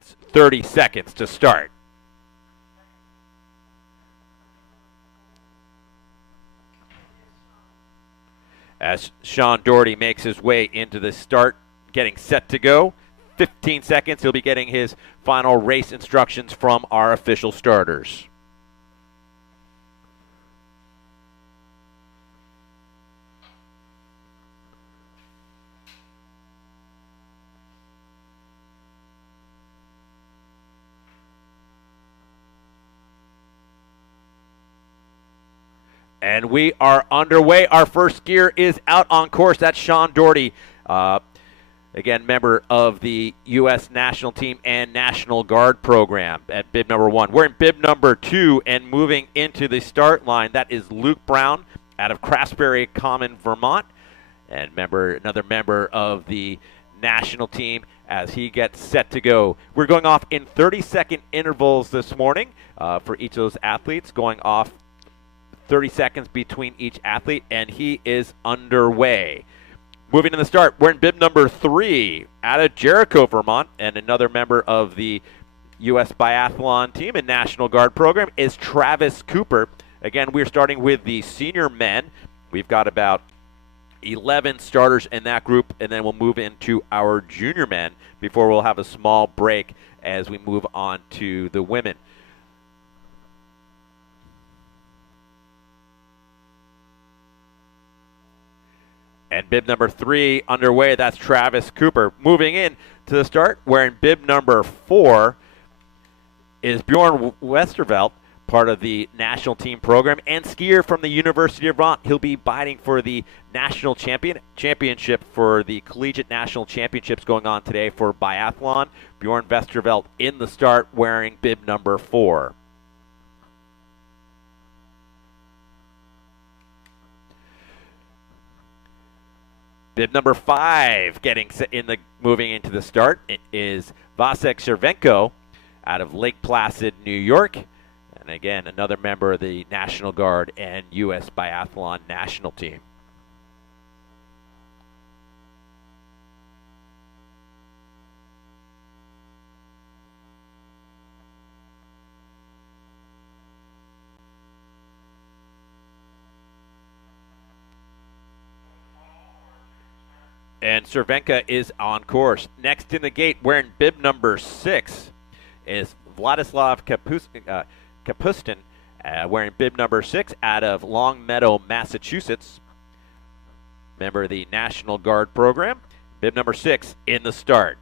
seconds. 30 seconds to start. As Sean Doherty makes his way into the start, getting set to go. 15 seconds, he'll be getting his final race instructions from our official starters. And we are underway. Our first skier is out on course. That's Sean Doherty, again, member of the U.S. national team and National Guard program at bib number 1. We're in bib number 2 and moving into the start line. That is Luke Brown out of Craftsbury Common, Vermont, and another member of the national team as he gets set to go. We're going off in 30-second intervals this morning for each of those athletes, going off 30 seconds between each athlete, and he is underway. Moving to the start, we're in bib number 3 out of Jericho, Vermont, and another member of the U.S. Biathlon team and National Guard program is Travis Cooper. Again, we're starting with the senior men. We've got about 11 starters in that group, and then we'll move into our junior men before we'll have a small break as we move on to the women. And bib number 3 underway. That's Travis Cooper. Moving in to the start, where in bib number 4 is Bjorn Westervelt, part of the national team program and skier from the University of Vermont. He'll be bidding for the national championship for the Collegiate National Championships going on today for biathlon. Bjorn Westervelt in the start wearing bib number 4. Bib number 5 moving into the start. It is Vasek Cervenko out of Lake Placid, New York. And again, another member of the National Guard and U.S. Biathlon national team. And Cervenka is on course. Next in the gate, wearing bib number 6, is Vladislav Kapustin, wearing bib number 6 out of Longmeadow, Massachusetts. Member of the National Guard program. Bib number 6 in the start.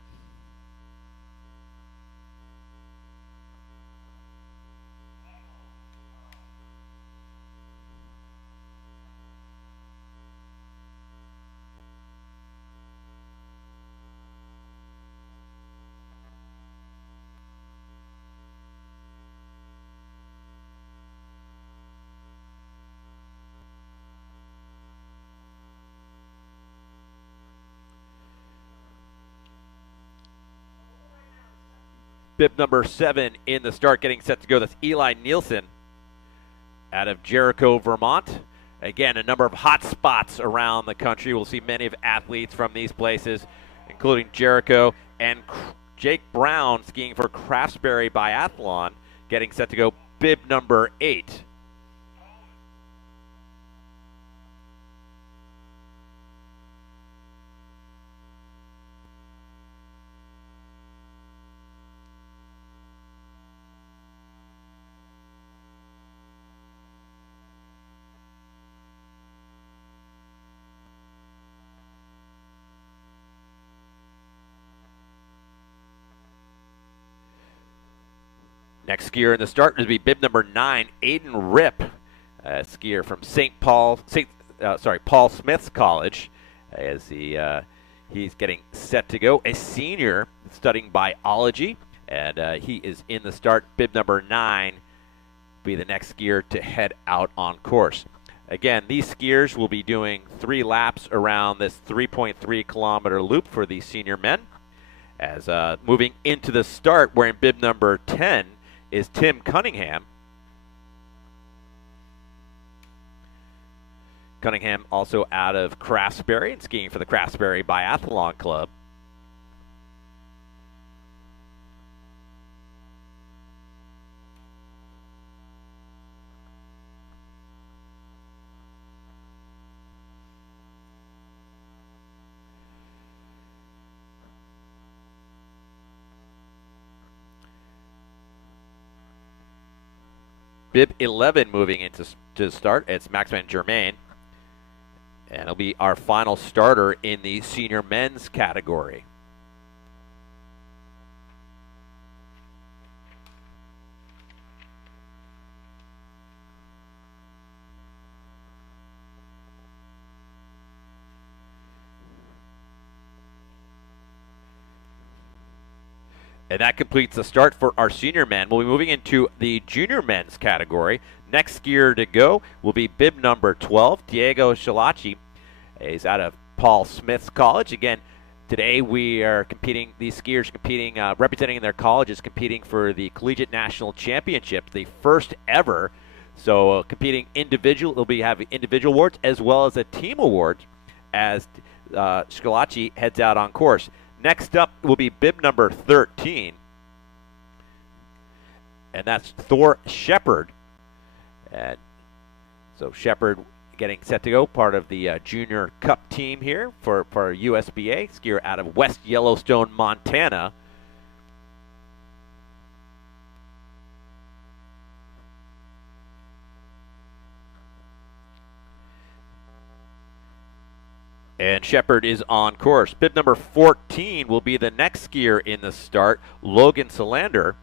Bib number 7 in the start, getting set to go. That's Eli Nielsen out of Jericho, Vermont. Again, a number of hot spots around the country. We'll see many of athletes from these places, including Jericho and Jake Brown skiing for Craftsbury Biathlon, getting set to go. Bib number 8. Next skier in the start will be bib number 9, Aiden Ripp, a skier from Paul Smith's College, as he's getting set to go. A senior studying biology, and he is in the start. Bib number 9 will be the next skier to head out on course. Again, these skiers will be doing 3 laps around this 3.3 kilometer loop for the senior men. As moving into the start, wearing bib number 10 is Tim Cunningham. Cunningham also out of Craftsbury and skiing for the Craftsbury Biathlon Club. Bib 11 moving into to start. It's Maximin Germain. And it'll be our final starter in the senior men's category. And that completes the start for our senior men. We'll be moving into the junior men's category. Next skier to go will be bib number 12, Diego Schillaci. He's out of Paul Smith's college. Again, today we are competing, these skiers competing, representing their colleges, competing for the Collegiate National Championships, the first ever. So competing individual, they'll be having individual awards as well as a team award as Schillaci heads out on course. Next up will be bib number 13, and that's Thor Shepard. And so Shepard getting set to go, part of the Junior Cup team here for USBA, skier out of West Yellowstone, Montana. And Shepard is on course. Bib number 14 will be the next skier in the start, Logan Solander.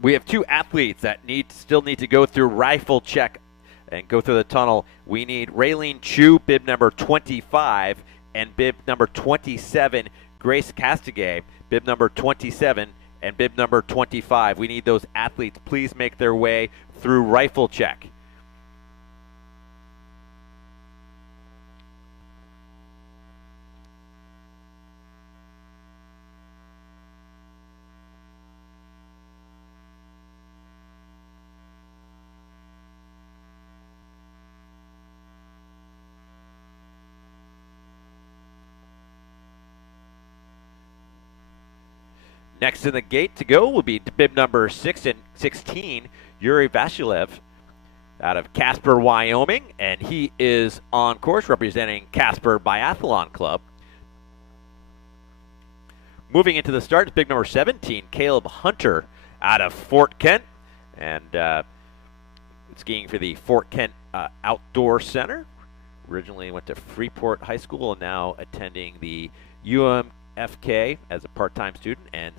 We have two athletes that still need to go through rifle check and go through the tunnel. We need Raylene Chu, bib number 25, and bib number 27, Grace Castigay, bib number 27, and bib number 25. We need those athletes. Please make their way through rifle check. Next in the gate to go will be bib number 16, Yuri Vasilev, out of Casper, Wyoming, and he is on course representing Casper Biathlon Club. Moving into the start is bib number 17, Caleb Hunter, out of Fort Kent, and skiing for the Fort Kent Outdoor Center. Originally went to Freeport High School and now attending the UMFK as a part-time student and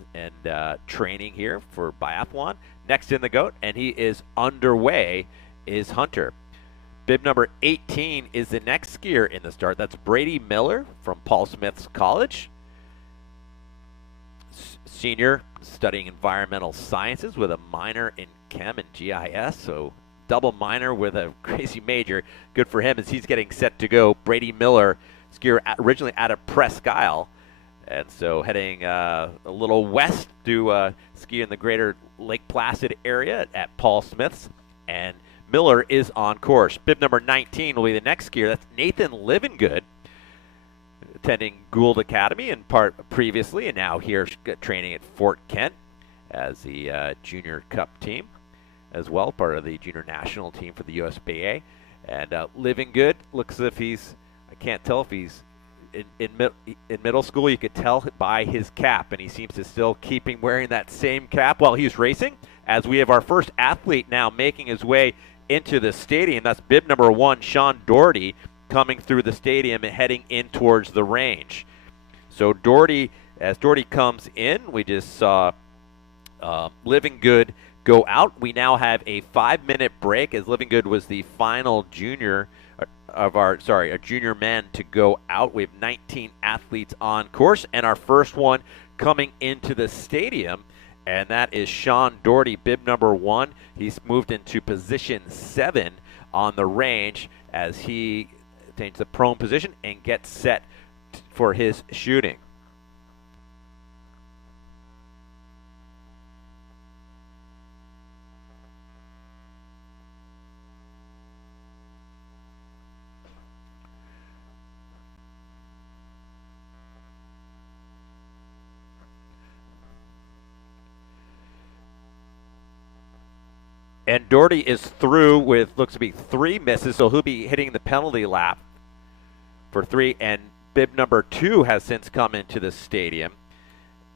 training here for biathlon. Next in the goat, and he is underway, is Hunter. Bib number 18 is the next skier in the start. That's Brady Miller from Paul Smith's college. Senior, studying environmental sciences with a minor in chem and GIS, so double minor with a crazy major. Good for him as he's getting set to go. Brady Miller, skier originally out of Presque Isle, and so heading a little west to ski in the greater Lake Placid area at Paul Smith's, and Miller is on course. Bib number 19 will be the next skier. That's Nathan Livengood, attending Gould Academy and part previously, and now here training at Fort Kent as the Junior Cup team as well, part of the Junior National team for the USBA. And Livengood looks as if he's, I can't tell if he's in middle school. You could tell by his cap, and he seems to still keeping wearing that same cap while he's racing. As we have our first athlete now making his way into the stadium, that's bib number 1, Sean Doherty, coming through the stadium and heading in towards the range. So Doherty, as Doherty comes in, we just saw Livengood go out. We now have a 5-minute break as Livengood was the final junior of our junior men to go out. We have 19 athletes on course, and our first one coming into the stadium, and that is Sean Doherty, bib number 1. He's moved into position 7 on the range as he attains the prone position and gets set for his shooting. And Doherty is through with, looks to be 3 misses, so he'll be hitting the penalty lap for 3. And bib number 2 has since come into the stadium,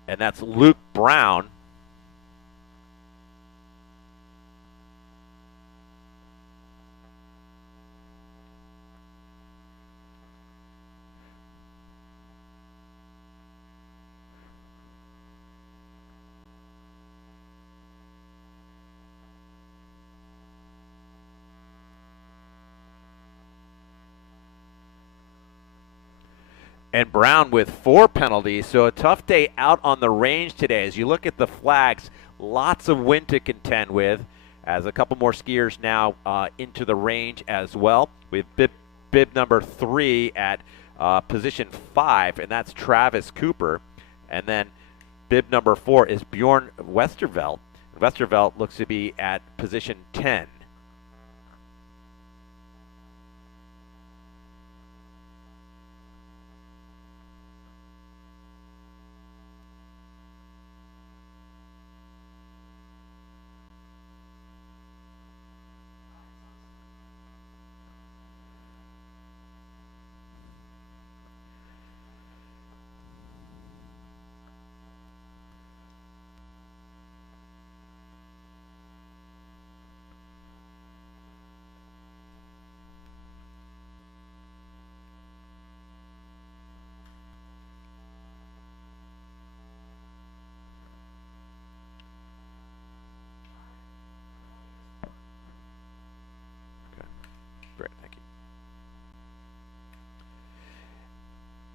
and that's Luke Brown. And Brown with 4 penalties, so a tough day out on the range today. As you look at the flags, lots of wind to contend with, as a couple more skiers now into the range as well. We have bib number 3 at position 5, and that's Travis Cooper. And then bib number 4 is Bjorn Westervelt. Westervelt looks to be at position 10. Great, thank you.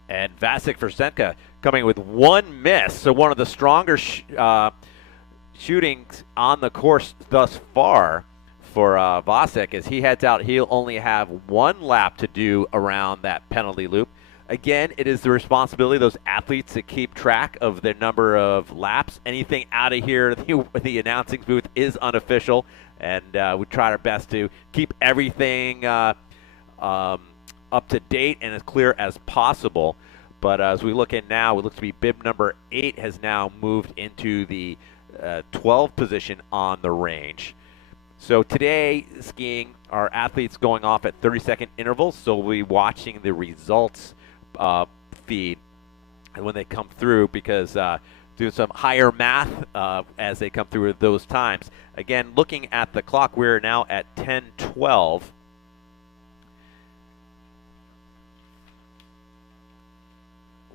And Vasek Versenka coming with 1 miss, so one of the stronger shootings on the course thus far for Vasek. As he heads out, he'll only have 1 lap to do around that penalty loop. Again, it is the responsibility of those athletes to keep track of their number of laps. Anything out of here, the announcing booth is unofficial, and we try our best to keep everything up to date and as clear as possible. But as we look in now, it looks to be bib number 8 has now moved into the 12th position on the range. So today, skiing, our athletes going off at 30-second intervals, so we'll be watching the results feed and when they come through, because doing some higher math as they come through those times. Again, looking at the clock, we're now at 10:12.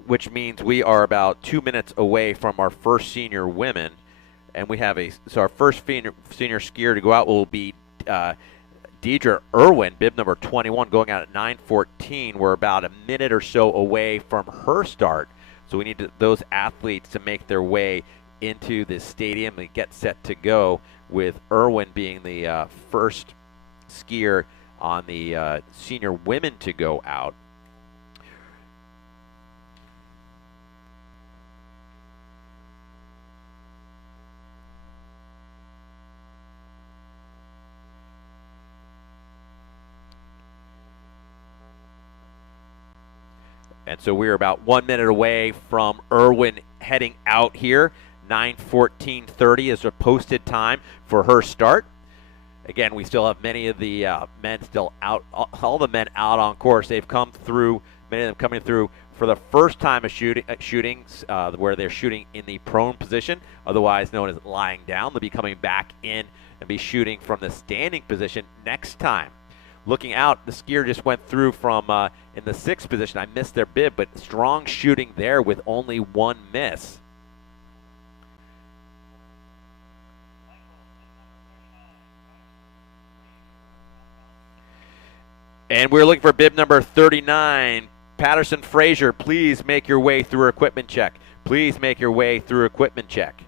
Which means we are about 2 minutes away from our first senior women. And we have so our first senior skier to go out will be Deidre Irwin, bib number 21, going out at 9:14. We're about a minute or so away from her start. So we need those athletes to make their way into the stadium and get set to go, with Irwin being the first skier on the senior women to go out. And so we're about 1 minute away from Irwin heading out here. 9:14:30 is a posted time for her start. Again, we still have many of the men still out, all the men out on course. They've come through, many of them coming through for the first time of shootings, where they're shooting in the prone position, otherwise known as lying down. They'll be coming back in and be shooting from the standing position next time. Looking out, the skier just went through from in the 6th position. I missed their bib, but strong shooting there with only 1 miss. And we're looking for bib number 39, Patterson Frazier. Please make your way through equipment check. Please make your way through equipment check.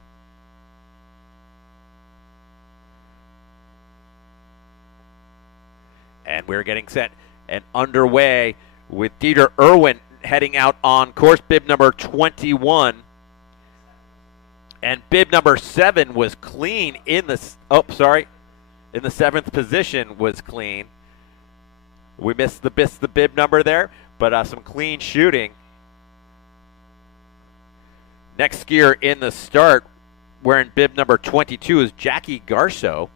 And we're getting set and underway with Deidre Irwin heading out on course, bib number 21. And bib number 7 was clean in the, in the 7th position was clean. We missed the bib number there, but some clean shooting. Next skier in the start, wearing bib number 22, is Jackie Garceau.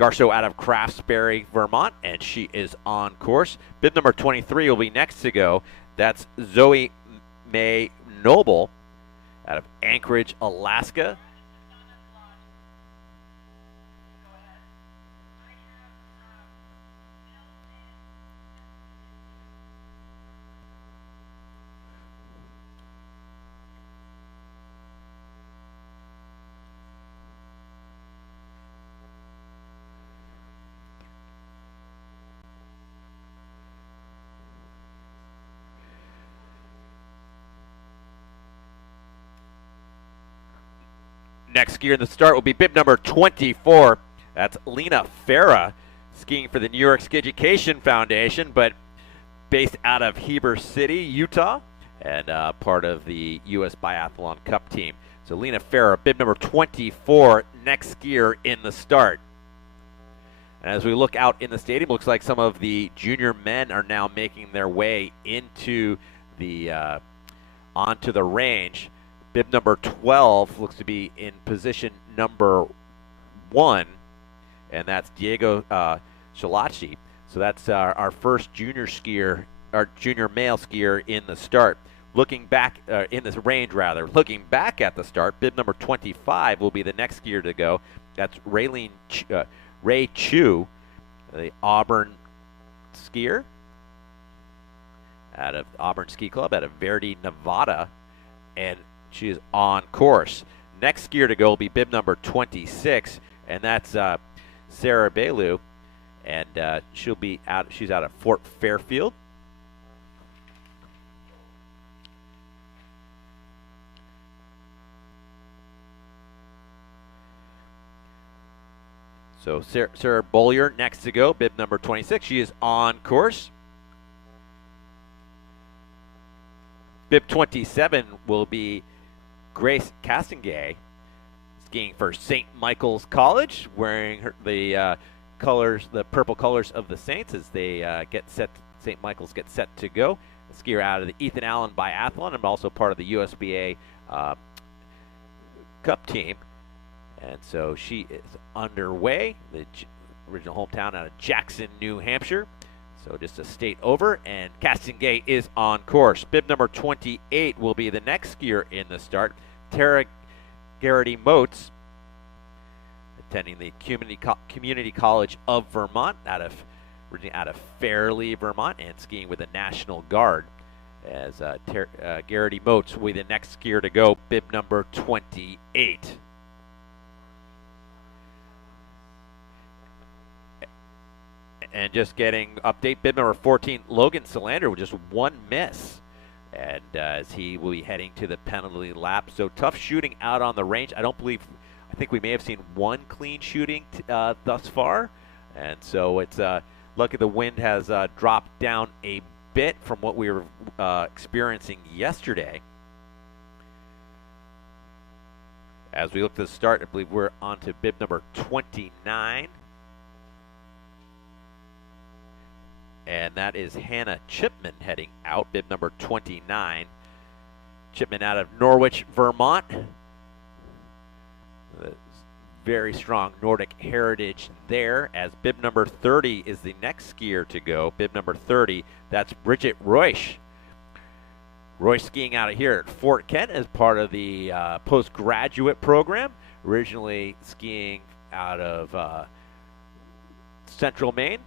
Garceau out of Craftsbury, Vermont, and she is on course. Bib number 23 will be next to go. That's Zoe May Noble out of Anchorage, Alaska. Next skier in the start will be bib number 24. That's Lena Farah, skiing for the New York Ski Education Foundation, but based out of Heber City, Utah, and part of the U.S. Biathlon Cup team. So Lena Farah, bib number 24, next skier in the start. And as we look out in the stadium, looks like some of the junior men are now making their way into the onto the range. Bib number 12 looks to be in position number 1, and that's Diego Shalachi. So that's our first junior skier, our junior male skier in the start. Looking back, in this range rather, looking back at the start, bib number 25 will be the next skier to go. That's Ray Chu, the Auburn skier out of Auburn Ski Club out of Verdi, Nevada, and she is on course. Next skier to go will be bib number 26, and that's Sarah Bailu, and she'll be out. She's out of Fort Fairfield. So Sarah Bollier next to go, bib number 26. She is on course. Bib 27 will be Grace Castingay, skiing for St. Michael's College, wearing the colors, the purple colors of the Saints as they get set. St. Michael's get set to go. A skier out of the Ethan Allen Biathlon and also part of the USBA Cup team. And so she is underway. The original hometown out of Jackson, New Hampshire. So just a state over, and Castingay is on course. Bib number 28 will be the next skier in the start. Tara Garrity Motes, attending the Community College of Vermont, originally out of Fairleigh, Vermont, and skiing with the National Guard. As Garrity Motes will be the next skier to go, bib number 28. And just getting update, bib number 14, Logan Solander with just one miss. And as he will be heading to the penalty lap. So tough shooting out on the range. I think we may have seen one clean shooting thus far. And so it's lucky the wind has dropped down a bit from what we were experiencing yesterday. As we look to the start, I believe we're on to bib number 29. And that is Hannah Chipman heading out, bib number 29. Chipman out of Norwich, Vermont. Very strong Nordic heritage there, as bib number 30 is the next skier to go. Bib number 30, that's Bridget Royce. Royce skiing out of here at Fort Kent as part of the postgraduate program. Originally skiing out of Central Maine.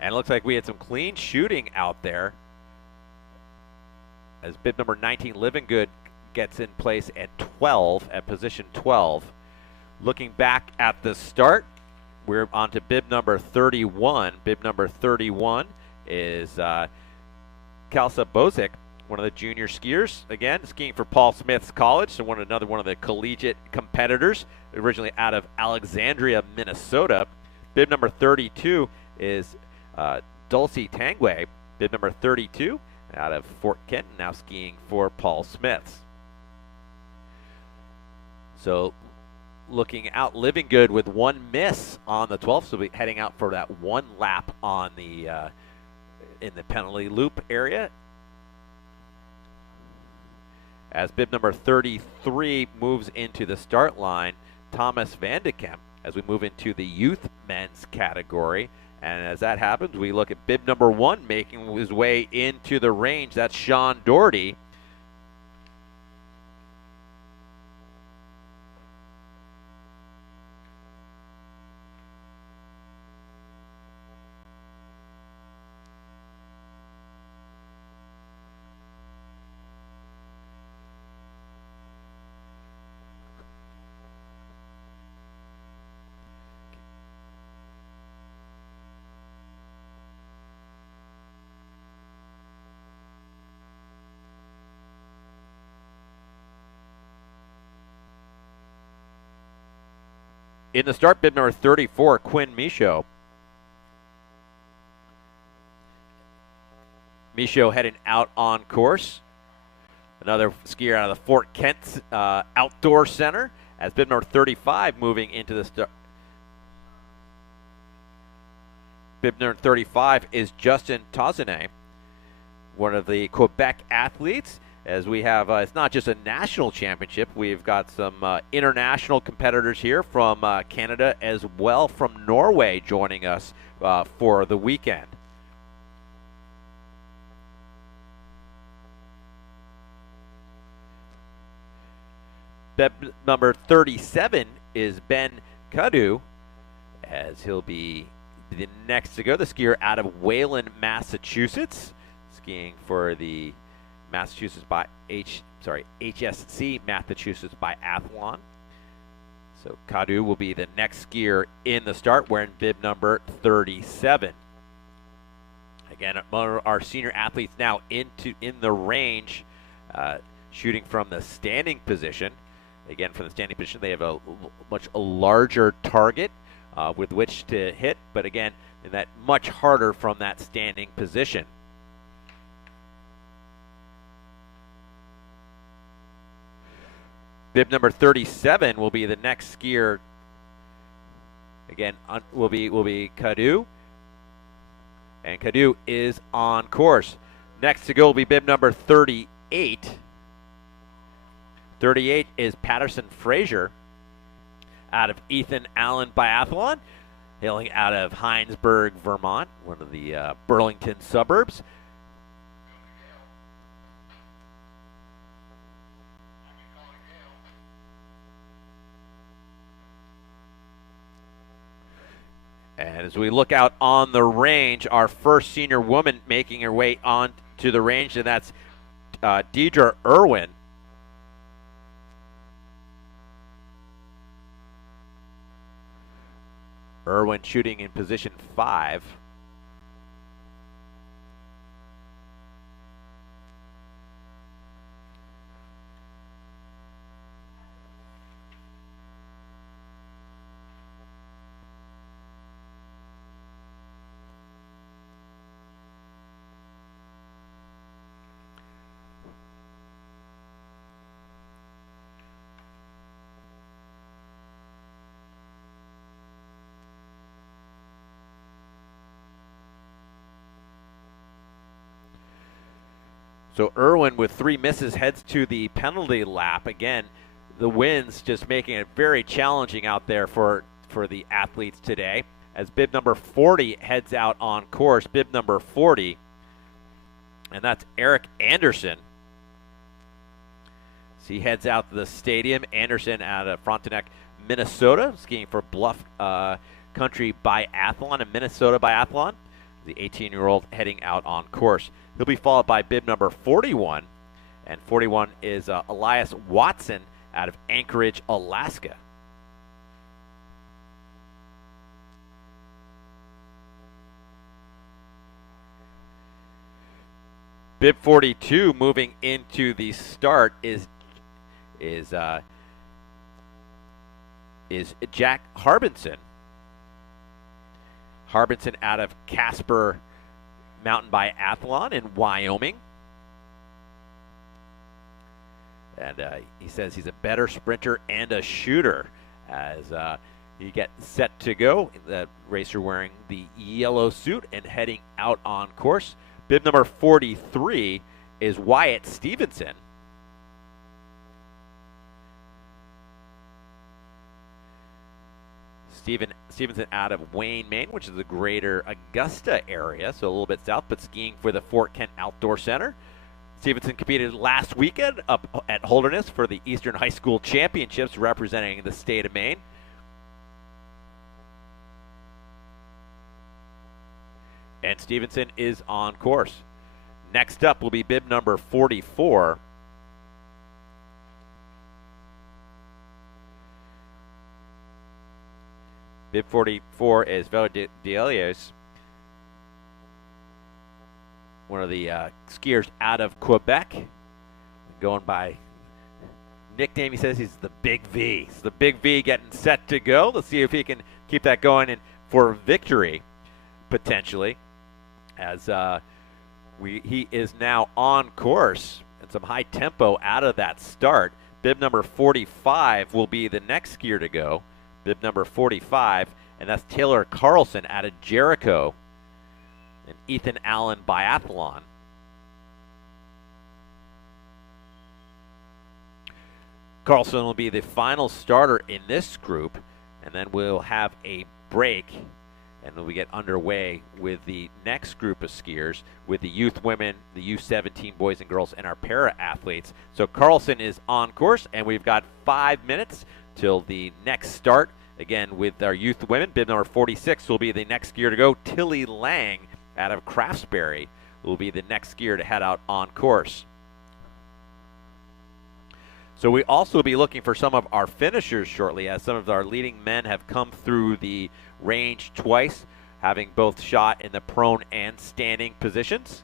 And it looks like we had some clean shooting out there as bib number 19, Living Good, gets in place at 12, at position 12. Looking back at the start, we're on to bib number 31. Bib number 31 is Kalsa Bozic, one of the junior skiers, again, skiing for Paul Smith's College, so another one of the collegiate competitors, originally out of Alexandria, Minnesota. Bib number 32 is Dulcie Tangway, bib number 32, out of Fort Kent, now skiing for Paul Smiths. So looking out, Living Good with one miss on the 12th, so we'll be heading out for that one lap on the in the penalty loop area. As bib number 33 moves into the start line, Thomas Van de Kemp, as we move into the youth men's category. And as that happens, we look at bib number 1 making his way into the range. That's Sean Doherty. In the start, bib number 34, Quinn Michaud. Michaud heading out on course. Another skier out of the Fort Kent Outdoor Center, as bib number 35 moving into the start. Bib number 35 is Justin Tazenet, one of the Quebec athletes. As we have, it's not just a national championship. We've got some international competitors here from Canada as well, from Norway, joining us for the weekend. Bib number 37 is Ben Cadu, as he'll be the next to go, the skier out of Wayland, Massachusetts, skiing for the Massachusetts by HSC Massachusetts Biathlon. So Cadu will be the next skier in the start, wearing bib number 37. Again, our senior athletes now in the range, shooting from the standing position. Again, from the standing position, they have a much larger target with which to hit, but again, that much harder from that standing position. Bib number 37 will be the next skier. Again, will be Cadu, and Cadu is on course. Next to go will be bib number 38. 38 is Patterson Fraser, out of Ethan Allen Biathlon, hailing out of Hinesburg, Vermont, one of the Burlington suburbs. And as we look out on the range, our first senior woman making her way on to the range, and that's Deidre Irwin. Irwin shooting in position 5. So Irwin, with 3 misses, heads to the penalty lap. Again, the winds just making it very challenging out there for the athletes today. As bib number 40 heads out on course, bib number 40, and that's Eric Anderson. So he heads out to the stadium. Anderson out of Frontenac, Minnesota, skiing for Bluff Country Biathlon and Minnesota Biathlon. The 18-year-old heading out on course. He'll be followed by bib number 41, and 41 is Elias Watson out of Anchorage, Alaska. Bib 42 moving into the start is Jack Harbinson. Harbinson out of Casper Mountain Biathlon in Wyoming. And he says he's a better sprinter and a shooter as he gets set to go. The racer wearing the yellow suit and heading out on course. Bib number 43 is Wyatt Stevenson. Stevenson out of Wayne, Maine, which is the greater Augusta area, so a little bit south, but skiing for the Fort Kent Outdoor Center. Stevenson competed last weekend up at Holderness for the Eastern High School Championships representing the state of Maine. And Stevenson is on course. Next up will be bib number 44. Bib 44 is Valdelios, one of the skiers out of Quebec. Going by nickname, he says he's the Big V. It's the Big V getting set to go. Let's see if he can keep that going and for victory, potentially, as he is now on course and some high tempo out of that start. Bib number 45 will be the next skier to go. Bib number 45, and that's Taylor Carlson out of Jericho, and Ethan Allen Biathlon. Carlson will be the final starter in this group, and then we'll have a break, and then we get underway with the next group of skiers, with the youth women, the U17 boys and girls, and our para athletes. So Carlson is on course, and we've got 5 minutes till the next start. Again, with our youth women, bib number 46 will be the next skier to go. Tilly Lang out of Craftsbury will be the next skier to head out on course. So we also will be looking for some of our finishers shortly, as some of our leading men have come through the range twice, having both shot in the prone and standing positions.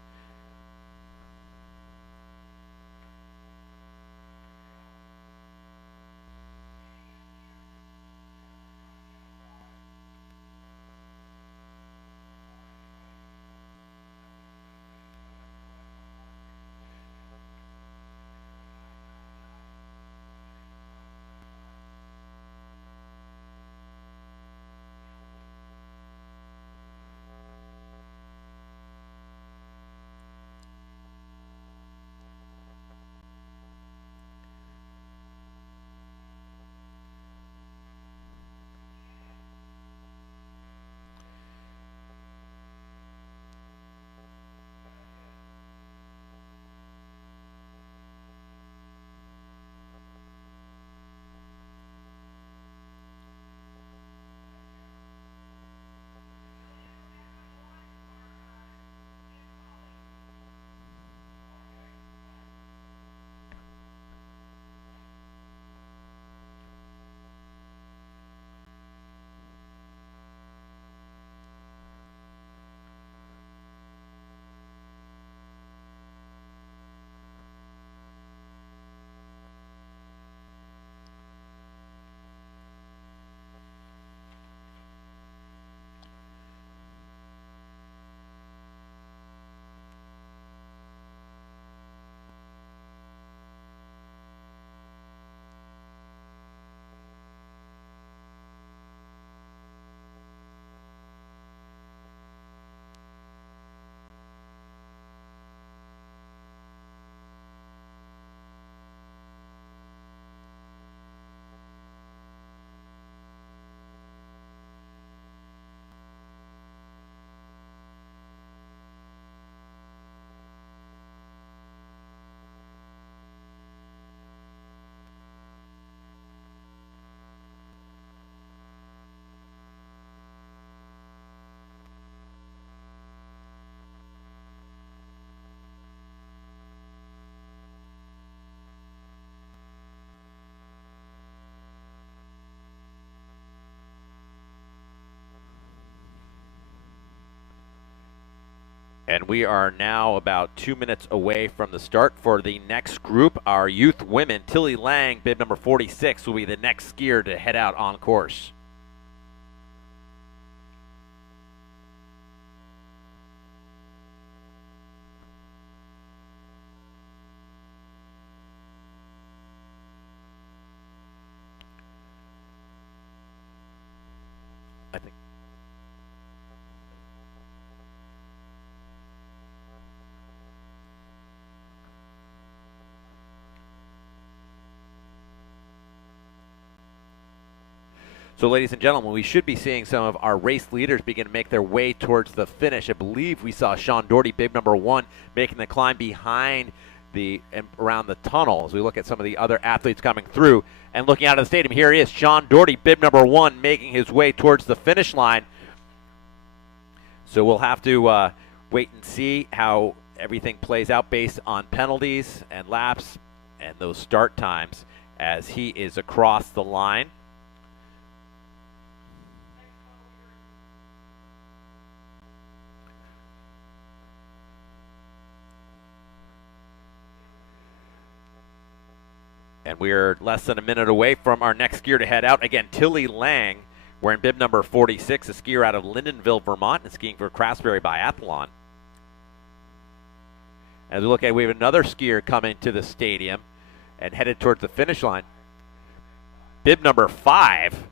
And we are now about 2 minutes away from the start for the next group. Our youth women, Tilly Lang, bib number 46, will be the next skier to head out on course. I think. So, ladies and gentlemen, we should be seeing some of our race leaders begin to make their way towards the finish. I believe we saw Sean Doherty, bib number 1, making the climb behind around the tunnel as we look at some of the other athletes coming through. And looking out of the stadium, here he is, Sean Doherty, bib number 1, making his way towards the finish line. So we'll have to wait and see how everything plays out based on penalties and laps and those start times as he is across the line. And we're less than a minute away from our next skier to head out. Again, Tilly Lang, wearing bib number 46, a skier out of Lyndonville, Vermont, and skiing for Craftsbury Biathlon. As we look at, we have another skier coming to the stadium and headed towards the finish line. Bib number 5.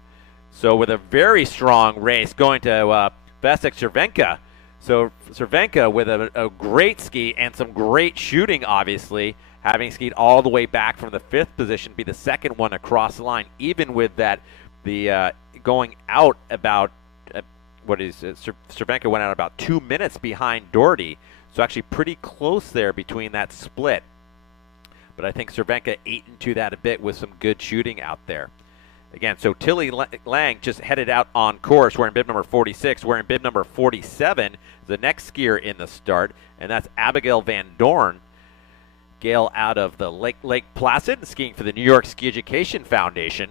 So with a very strong race going to Vasek Cervenka. So Cervenka with a great ski and some great shooting, obviously, having skied all the way back from the 5th position, be the second one across the line, even with that, going out about, Cervenka went out about 2 minutes behind Doherty. So actually pretty close there between that split. But I think Cervenka ate into that a bit with some good shooting out there. Again, so Tilly Lang just headed out on course wearing bib number 46, wearing bib number 47, the next skier in the start, and that's Abigail Van Dorn. Gail out of the Lake Placid, skiing for the New York Ski Education Foundation.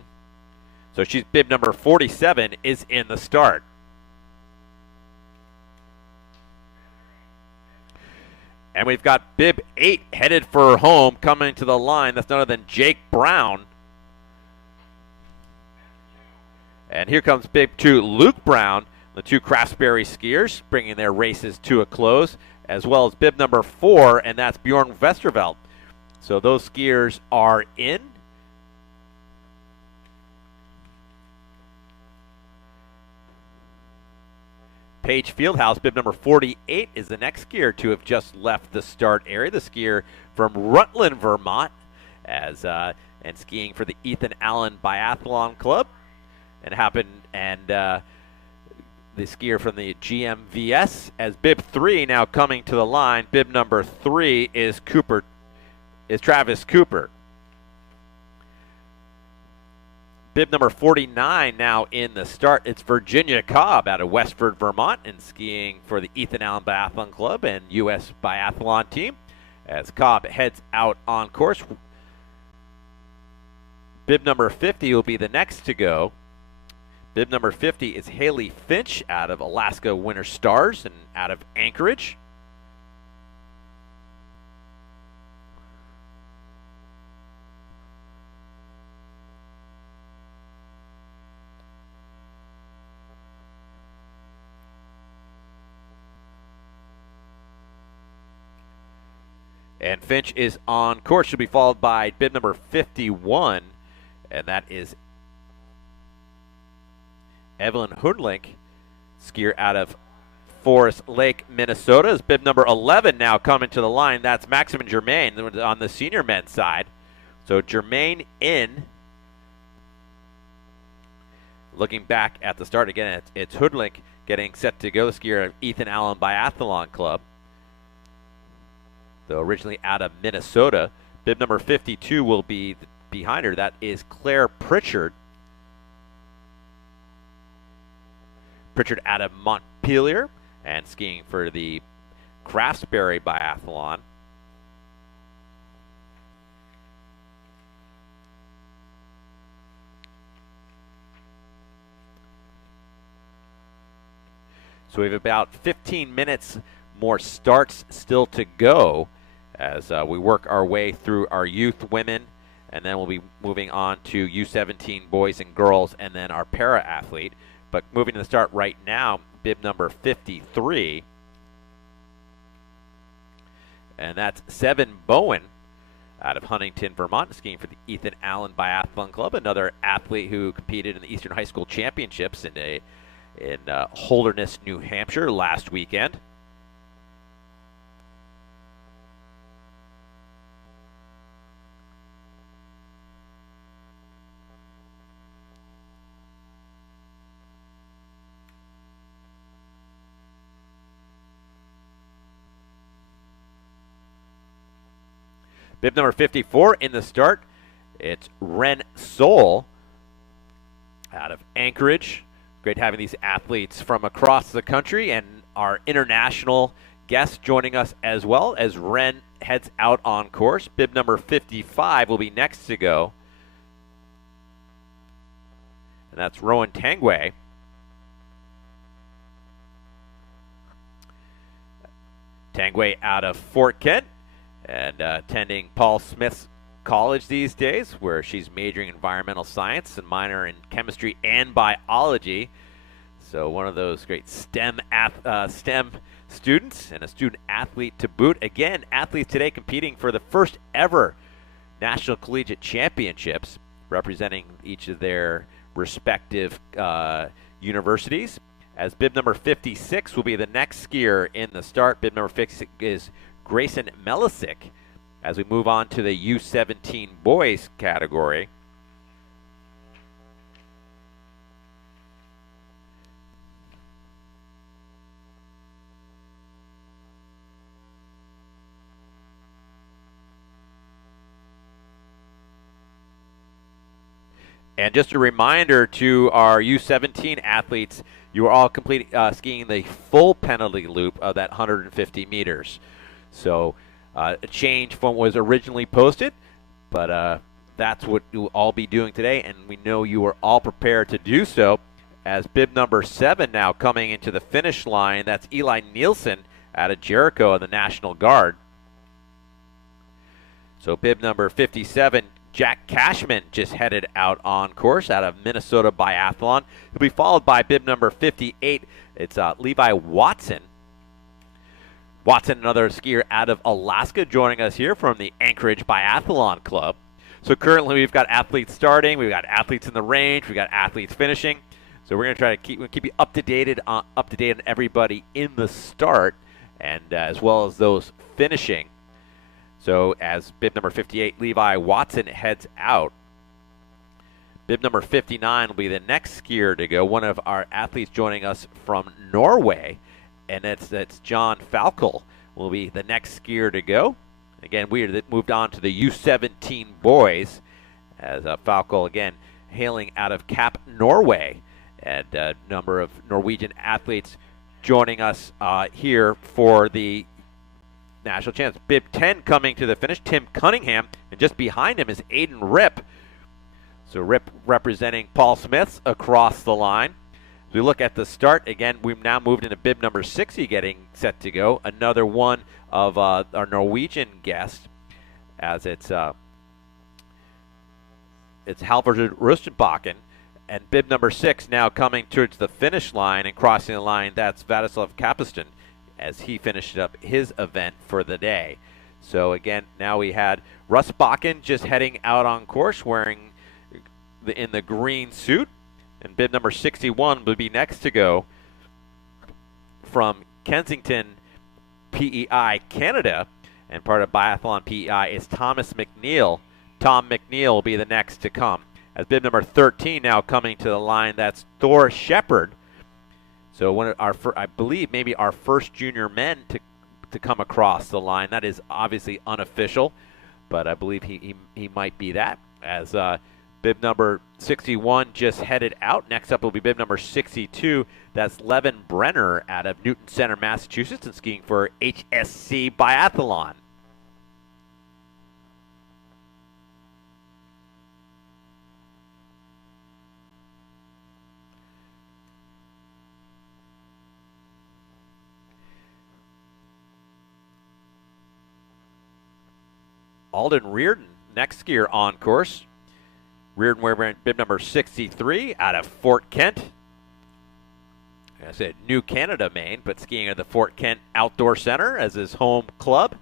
So she's bib number 47 is in the start. And we've got bib 8 headed for home, coming to the line. That's none other than Jake Brown. And here comes bib 2, Luke Brown, the 2 Craftsbury skiers, bringing their races to a close, as well as bib number 4, and that's Bjorn Westerveld. So those skiers are in. Paige Fieldhouse, bib number 48, is the next skier to have just left the start area. The skier from Rutland, Vermont, and skiing for the Ethan Allen Biathlon Club, and the skier from the GMVS as bib 3 now coming to the line. Bib number 3 is Travis Cooper. Bib number 49 now in the start. It's Virginia Cobb out of Westford, Vermont, and skiing for the Ethan Allen Biathlon Club and U.S. Biathlon team as Cobb heads out on course. Bib number 50 will be the next to go. Bib number 50 is Haley Finch out of Alaska Winter Stars and out of Anchorage. And Finch is on course. She'll be followed by bib number 51, and that is Evelyn Hoodlink, skier out of Forest Lake, Minnesota, is bib number 11 now coming to the line. That's Maximin Germain on the senior men's side. So Germain in. Looking back at the start again, it's Hoodlink getting set to go, the skier of Ethan Allen Biathlon Club. Though originally out of Minnesota, bib number 52 will be behind her. That is Claire Pritchard. Pritchard out of Montpelier and skiing for the Craftsbury Biathlon. So we have about 15 minutes more starts still to go as we work our way through our youth women, and then we'll be moving on to U17 boys and girls, and then our para-athlete. But moving to the start right now, bib number 53, and that's Seven Bowen out of Huntington, Vermont, skiing for the Ethan Allen Biathlon Club, another athlete who competed in the Eastern High School Championships in Holderness, New Hampshire last weekend. Bib number 54 in the start. It's Ren Sol out of Anchorage. Great having these athletes from across the country and our international guests joining us as well as Ren heads out on course. Bib number 55 will be next to go. And that's Rowan Tangway. Tangway out of Fort Kent and attending Paul Smith's college these days, where she's majoring in environmental science and minor in chemistry and biology. So one of those great STEM students and a student athlete to boot. Again, athletes today competing for the first ever National Collegiate Championships, representing each of their respective universities. As bib number 56 will be the next skier in the start. Bib number 56 is Grayson Melisic. As we move on to the U17 boys category. And just a reminder to our U17 athletes, you are all skiing the full penalty loop of that 150 meters. So a change from what was originally posted, but that's what you'll all be doing today, and we know you are all prepared to do so. As bib number 7 now coming into the finish line, that's Eli Nielsen out of Jericho of the National Guard. So bib number 57, Jack Cashman just headed out on course out of Minnesota Biathlon. He'll be followed by bib number 58. It's Levi Watson. Watson, another skier out of Alaska, joining us here from the Anchorage Biathlon Club. So currently we've got athletes starting, we've got athletes in the range, we've got athletes finishing. So we're going to try to keep you up to date on everybody in the start, and as well as those finishing. So as bib number 58, Levi Watson heads out. Bib number 59 will be the next skier to go, one of our athletes joining us from Norway, and that's John Falkel will be the next skier to go. Again, we moved on to the U17 boys, as Falkel, again, hailing out of Cap, Norway, and a number of Norwegian athletes joining us here for the national champs. Bib 10 coming to the finish, Tim Cunningham, and just behind him is Aiden Rip. So Rip representing Paul Smith's across the line. As we look at the start, again, we've now moved into bib number 60 getting set to go. Another one of our Norwegian guests, as it's Halvard Rustenbakken. And bib number 6 now coming towards the finish line and crossing the line, that's Vladislav Kapiston, as he finished up his event for the day. So again, now we had Russ Bakken just heading out on course wearing in the green suit, and bib number 61 will be next to go from Kensington, PEI, Canada, and part of Biathlon PEI is Thomas McNeil. Tom McNeil will be the next to come. As bib number 13 now coming to the line, that's Thor Shepard. So one of our, I believe, maybe our first junior men to come across the line. That is obviously unofficial, but I believe he might be that. As bib number 61 just headed out. Next up will be bib number 62. That's Levin Brenner out of Newton Center, Massachusetts, and skiing for HSC Biathlon. Alden Reardon, next skier on course. Reardon wearing bib number 63 out of Fort Kent. Like I said, New Canada, Maine, but skiing at the Fort Kent Outdoor Center as his home club.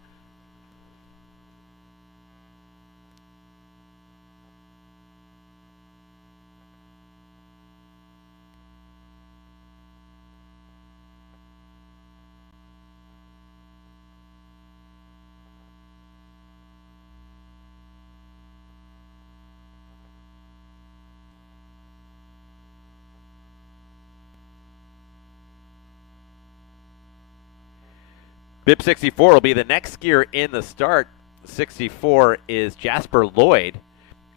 Bib 64 will be the next skier in the start. 64 is Jasper Lloyd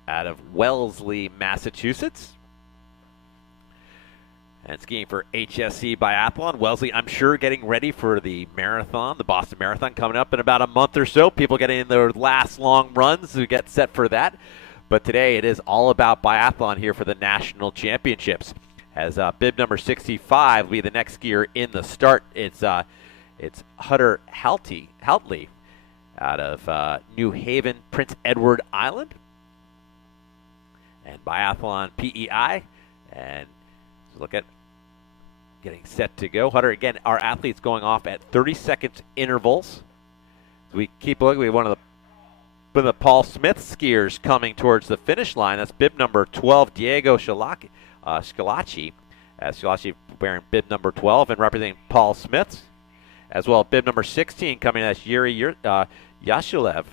out of Wellesley, Massachusetts. And skiing for HSC Biathlon. Wellesley, I'm sure, getting ready for the marathon, the Boston Marathon, coming up in about a month or so. People getting in their last long runs to get set for that. But today it is all about biathlon here for the National Championships. As bib number 65 will be the next skier in the start. It's Hutter Haltley out of New Haven, Prince Edward Island. And biathlon PEI. And look at getting set to go. Hutter, again, our athletes going off at 30-second intervals. So we keep looking. We have one of the Paul Smith skiers coming towards the finish line. That's bib number 12, Diego Scalacci. Scalacci wearing bib number 12 and representing Paul Smith. As well, bib number 16 coming, that's Yuri Yashulev.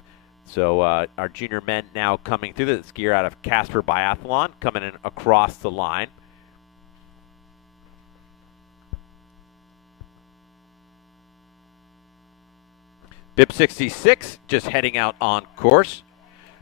So our junior men now coming through, the skier out of Casper Biathlon coming in across the line. Bib 66 just heading out on course.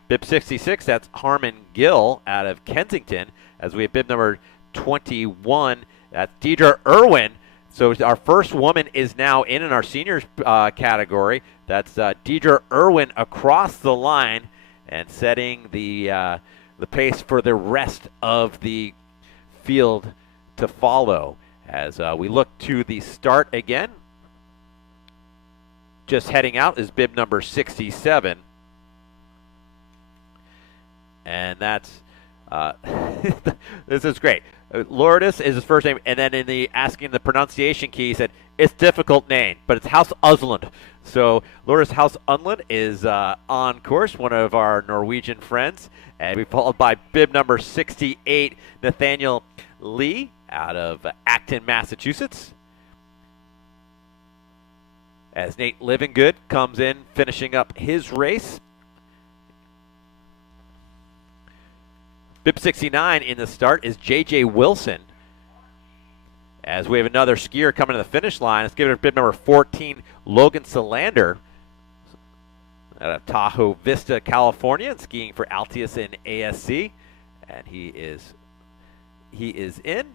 Bib 66, that's Harmon Gill out of Kensington. As we have bib number 21, that's Deidre Irwin. So our first woman is now in our seniors category. That's Deidre Irwin across the line and setting the pace for the rest of the field to follow. As we look to the start again, just heading out is bib number 67. And that's, this is great. Lourdes is his first name, and then in the asking the pronunciation key, he said, it's difficult name, but it's House Usland. So Lourdes House Usland is on course, one of our Norwegian friends. And we followed by bib number 68, Nathaniel Lee out of Acton, Massachusetts. As Nate Livingood comes in, finishing up his race. Bib 69 in the start is J.J. Wilson. As we have another skier coming to the finish line, let's give it a bib number 14, Logan Solander out of Tahoe Vista, California, skiing for Altius and ASC. And he is in.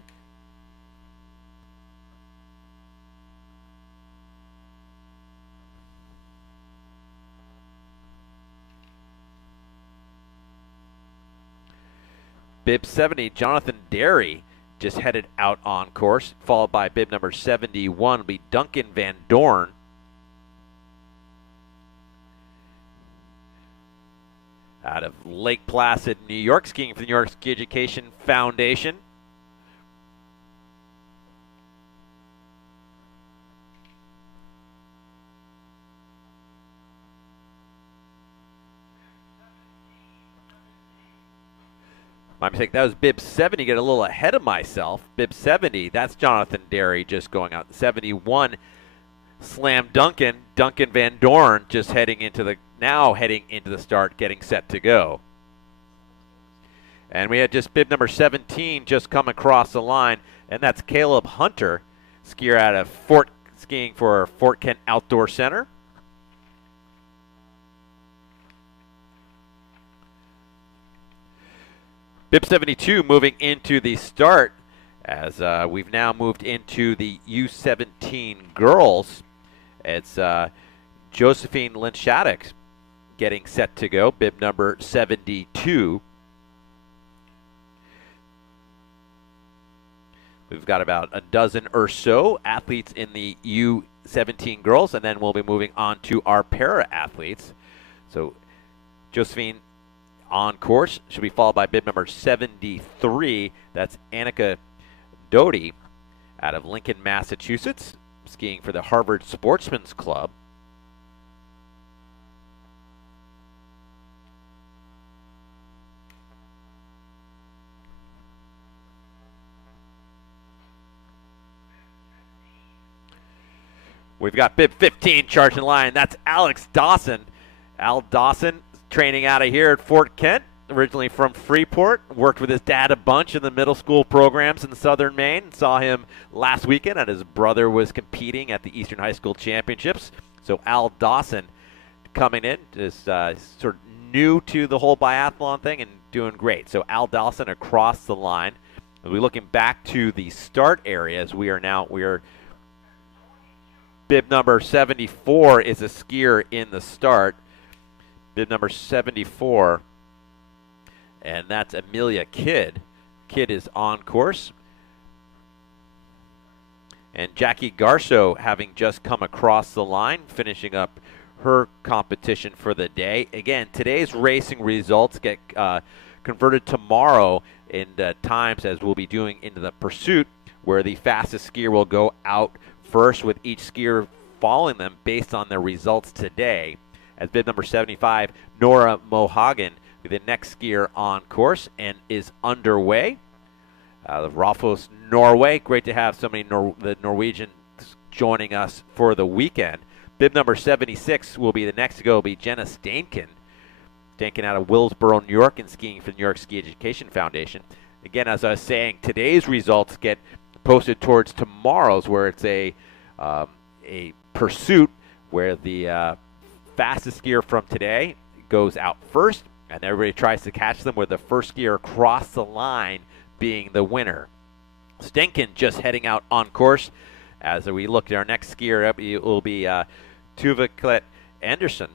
Bib 70, Jonathan Derry, just headed out on course, followed by bib number 71 will be Duncan Van Dorn. Out of Lake Placid, New York, skiing for the New York Ski Education Foundation. My mistake, that was bib 70, get a little ahead of myself. Bib 70, that's Jonathan Derry just going out. 71, Slam Duncan Van Dorn just heading into the start, getting set to go. And we had just bib number 17 just come across the line, and that's Caleb Hunter, skier out of skiing for Fort Kent Outdoor Center. Bib 72 moving into the start as we've now moved into the U17 girls. It's Josephine Lynch-Shattuck getting set to go, bib number 72. We've got about a dozen or so athletes in the U17 girls, and then we'll be moving on to our para-athletes. So Josephine on course should be followed by bib number 73. That's Annika Doty out of Lincoln, Massachusetts, skiing for the Harvard Sportsman's Club. We've got bib 15 charging line. That's Alex Dawson. Al Dawson training out of here at Fort Kent, originally from Freeport. Worked with his dad a bunch in the middle school programs in southern Maine. Saw him last weekend, and his brother was competing at the Eastern High School Championships. So Al Dawson coming in, is sort of new to the whole biathlon thing and doing great. So Al Dawson across the line. As we're looking back to the start areas, we are bib number 74 is a skier in the start. Bib number 74, and that's Amelia Kidd. Kidd is on course. And Jackie Garceau having just come across the line, finishing up her competition for the day. Again, today's racing results get converted tomorrow in times, as we'll be doing into the pursuit, where the fastest skier will go out first, with each skier following them based on their results today. As bib number 75, Nora Mohagen, the next skier on course and is underway. Raufoss, Norway. Great to have so many the Norwegians joining us for the weekend. Bib number 76 will be the next to go, will be Jenna Stainkin. Stainkin out of Willsboro, New York, and skiing for the New York Ski Education Foundation. Again, as I was saying, today's results get posted towards tomorrow's, where it's a pursuit where the fastest skier from today goes out first, and everybody tries to catch them, with the first skier across the line being the winner. Stenkin just heading out on course. As we look at our next skier up, it will be Tuva Klett Andresen,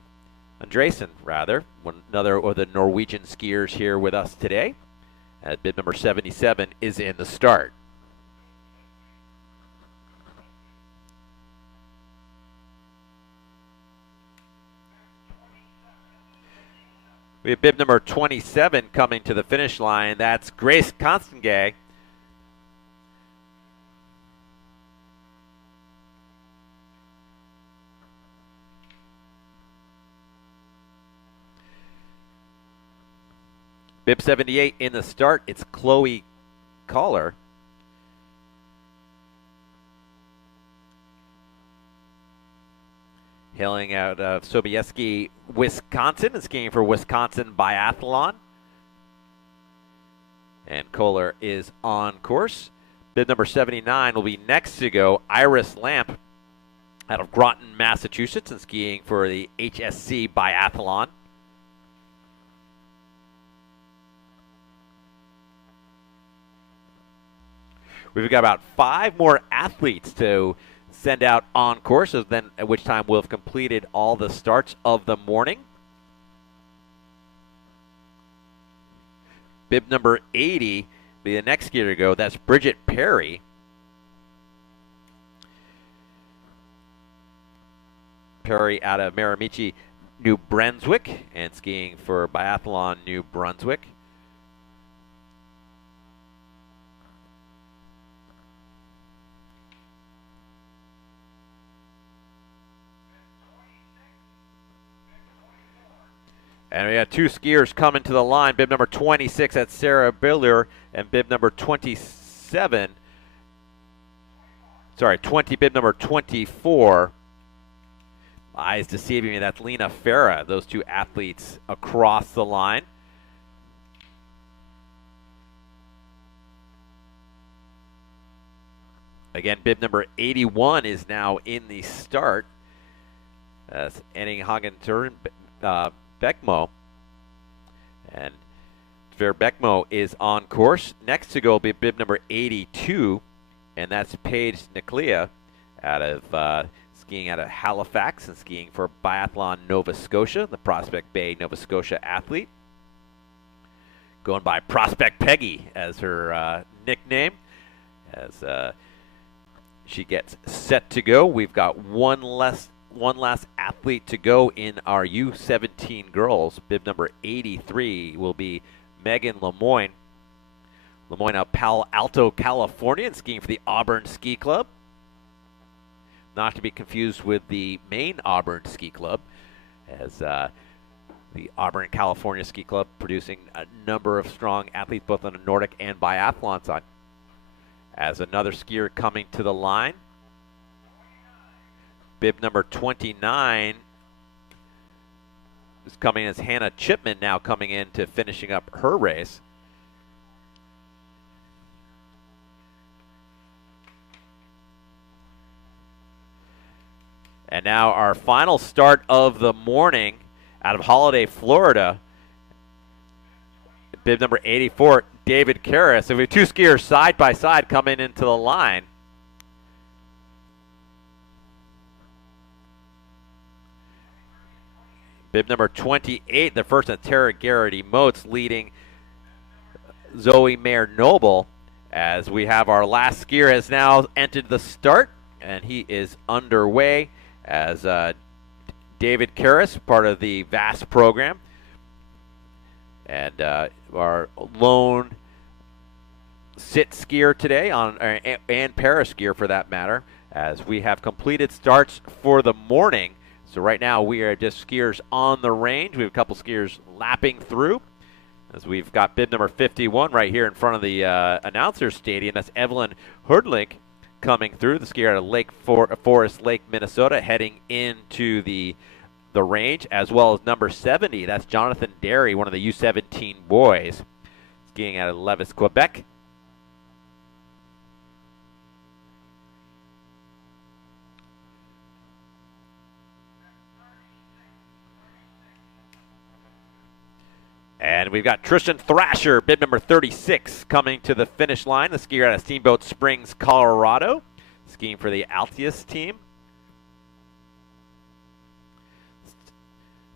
another of the Norwegian skiers here with us today. Bib number 77 is in the start. We have bib number 27 coming to the finish line. That's Grace Constangay. Bib 78 in the start. It's Chloe Collar. Hailing out of Sobieski, Wisconsin, and skiing for Wisconsin Biathlon. And Kohler is on course. Bib number 79 will be next to go, Iris Lamp out of Groton, Massachusetts, and skiing for the HSC Biathlon. We've got about 5 more athletes to send out on course, then at which time we'll have completed all the starts of the morning. Bib number 80 be the next skier to go. That's Bridget Perry. Perry out of Miramichi, New Brunswick, and skiing for Biathlon New Brunswick. And we got 2 skiers coming to the line. Bib number 26, that's Sarah Biller, and bib number 27, bib number 24. My eyes deceiving me, that's Lena Farah. Those 2 athletes across the line. Again, bib number 81 is now in the start. That's Enning Hagen Beckmo, and Ver Beckmo is on course. Next to go will be bib number 82, and that's Paige Niclea out of skiing out of Halifax and skiing for Biathlon Nova Scotia, the Prospect Bay, Nova Scotia athlete. Going by Prospect Peggy as her nickname, as she gets set to go. We've got one last athlete to go in our U17 girls. Bib number 83 will be Megan Lemoyne. Lemoyne out of Palo Alto, California, and skiing for the Auburn Ski Club. Not to be confused with the Maine Auburn Ski Club, as the Auburn, California Ski Club producing a number of strong athletes both on the Nordic and biathlon side. As another skier coming to the line, bib number 29 is coming as Hannah Chipman, now coming in to finishing up her race. And now our final start of the morning out of Holiday, Florida. Bib number 84, David Karras. So we have two skiers side by side coming into the line. Bib number 28, the first of Tara Garrity Moats, leading Zoe Mayer Noble. As we have our last skier has now entered the start, and he is underway as David Karras, part of the VAST program. And our lone sit skier today, and para skier for that matter, as we have completed starts for the morning. So right now we are just skiers on the range. We have a couple skiers lapping through, as we've got bib number 51 right here in front of the announcer's stadium. That's Evelyn Hurdlink coming through, the skier out of Forest Lake, Minnesota, heading into the range, as well as number 70. That's Jonathan Derry, one of the U17 boys, skiing out of Levis, Quebec. And we've got Tristan Thrasher, bib number 36, coming to the finish line. The skier out of Steamboat Springs, Colorado, skiing for the Altius team.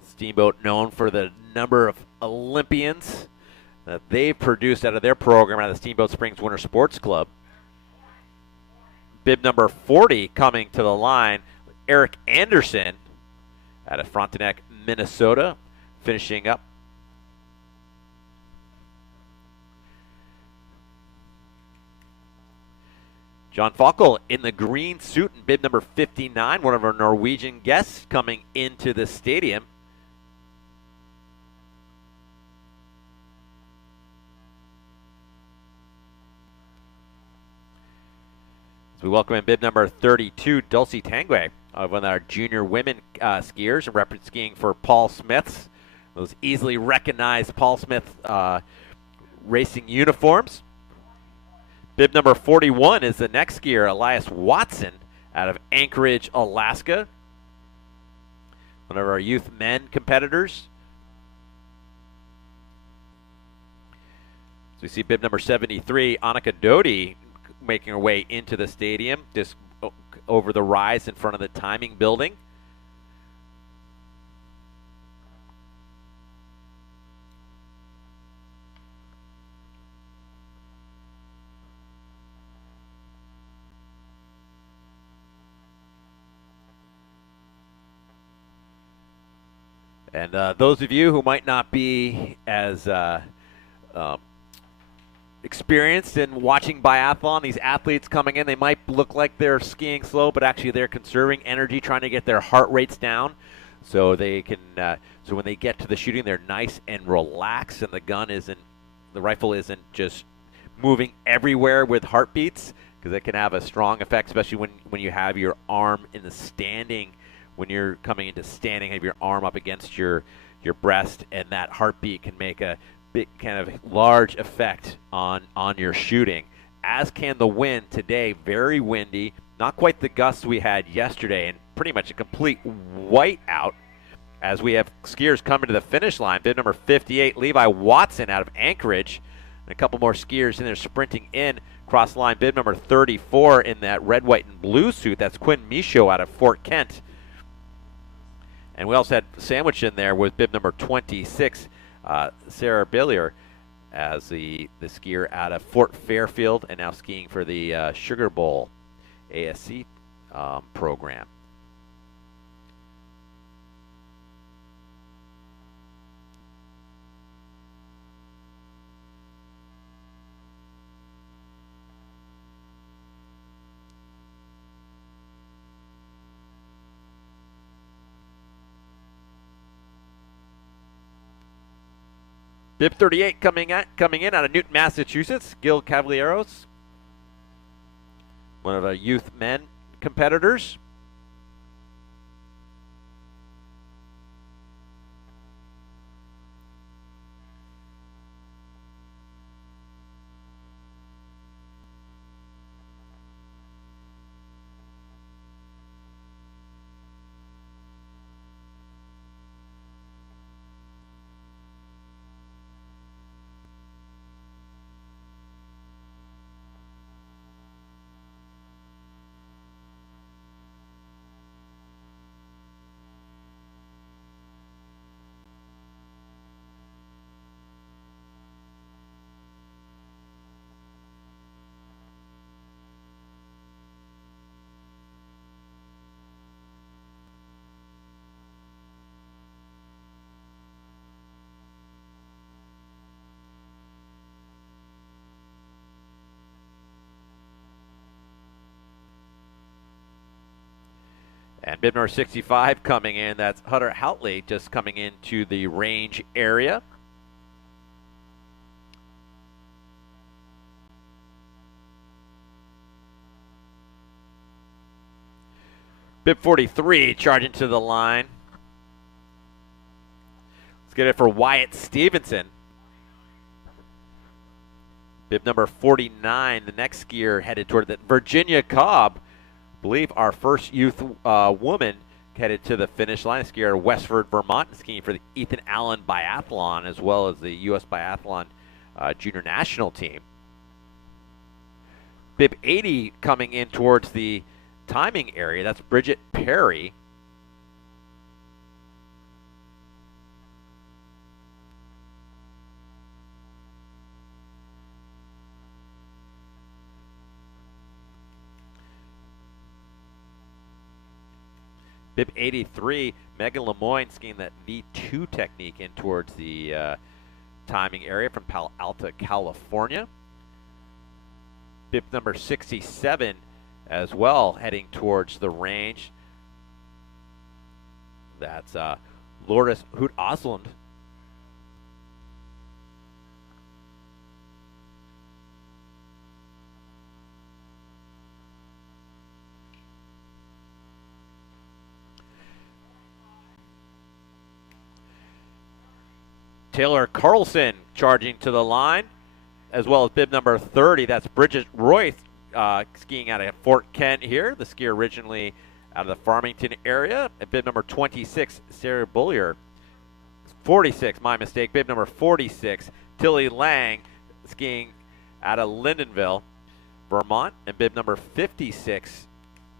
Steamboat known for the number of Olympians that they've produced out of their program out of the Steamboat Springs Winter Sports Club. Bib number 40 coming to the line, Eric Anderson out of Frontenac, Minnesota, finishing up. John Falkel in the green suit in bib number 59, one of our Norwegian guests coming into the stadium. So we welcome in bib number 32, Dulcie Tanguay, one of our junior women skiers, and skiing for Paul Smith's, those easily recognized Paul Smith racing uniforms. Bib number 41 is the next skier, Elias Watson, out of Anchorage, Alaska. One of our youth men competitors. So we see bib number 73, Annika Doty, making her way into the stadium, just over the rise in front of the timing building. And those of you who might not be as experienced in watching biathlon, these athletes coming in, they might look like they're skiing slow, but actually they're conserving energy, trying to get their heart rates down, so they can. So when they get to the shooting, they're nice and relaxed, and the rifle isn't just moving everywhere with heartbeats, because it can have a strong effect, especially when you have your arm in the standing. When you're coming into standing, have your arm up against your breast, and that heartbeat can make a big kind of large effect on your shooting, as can the wind today. Very windy, not quite the gusts we had yesterday, and pretty much a complete whiteout as we have skiers coming to the finish line. Bib number 58, Levi Watson out of Anchorage, and a couple more skiers in there sprinting in cross line. Bib number 34 in that red, white, and blue suit, that's Quinn Michaud out of Fort Kent. And we also had sandwiched in there with bib number 26, Sarah Billier, as the skier out of Fort Fairfield, and now skiing for the Sugar Bowl ASC program. Bib 38 coming in out of Newton, Massachusetts, Gil Cavalieros, one of our youth men competitors. And bib number 65 coming in, that's Hutter Houtley, just coming into the range area. Bib 43 charging to the line. Let's get it for Wyatt Stevenson. Bib number 49, the next skier headed toward the Virginia Cobb. I believe our first youth woman headed to the finish line. A skier at Westford, Vermont, skiing for the Ethan Allen Biathlon as well as the U.S. Biathlon Junior National Team. Bib 80 coming in towards the timing area. That's Bridget Perry. Bib 83, Megan Lemoyne skiing that V2 technique in towards the timing area from Palo Alto, California. Bib number 67 as well, heading towards the range. That's Lourdes Hoot Osland. Taylor Carlson charging to the line, as well as bib number 30. That's Bridget Royce skiing out of Fort Kent here. The skier originally out of the Farmington area. And bib number 26, Sarah Bullier. 46, my mistake. Bib number 46, Tilly Lang skiing out of Lindenville, Vermont. And bib number 56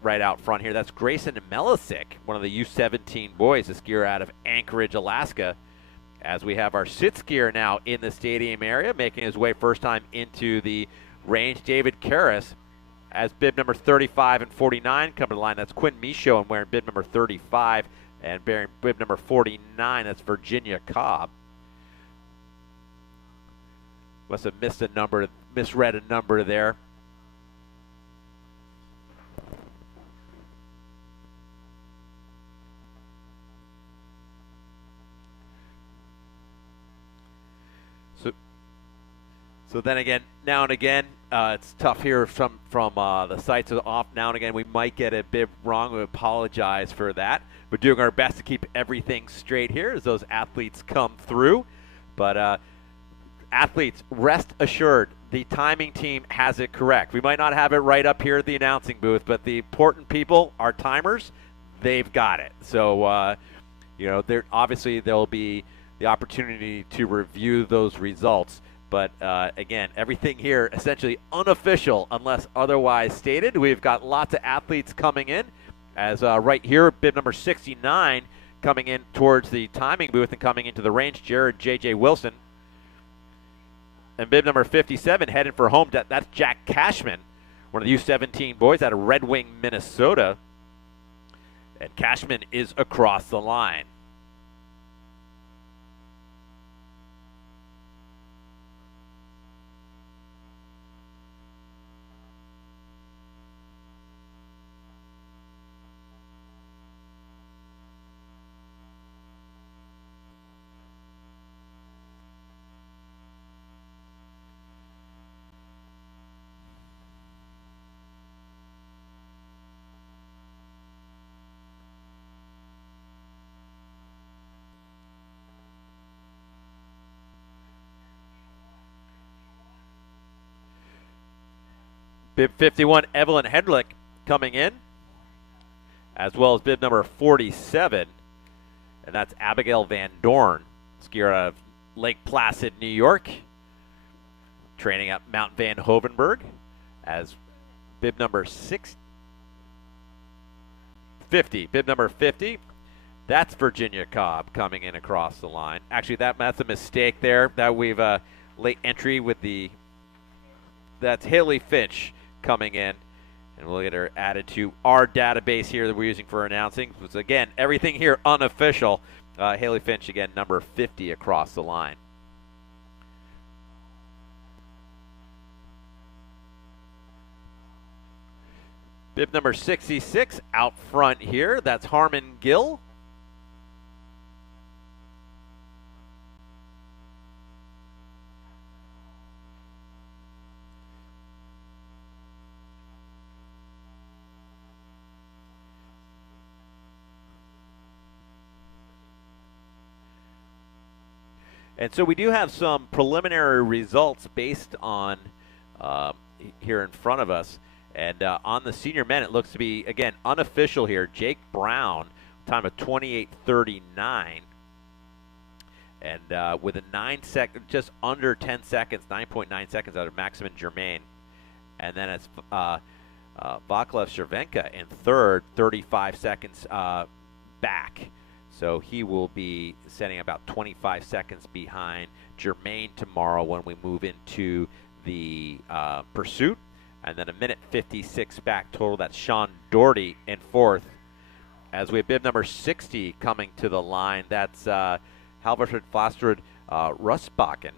right out front here. That's Grayson Melisick, one of the U-17 boys, a skier out of Anchorage, Alaska. As we have our sit skier now in the stadium area, making his way first time into the range, David Karras, as bib number 35 and 49 come to the line. That's Quinn Michaud and wearing bib number 35, and bearing bib number 49, that's Virginia Cobb. Must have missed a number, misread a number there. So then again, now and again, it's tough here from the sites off. Now and again, we might get a bib wrong. We apologize for that. We're doing our best to keep everything straight here as those athletes come through. But athletes, rest assured, the timing team has it correct. We might not have it right up here at the announcing booth, but the important people, our timers, they've got it. So, you know, obviously there'll be the opportunity to review those results. But again, everything here essentially unofficial unless otherwise stated. We've got lots of athletes coming in. As right here, bib number 69 coming in towards the timing booth and coming into the range, Jared J.J. Wilson. And bib number 57 heading for home. That's Jack Cashman, one of the U-17 boys out of Red Wing, Minnesota. And Cashman is across the line. Bib 51, Evelyn Hedrick coming in, as well as bib number 47, and that's Abigail Van Dorn, skier out of Lake Placid, New York, training at Mount Van Hovenberg, as bib number 50. Bib number 50, that's Virginia Cobb coming in across the line. Actually, that's a mistake there. That we've late entry with that's Haley Finch coming in, and we'll get her added to our database here that we're using for announcing. So again, everything here unofficial. Haley Finch, again, number 50 across the line. Bib number 66 out front here. That's Harmon Gill. And so we do have some preliminary results based on here in front of us. And on the senior men, it looks to be, again, unofficial here. Jake Brown, time of 28:39. And with a 9-second, just under 10 seconds, 9.9 seconds out of Maximin Germain. And then it's Vaclav Cervenka in third, 35 seconds back. So he will be setting about 25 seconds behind Germain tomorrow when we move into the pursuit. And then a minute 56 back total. That's Sean Doherty in fourth. As we have bib number 60 coming to the line, that's Halvorsen Flastrud Rustbakken.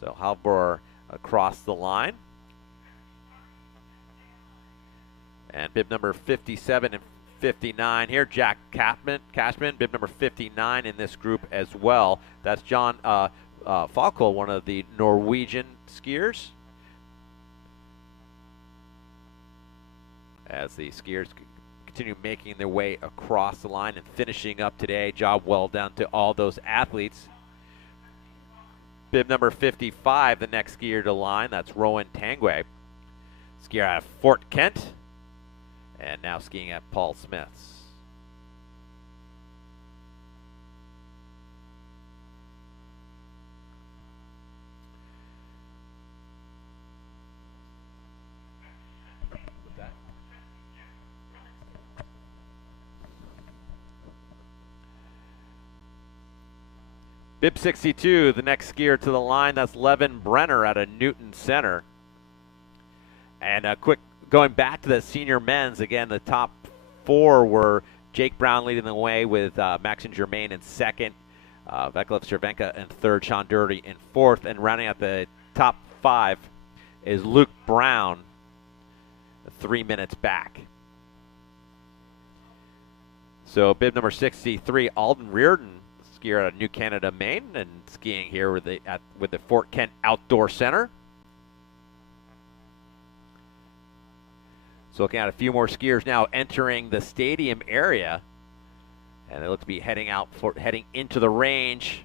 So Halvor across the line. And bib number 57 and 59 here, Jack Cashman, bib number 59 in this group as well. That's John Falco, one of the Norwegian skiers. As the skiers continue making their way across the line and finishing up today. Job well done to all those athletes. Bib number 55, the next skier to line, that's Rowan Tanguay. Skier out of Fort Kent. And now skiing at Paul Smith's. Bib 62, the next skier to the line, that's Levin Brenner out of Newton Center. And a quick going back to the senior men's, again, the top four were Jake Brown leading the way with Maxim Germain in second, Vaclav Cervenka in third, Sean Doherty in fourth, and rounding out the top five is Luke Brown, 3 minutes back. So bib number 63, Alden Reardon, skier out of New Canada, Maine, and skiing here with the Fort Kent Outdoor Center. So looking at a few more skiers now entering the stadium area, and they look to be heading into the range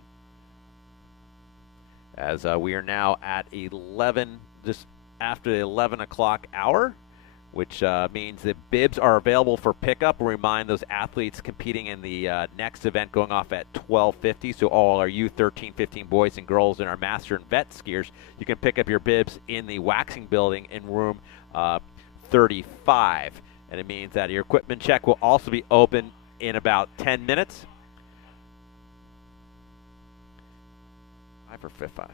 as we are now at 11, just after the 11 o'clock hour, which means that bibs are available for pickup. We'll remind those athletes competing in the next event going off at 12:50. So all our U13, 15 boys and girls and our master and vet skiers, you can pick up your bibs in the waxing building in room 35, and it means that your equipment check will also be open in about 10 minutes. 5 or 5.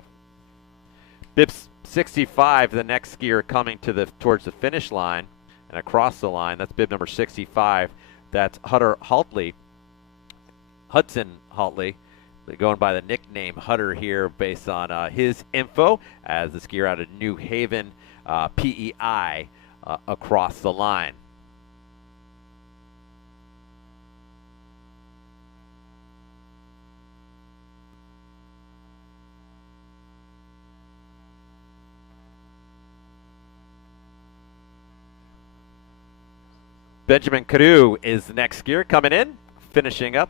Bib 65, the next skier coming towards the finish line and across the line. That's bib number 65. That's Hudson Haltley, going by the nickname Hutter here based on his info as the skier out of New Haven, PEI. Across the line. Benjamin Carew is the next skier coming in, finishing up.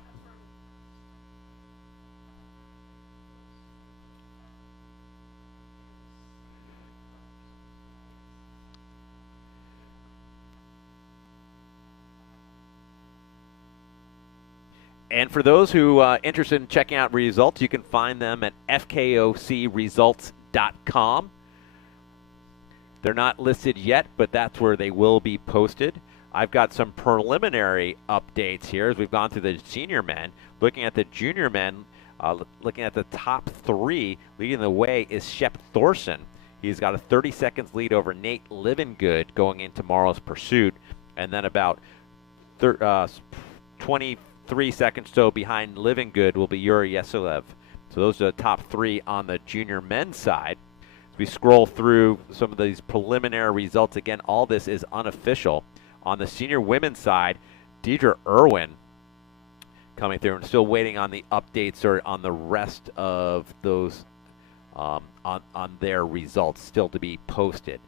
And for those who are interested in checking out results, you can find them at fkocresults.com. They're not listed yet, but that's where they will be posted. I've got some preliminary updates here as we've gone through the senior men. Looking at the junior men, looking at the top three, leading the way is Shep Thorson. He's got a 30 seconds lead over Nate Livengood going in tomorrow's pursuit. And then about 23 seconds so behind Livengood will be Yuri Yesolev. So those are the top three on the junior men's side. As we scroll through some of these preliminary results, again, all this is unofficial. On the senior women's side, Deidre Irwin coming through, and still waiting on the updates or on the rest of those on their results still to be posted.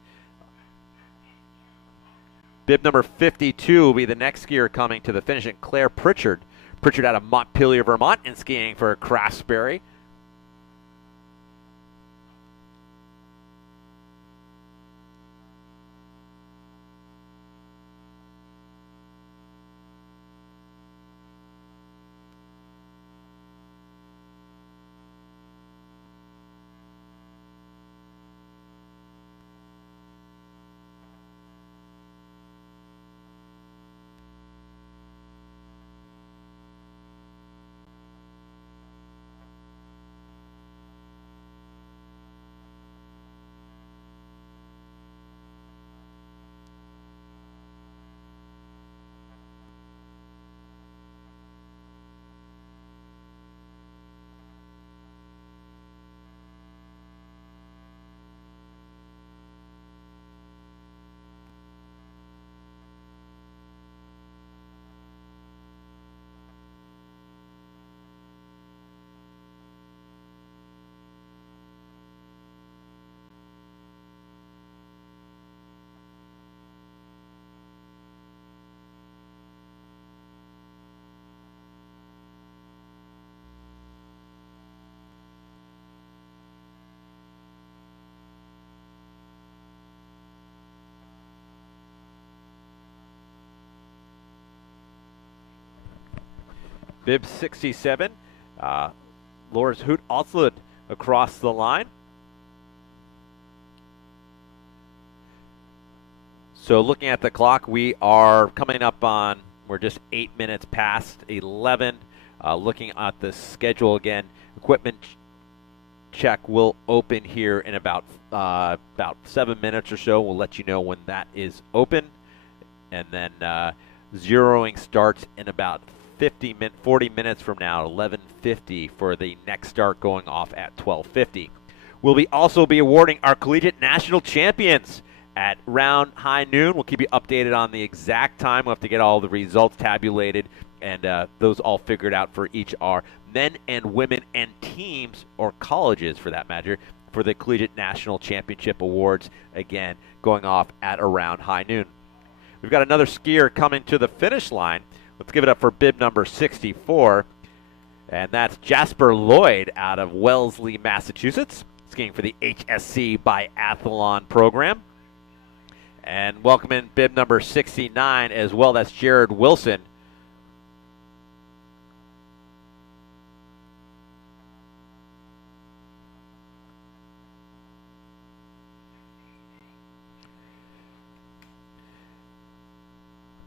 Bib number 52 will be the next skier coming to the finish, and Claire Pritchard. Pritchard out of Montpelier, Vermont, and skiing for Craftsbury. Bib 67, Loris Hoot Alslund across the line. So looking at the clock, we are coming up on, we're just 8 minutes past 11. Looking at the schedule again, equipment check will open here in about 7 minutes or so. We'll let you know when that is open. And then zeroing starts in about 40 minutes from now, 11:50 for the next start going off at 12:50. We'll also be awarding our Collegiate National Champions at around high noon. We'll keep you updated on the exact time. We'll have to get all the results tabulated and those all figured out for each our men and women and teams, or colleges for that matter, for the Collegiate National Championship Awards, again, going off at around high noon. We've got another skier coming to the finish line. Let's give it up for bib number 64, and that's Jasper Lloyd out of Wellesley, Massachusetts, skiing for the HSC Biathlon program. And welcome in bib number 69 as well. That's Jared Wilson.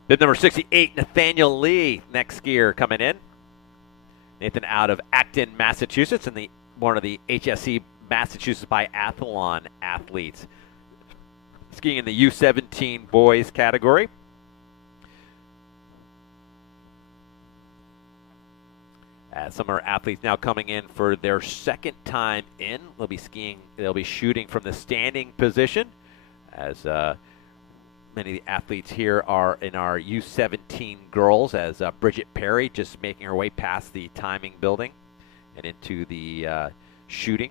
Bib number 68, Nathaniel Lee, next skier coming in. Nathan out of Acton, Massachusetts, and one of the HSC Massachusetts Biathlon athletes, skiing in the U17 boys category. As some of our athletes now coming in for their second time in. They'll be shooting from the standing position, as many of the athletes here are in our U17 girls, as Bridget Perry just making her way past the timing building and into the shooting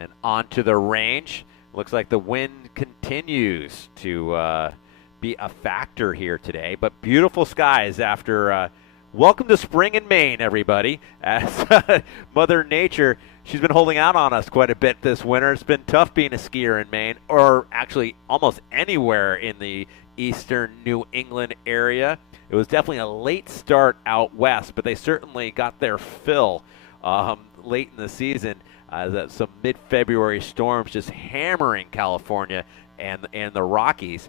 and onto the range. Looks like the wind continues to be a factor here today, but beautiful skies after welcome to spring in Maine, everybody, as Mother Nature, she's been holding out on us quite a bit this winter. It's been tough being a skier in Maine, or actually almost anywhere in the eastern New England area. It was definitely a late start out west, but they certainly got their fill late in the season. Some mid-February storms just hammering California and the Rockies.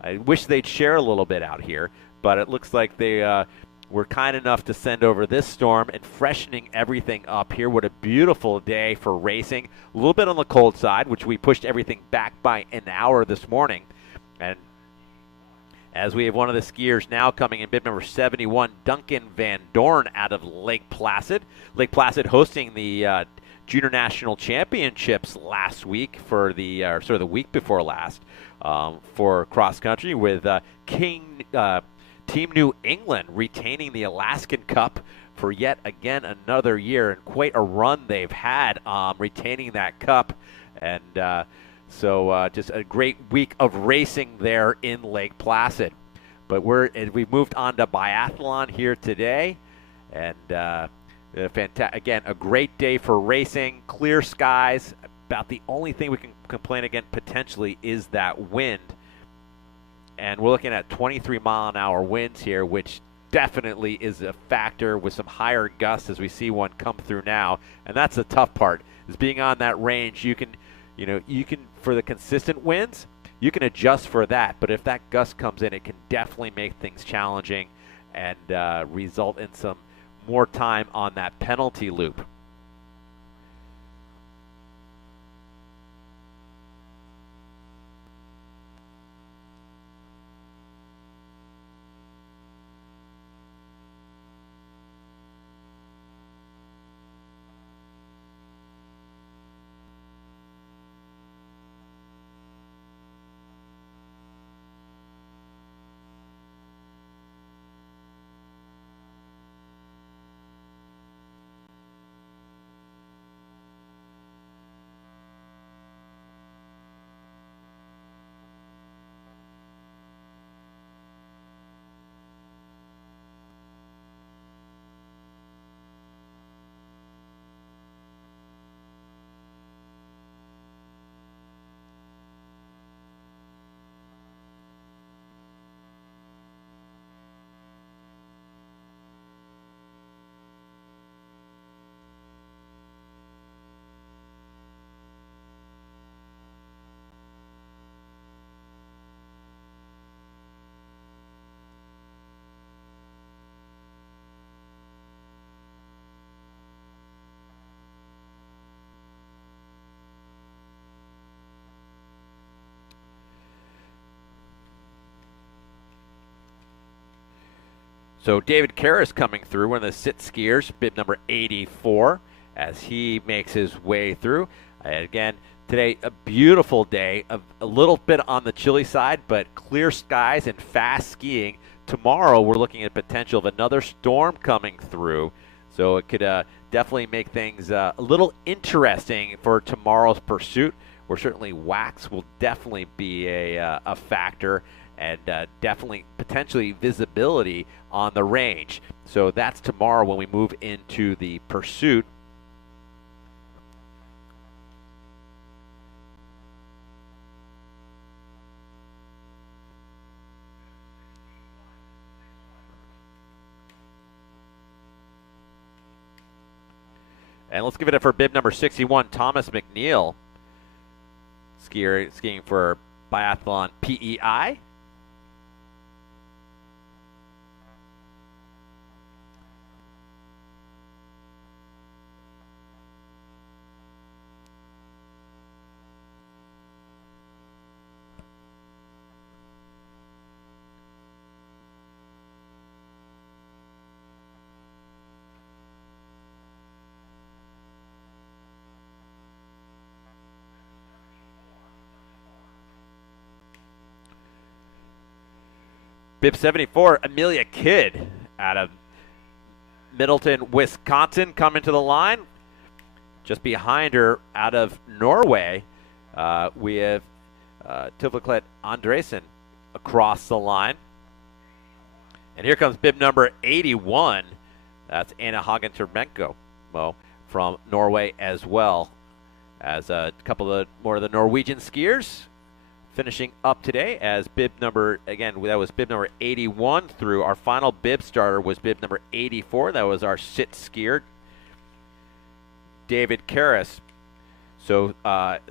I wish they'd share a little bit out here, but it looks like they were kind enough to send over this storm and freshening everything up here. What a beautiful day for racing. A little bit on the cold side, which we pushed everything back by an hour this morning. And as we have one of the skiers now coming in, bib number 71, Duncan Van Dorn out of Lake Placid. Lake Placid hosting the Junior National Championships last week for the sort of the week before last for cross country with Team New England retaining the Alaskan Cup for yet again another year, and quite a run they've had retaining that cup. And so just a great week of racing there in Lake Placid. But we've moved on to biathlon here today, and again, a great day for racing, clear skies. About the only thing we can complain against potentially is that wind. And we're looking at 23-mile-an-hour winds here, which definitely is a factor with some higher gusts as we see one come through now. And that's the tough part, is being on that range. You can for the consistent winds, you can adjust for that. But if that gust comes in, it can definitely make things challenging and result in some more time on that penalty loop. So David Karras coming through, one of the sit skiers, bib number 84, as he makes his way through. And again, today, a beautiful day, a little bit on the chilly side, but clear skies and fast skiing. Tomorrow, we're looking at potential of another storm coming through. So it could definitely make things a little interesting for tomorrow's pursuit, where certainly wax will definitely be a factor, and definitely potentially visibility on the range. So that's tomorrow when we move into the pursuit. And let's give it up for bib number 61, Thomas McNeil, skiing for Biathlon PEI. Bib 74, Amelia Kidd out of Middleton, Wisconsin, coming to the line. Just behind her, out of Norway, we have Tifleklet Andresen across the line. And here comes bib number 81. That's Anna Hagen Termenko from Norway as well, as a couple of more of the Norwegian skiers finishing up today as bib number, again, that was bib number 81 through. Our final bib starter was bib number 84. That was our sit skier, David Karras. So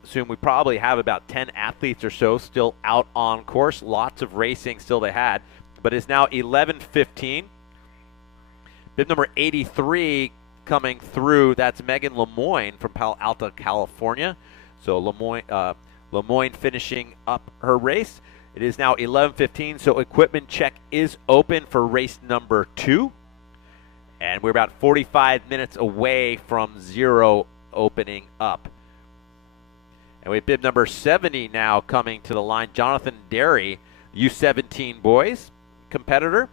soon we probably have about 10 athletes or so still out on course. Lots of racing still they had, but it's now 11:15. Bib number 83 coming through. That's Megan Lemoyne from Palo Alto, California. So Lemoyne finishing up her race. It is now 11:15, so equipment check is open for race number 2. And we're about 45 minutes away from 0 opening up. And we have bib number 70 now coming to the line, Jonathan Derry, U17 boys competitor.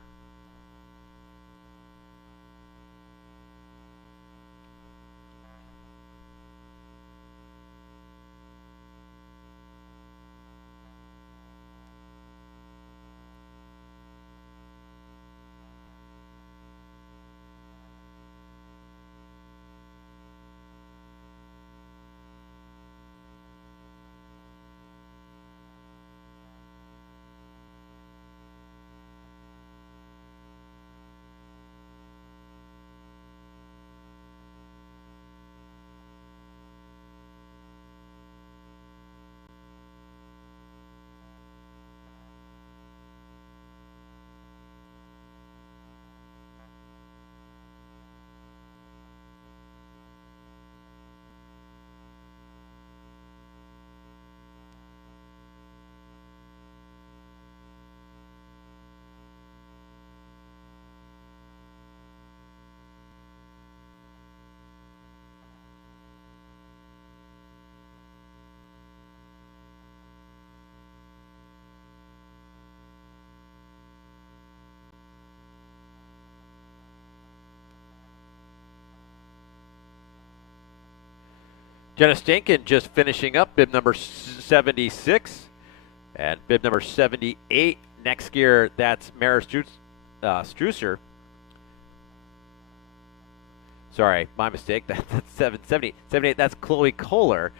Jenna Stankin just finishing up bib number 76. And bib number 78, next gear, that's Mara Strusser. Sorry, my mistake. That's 78, that's Chloe Kohler.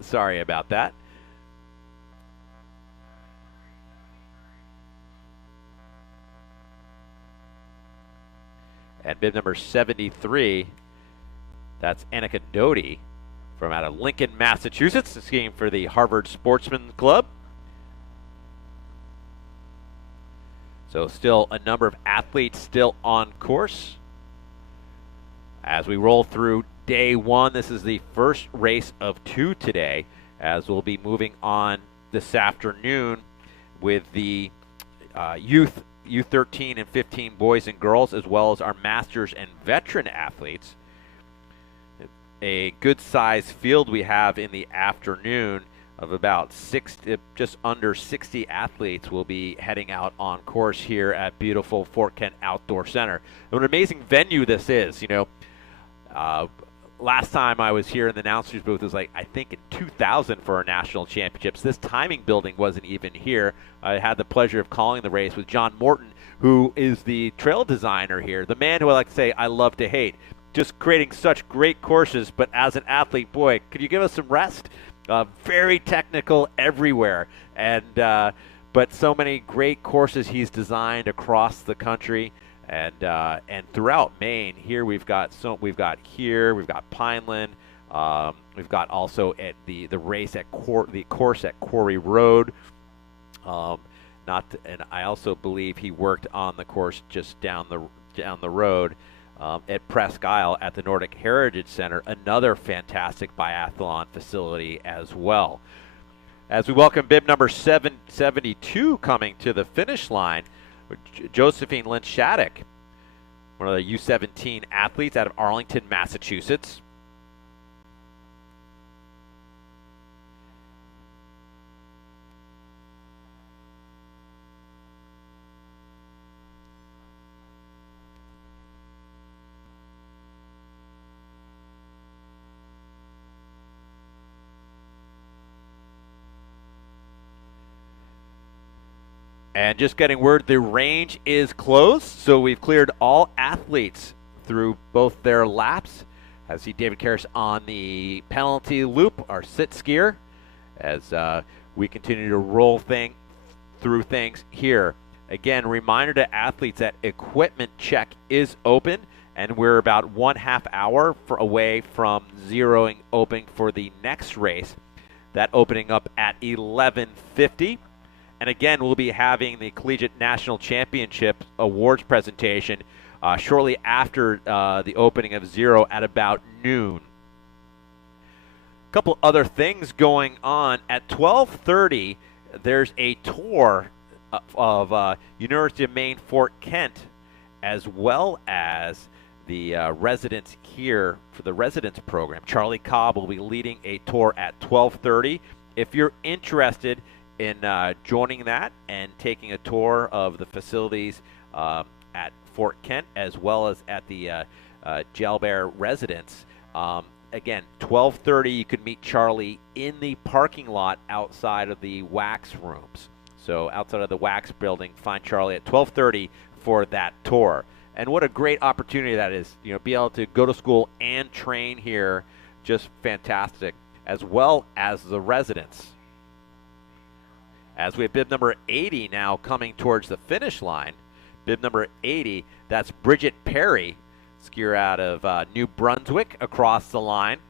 Sorry about that. And bib number 73, that's Annika Doty from out of Lincoln, Massachusetts, skiing for the Harvard Sportsman Club. So still a number of athletes still on course. As we roll through day one, this is the first race of 2 today, as we'll be moving on this afternoon with the U13 and 15 boys and girls, as well as our masters and veteran athletes. A good size field we have in the afternoon of about just under 60 athletes will be heading out on course here at beautiful Fort Kent Outdoor Center. What an amazing venue this is. You know, last time I was here in the announcer's booth was I think in 2000 for our national championships. This timing building wasn't even here. I had the pleasure of calling the race with John Morton, who is the trail designer here, the man who I like to say I love to hate. Just creating such great courses, but as an athlete, boy, could you give us some rest? Very technical everywhere, and but so many great courses he's designed across the country and throughout Maine. Here we've got Pineland. We've got also at the race at the course at Quarry Road. And I also believe he worked on the course just down the road. At Presque Isle at the Nordic Heritage Center, another fantastic biathlon facility as well. As we welcome bib number 772 coming to the finish line, Josephine Lynch Shattuck, one of the U17 athletes out of Arlington, Massachusetts. And just getting word, the range is closed, so we've cleared all athletes through both their laps. I see David Karras on the penalty loop, our sit skier, as we continue to roll through things here. Again, reminder to athletes that equipment check is open, and we're about 1/2 hour away from zeroing open for the next race. That opening up at 11:50. And again, we'll be having the Collegiate National Championship awards presentation shortly after the opening of zero at about noon. A couple other things going on. At 12:30, there's a tour of University of Maine Fort Kent, as well as the residents here for the residents program. Charlie Cobb will be leading a tour at 12:30. If you're interested in joining that and taking a tour of the facilities at Fort Kent as well as at the Jalbert residence, again, 12:30 you can meet Charlie in the parking lot outside of the wax rooms. So outside of the wax building, find Charlie at 12:30 for that tour. And what a great opportunity that is, be able to go to school and train here, just fantastic, as well as the residents. As we have bib number 80 now coming towards the finish line. Bib number 80, that's Bridget Perry, skier out of New Brunswick, across the line.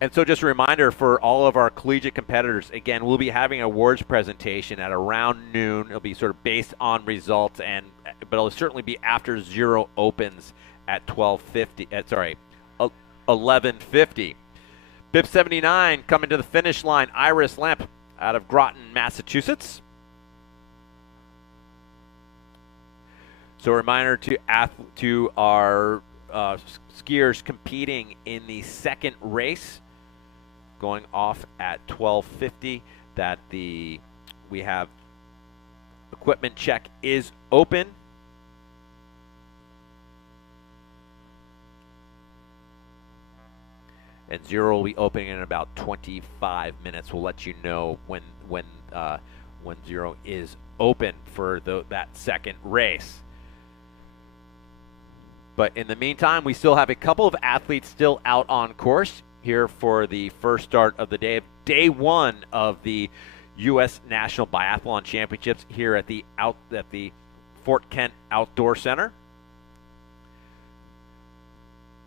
And so just a reminder for all of our collegiate competitors, again, we'll be having an awards presentation at around noon. It'll be sort of based on results, but it'll certainly be after Zero opens at 11:50. Bib 79 coming to the finish line, Iris Lemp out of Groton, Massachusetts. So a reminder to our skiers competing in the second race, going off at 12:50, that we have equipment check is open. And Zero will be opening in about 25 minutes. We'll let you know when Zero is open for that second race. But in the meantime, we still have a couple of athletes still out on course here for the first start of the day one of the U.S. National Biathlon Championships here at the Fort Kent Outdoor Center.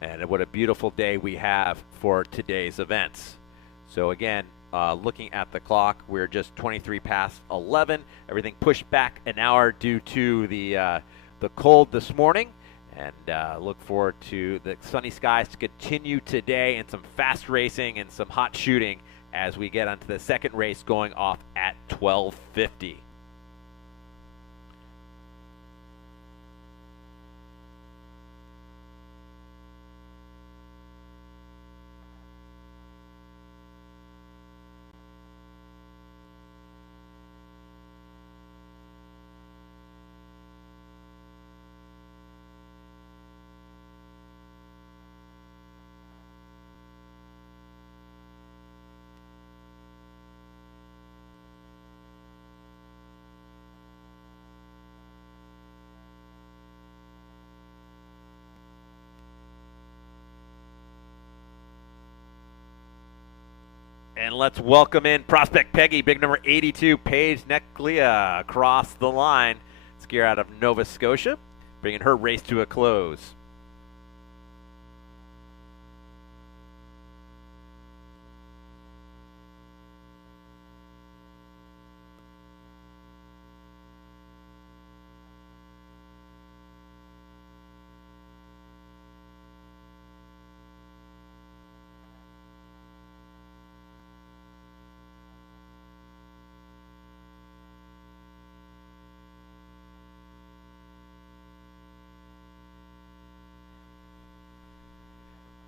And what a beautiful day we have for today's events. So again, looking at the clock, we're just 23 past 11. Everything pushed back an hour due to the cold this morning. And look forward to the sunny skies to continue today, and some fast racing and some hot shooting as we get onto the second race going off at 12:50. And let's welcome in Prospect Peggy, big number 82, Paige Neclia, across the line. Skier out of Nova Scotia, bringing her race to a close.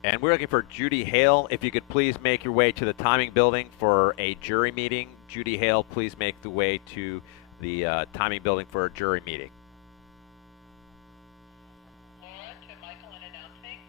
And we're looking for Judy Hale. If you could please make your way to the timing building for a jury meeting. Judy Hale, please make the way to the timing building for a jury meeting. Laura, to Michael in announcing.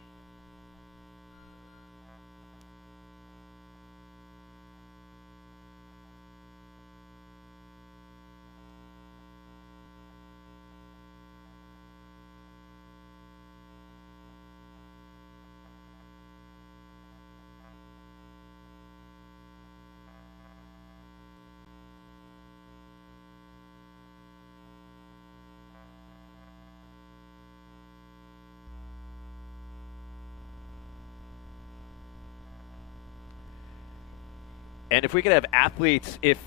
And if we could have athletes, if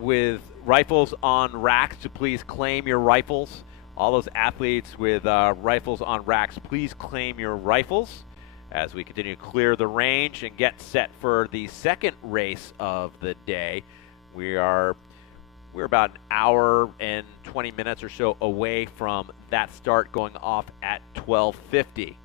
with rifles on racks, to please claim your rifles. All those athletes with rifles on racks, please claim your rifles as we continue to clear the range and get set for the second race of the day. We're about an hour and 20 minutes or so away from that start, going off at 12:50.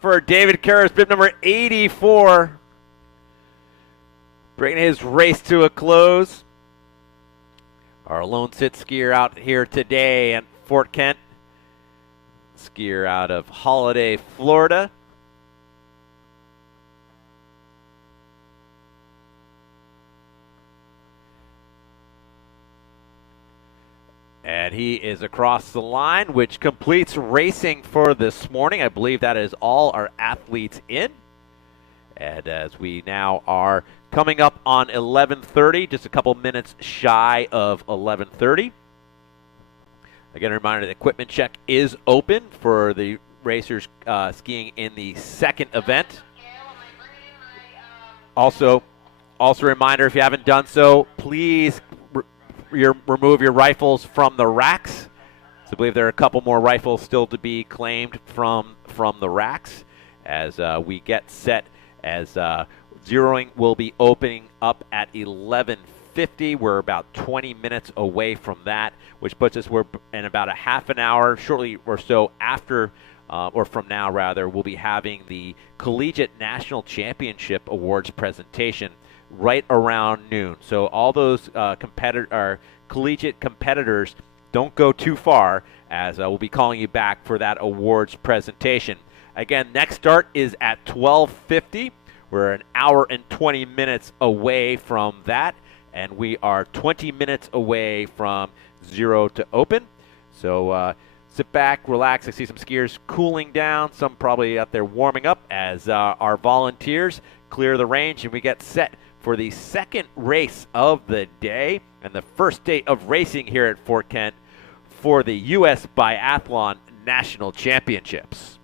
For David Karras, bib number 84, bringing his race to a close. Our lone sit skier out here today at Fort Kent, skier out of Holiday, Florida. And he is across the line, which completes racing for this morning. I believe that is all our athletes in. And as we now are coming up on 11:30, just a couple minutes shy of 11:30. Again, a reminder, the equipment check is open for the racers skiing in the second event. Also a reminder, if you haven't done so, please remove your rifles from the racks. So I believe there are a couple more rifles still to be claimed from the racks as we get set, as zeroing will be opening up at 11:50. We're about 20 minutes away from that, which puts us, we're in about a half an hour, shortly or so after, or from now rather, we'll be having the Collegiate National Championship Awards presentation right around noon. So all those collegiate competitors, don't go too far, as we'll be calling you back for that awards presentation. Again, next start is at 12:50. We're an hour and 20 minutes away from that, and we are 20 minutes away from zero to open. So sit back, relax. I see some skiers cooling down, some probably out there warming up as our volunteers clear the range, and we get set for the second race of the day and the first day of racing here at Fort Kent for the U.S. Biathlon National Championships.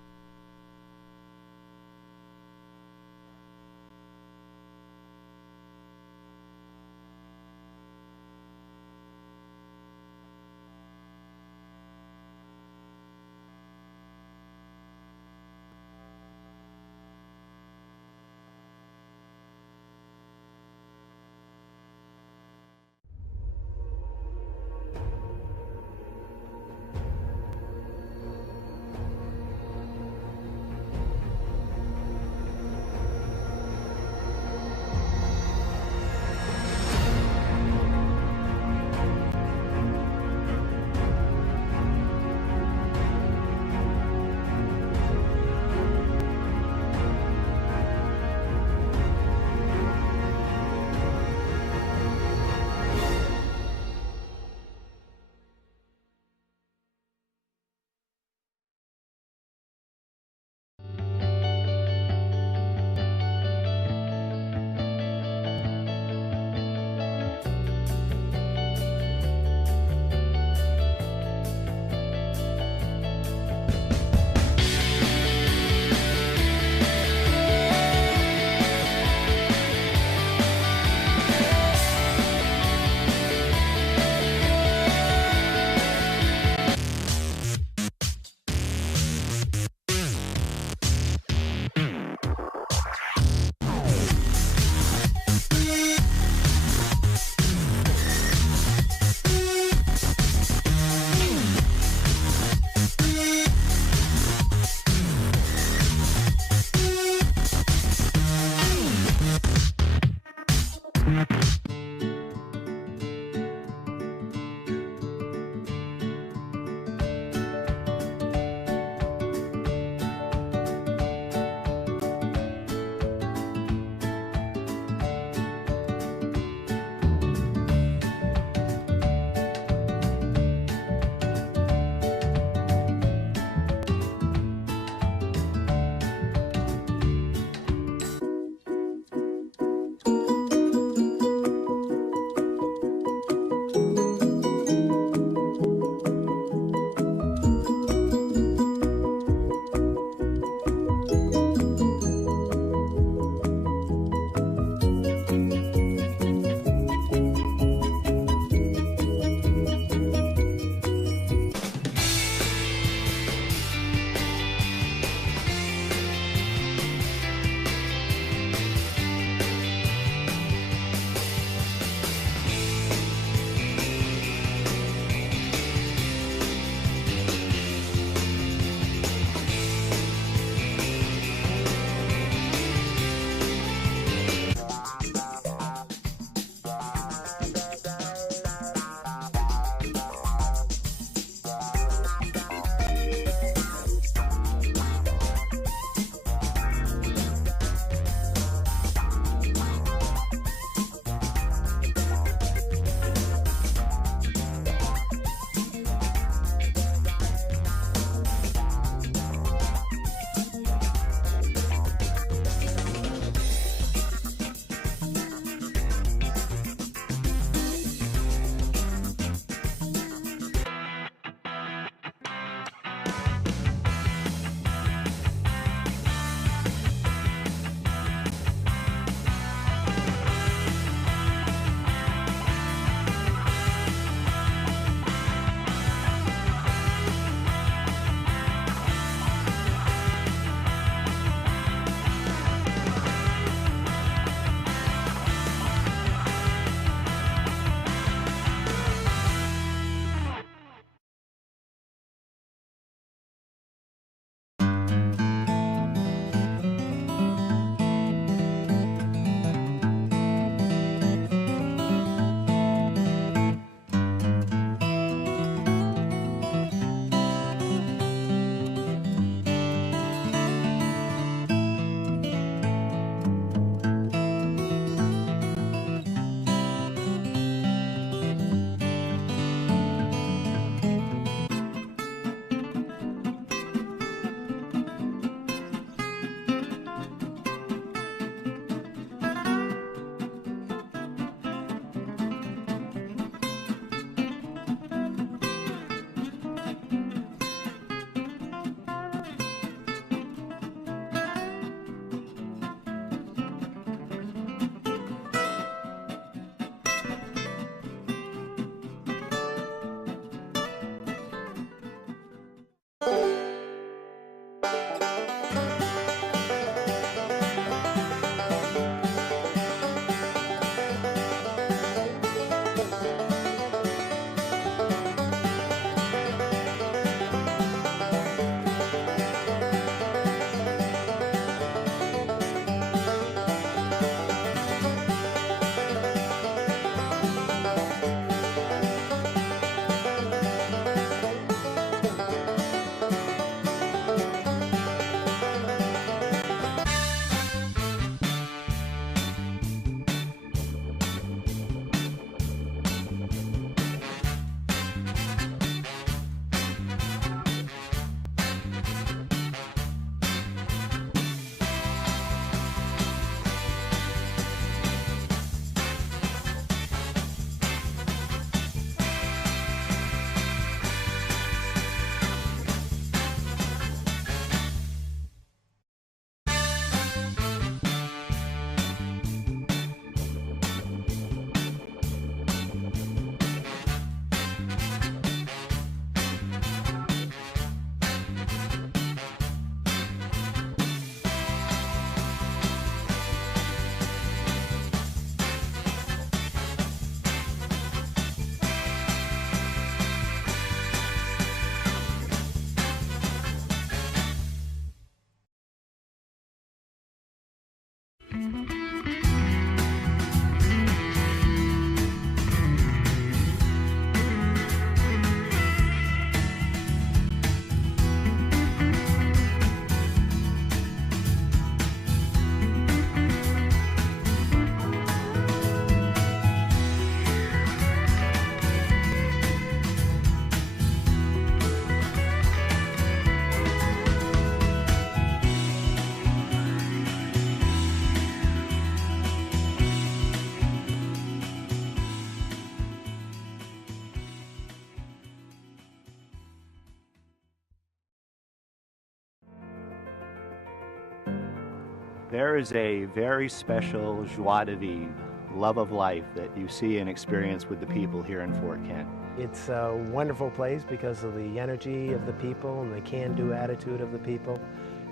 There is a very special joie de vivre, love of life that you see and experience with the people here in Fort Kent. It's a wonderful place because of the energy of the people and the can-do attitude of the people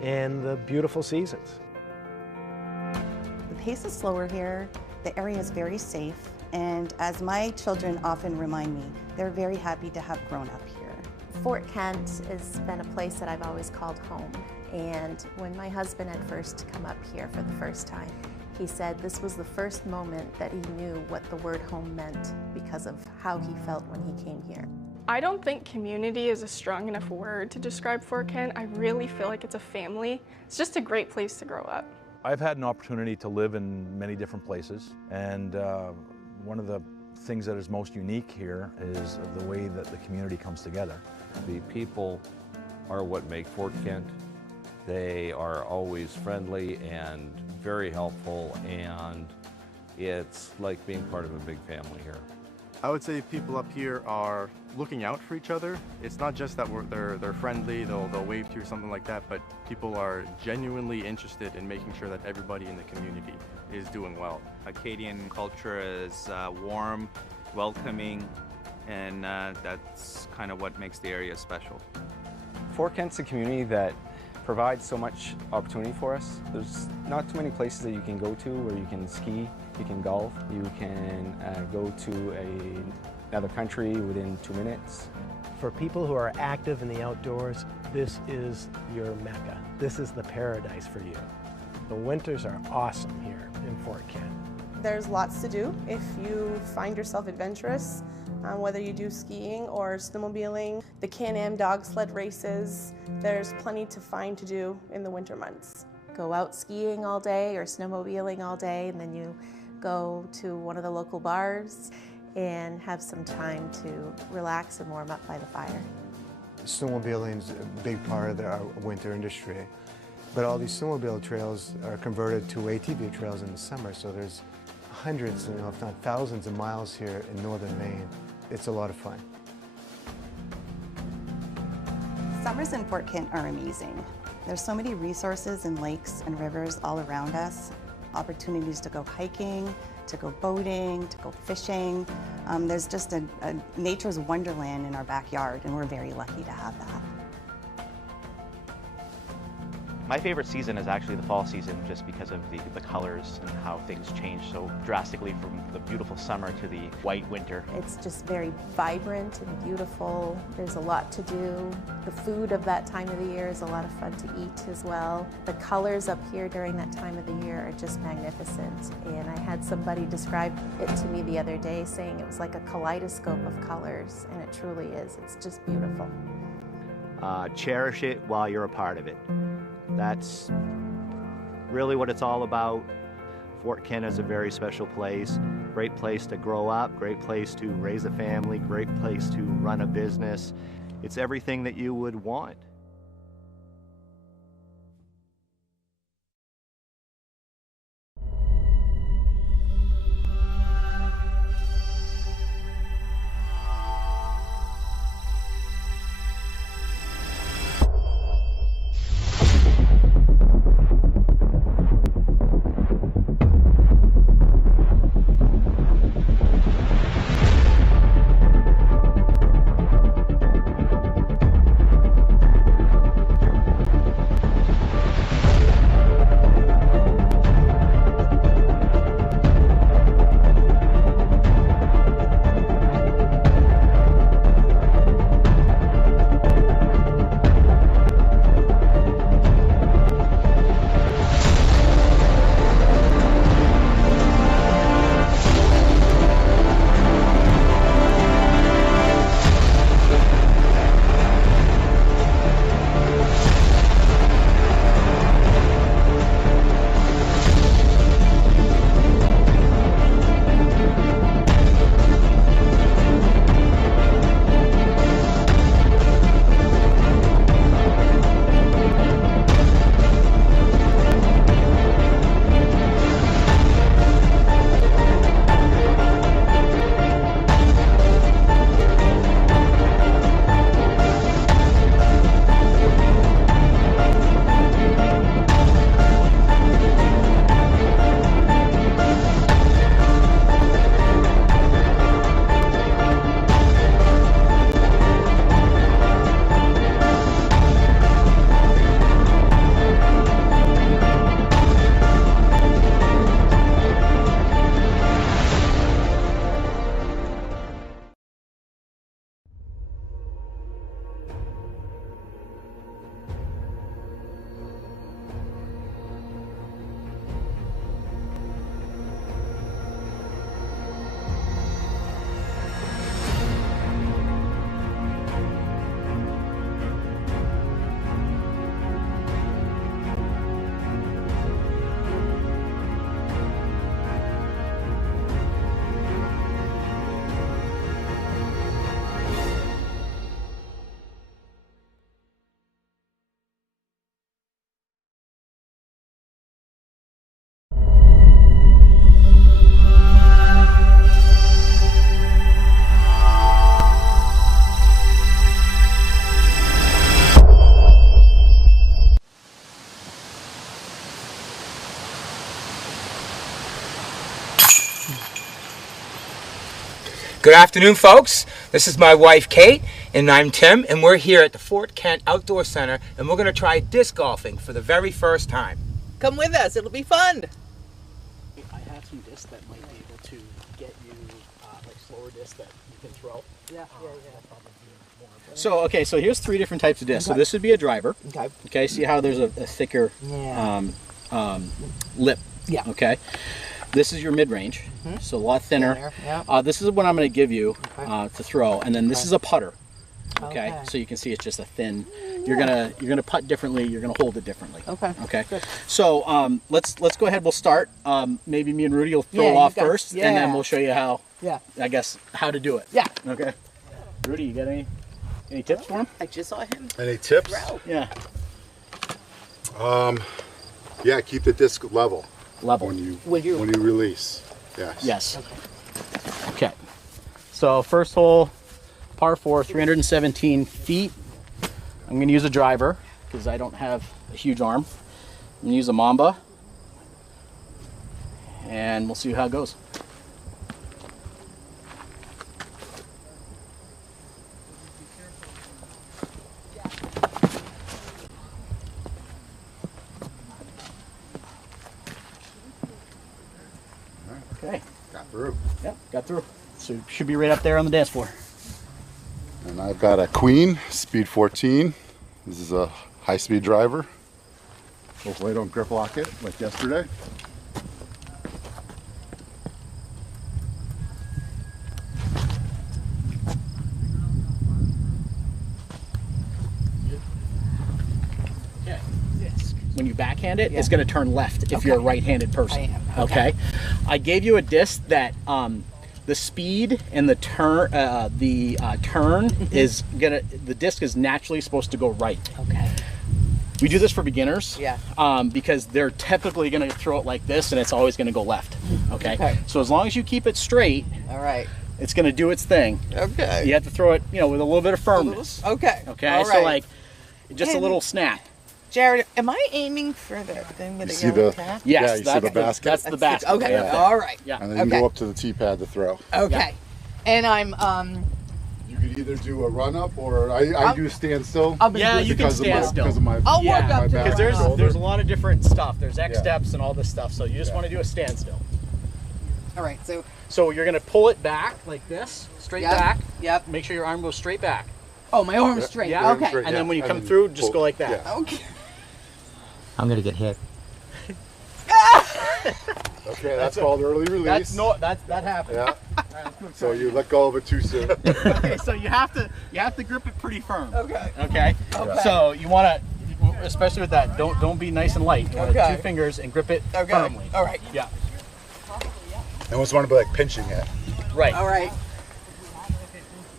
and the beautiful seasons. The pace is slower here, the area is very safe, and as my children often remind me, they're very happy to have grown up here. Fort Kent has been a place that I've always called home, and when my husband had first come up here for the first time, he said this was the first moment that he knew what the word home meant because of how he felt when he came here. I don't think community is a strong enough word to describe Fort Kent. I really feel like it's a family. It's just a great place to grow up. I've had an opportunity to live in many different places, and one of the things that is most unique here is the way that the community comes together. The people are what make Fort Kent. They are always friendly and very helpful, and it's like being part of a big family here. I would say people up here are looking out for each other. It's not just that they're friendly, they'll wave to you or something like that, but people are genuinely interested in making sure that everybody in the community is doing well. Acadian culture is warm, welcoming, and that's kind of what makes the area special. Fort Kent's a community that provides so much opportunity for us. There's not too many places that you can go to where you can ski, you can golf, you can go to another country within 2 minutes. For people who are active in the outdoors, this is your Mecca. This is the paradise for you. The winters are awesome here in Fort Kent. There's lots to do if you find yourself adventurous, whether you do skiing or snowmobiling, the Can-Am dog sled races. There's plenty to find to do in the winter months. Go out skiing all day or snowmobiling all day, and then you go to one of the local bars and have some time to relax and warm up by the fire. Snowmobiling is a big part of our winter industry, but all these snowmobile trails are converted to ATV trails in the summer, so there's hundreds, if not thousands of miles here in northern Maine. It's a lot of fun. Summers in Fort Kent are amazing. There's so many resources and lakes and rivers all around us. Opportunities to go hiking, to go boating, to go fishing. There's just a nature's wonderland in our backyard, and we're very lucky to have that. My favorite season is actually the fall season, just because of the colors and how things change so drastically from the beautiful summer to the white winter. It's just very vibrant and beautiful. There's a lot to do. The food of that time of the year is a lot of fun to eat as well. The colors up here during that time of the year are just magnificent. And I had somebody describe it to me the other day, saying it was like a kaleidoscope of colors, and it truly is. It's just beautiful. Cherish it while you're a part of it. That's really what it's all about. Fort Kent is a very special place. Great place to grow up, great place to raise a family, great place to run a business. It's everything that you would want. Good afternoon, folks. This is my wife, Kate, and I'm Tim, and we're here at the Fort Kent Outdoor Center, and we're going to try disc golfing for the very first time. Come with us. It'll be fun. I have some discs that might be able to get you like slower discs that you can throw. Yeah. So, okay, so here's 3 different types of discs. Okay. So this would be a driver. Okay. Okay, see how there's a thicker lip. Yeah. Okay. This is your mid-range, so a lot thinner. Yeah. This is what I'm going to give you to throw, and then this is a putter. Okay? So you can see it's just a thin. You're gonna putt differently. You're gonna hold it differently. Okay. Okay. Good. So let's go ahead. We'll start. Maybe me and Rudy will throw off first, and then we'll show you how. Yeah. I guess how to do it. Yeah. Okay. Rudy, you got any tips for him? I just saw him. Any tips? Throw. Yeah. Yeah, keep the disc level. Level. When you release. Yes. Yes. Okay. So first hole, par 4, 317 feet. I'm going to use a driver because I don't have a huge arm. I'm going to use a Mamba, and we'll see how it goes. Okay. Got through. Yep, got through. So should be right up there on the dance floor. And I've got a Queen, speed 14. This is a high-speed driver. Hopefully I don't grip lock it like yesterday. Okay. When you backhand it, it's going to turn left if you're a right-handed person. I am. Okay. I gave you a disc that the speed and the turn, is gonna. The disc is naturally supposed to go right. Okay. We do this for beginners. Yeah. Because they're typically going to throw it like this, and it's always going to go left. Okay? Okay. So as long as you keep it straight, All right. it's going to do its thing. Okay. You have to throw it, with a little bit of firmness. Okay. Okay. All So right. like, just a little snap. Jared, am I aiming for the thing with You the see yellow the cap? Yes, yeah, you see the basket. That's the basket. Okay. Yeah. All right. Yeah. And then you go up to the tee pad to throw. Okay. And I'm You could either do a run up or I do standstill. Yeah, you can stand still. Because of my I'll walk up to Because it. there's a lot of different stuff. There's X Yeah. steps and all this stuff. So you just want to do a standstill. All right. So. So you're going to pull it back like this, straight back. Yep. Make sure your arm goes straight back. Oh, my arm's straight. Yeah. Okay. And then when you come through, just go like that. Yeah. Okay. I'm going to get hit. Okay, that's called early release. That happens. Yeah. So you let go of it too soon. Okay, so you have to grip it pretty firm. Okay. Okay. So you want to, especially with that, don't be nice and light. You want Okay. 2 fingers and grip it Okay. firmly. All right. Yeah. I almost want to be like pinching it. Right. All right.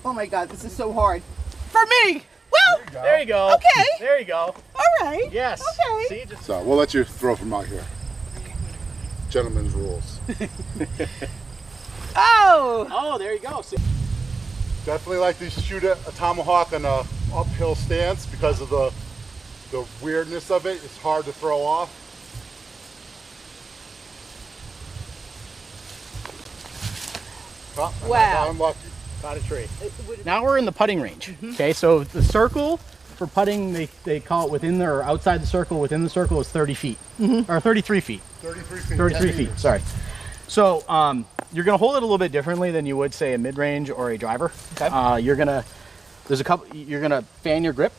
Oh my God, this is so hard for me. Well, There you go. Okay. There you go. All right. Yes. Okay. See, just So we'll let you throw from out here. Gentlemen's rules. Oh. there you go. See? Definitely like to shoot a tomahawk on a uphill stance because of the weirdness of it. It's hard to throw off. Oh, Wow. I'm lucky. Got a tree. Now we're in the putting range. Okay, so the circle for putting, they call it within or outside the circle. Within the circle is 30 feet or 33 feet. 33 feet. 33 feet. Sorry. So you're gonna hold it a little bit differently than you would say a mid-range or a driver. Okay. You're gonna fan your grip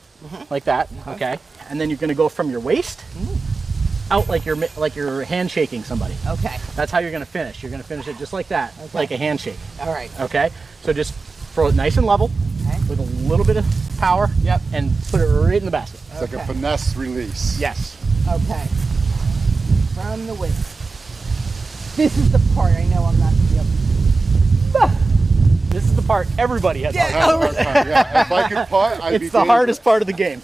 like that. Okay, and then you're gonna go from your waist out like you're handshaking somebody. Okay. That's how you're gonna finish. You're gonna finish it just like that, like a handshake. All right. Okay, so just throw it nice and level with a little bit of power. Yep. And put it right in the basket. It's like a finesse release. Yes. Okay. From the waist. This is the part I know I'm not gonna be able to. This is the part everybody has. Yeah, if I could putt, I'd be It's the hardest part of the game.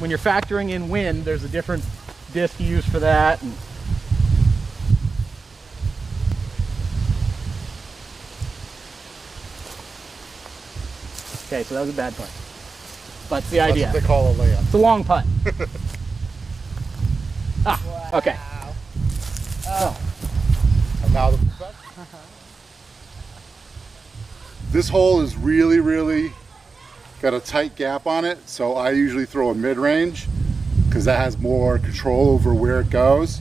When you're factoring in wind, there's a different disc you use for that. And okay, so that was a bad putt. But the idea. That's what they call a layup. It's a long putt. Okay. And now the This hole is really got a tight gap on it, so I usually throw a mid-range because that has more control over where it goes.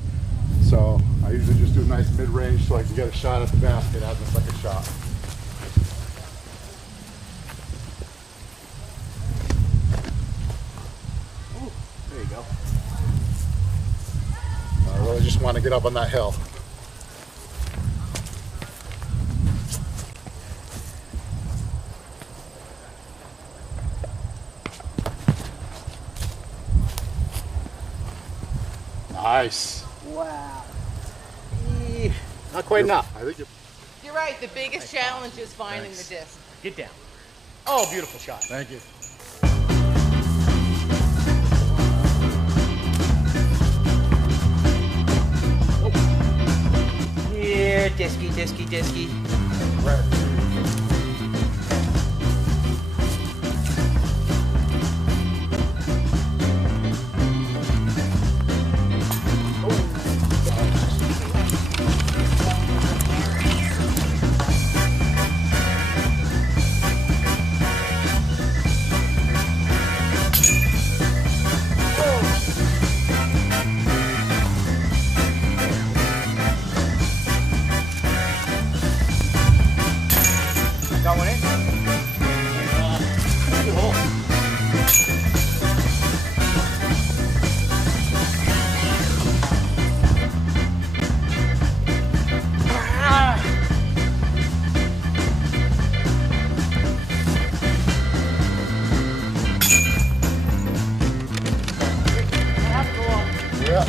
So I usually just do a nice mid-range so I can get a shot at the basket as the second shot. Ooh, there you go. I really just want to get up on that hill. Nice. Wow. Not quite enough. I think You're right, the biggest challenge is finding the disc. Get down. Oh, beautiful shot. Thank you. Here, disky, disky, disky. Got one in? Good hole. Yeah.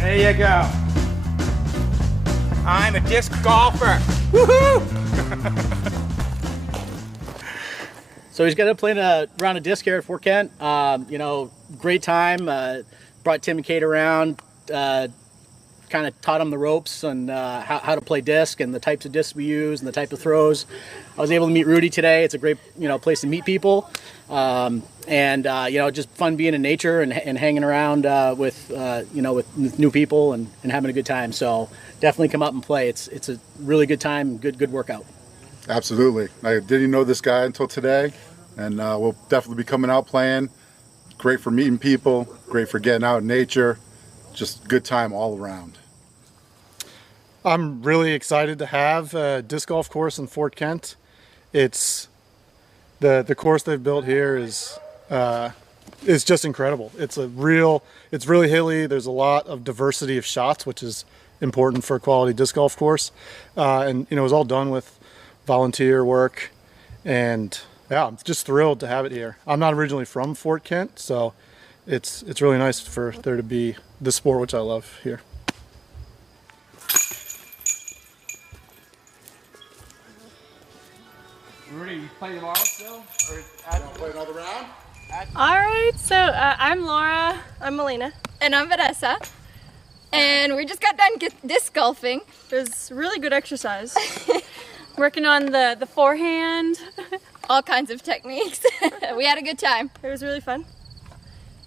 There you go. I'm a disc golfer. Woohoo! So he's going to play a round of disc here at Fort Kent. You know, great time. Brought Tim and Kate around, kind of taught them the ropes and how to play disc and the types of discs we use and the type of throws. I was able to meet Rudy today. It's a great, place to meet people. Just fun being in nature and hanging around with new people and having a good time. So definitely come up and play. It's a really good time, good workout. Absolutely. I didn't know this guy until today, and we'll definitely be coming out playing. Great for meeting people, great for getting out in nature, just good time all around. I'm really excited to have a disc golf course in Fort Kent. It's the course they've built here is just incredible. It's really hilly. There's a lot of diversity of shots, which is important for a quality disc golf course. It was all done with volunteer work, and yeah, I'm just thrilled to have it here. I'm not originally from Fort Kent, so it's really nice for there to be this sport, which I love here. Rudy, you play tomorrow still? Or play another round? All right, so I'm Laura. I'm Melina. And I'm Vanessa. And we just got done disc golfing. It was really good exercise. Working on the forehand. All kinds of techniques. We had a good time. It was really fun.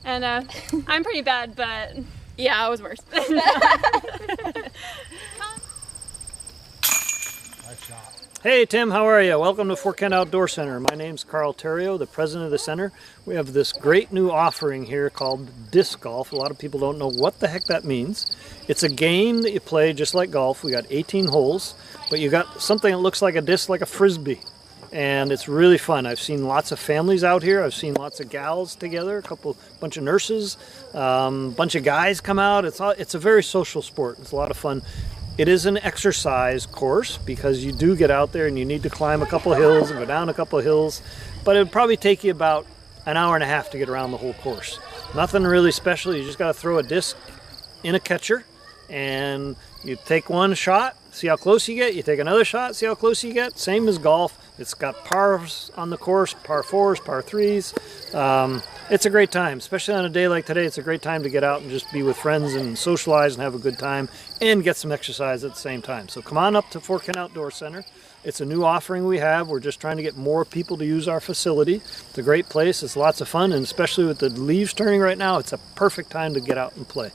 And I'm pretty bad, but... Yeah, I was worse. Hey Tim, how are you? Welcome to Fort Kent Outdoor Center. My name's Carl Terrio, the president of the center. We have this great new offering here called disc golf. A lot of people don't know what the heck that means. It's a game that you play just like golf. We got 18 holes, but you got something that looks like a disc, like a frisbee. And it's really fun. I've seen lots of families out here. I've seen lots of gals together, bunch of nurses, bunch of guys come out. It's a very social sport. It's a lot of fun. It is an exercise course because you do get out there and you need to climb a couple hills and go down a couple hills, but it would probably take you about an hour and a half to get around the whole course. Nothing really special. You just got to throw a disc in a catcher, and you take one shot, see how close you get. You take another shot, see how close you get. Same as golf. It's got pars on the course, par 4s, par 3s. It's a great time, especially on a day like today. It's a great time to get out and just be with friends and socialize and have a good time and get some exercise at the same time. So come on up to Fort Kent Outdoor Center. It's a new offering we have. We're just trying to get more people to use our facility. It's a great place. It's lots of fun, and especially with the leaves turning right now, it's a perfect time to get out and play.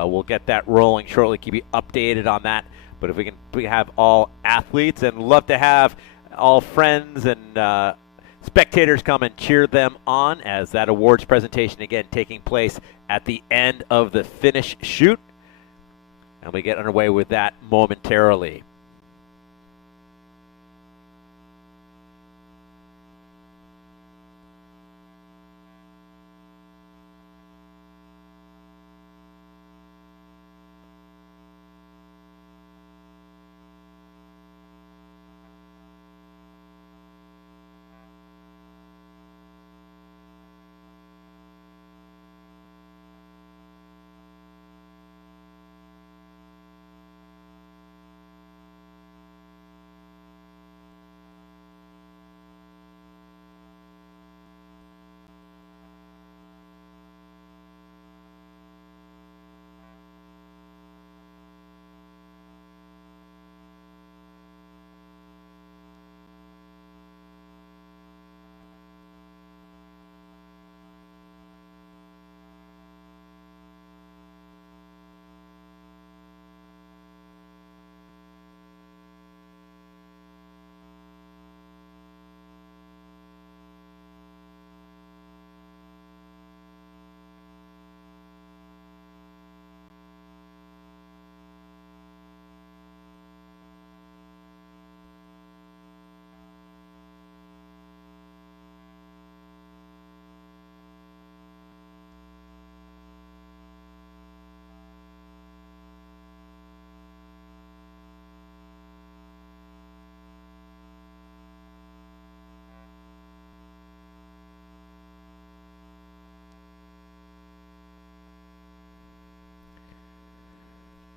We'll get that rolling shortly, keep you updated on that. But if we can have all athletes, and love to have all friends and spectators come and cheer them on as that awards presentation again taking place at the end of the finish shoot. And we get underway with that momentarily.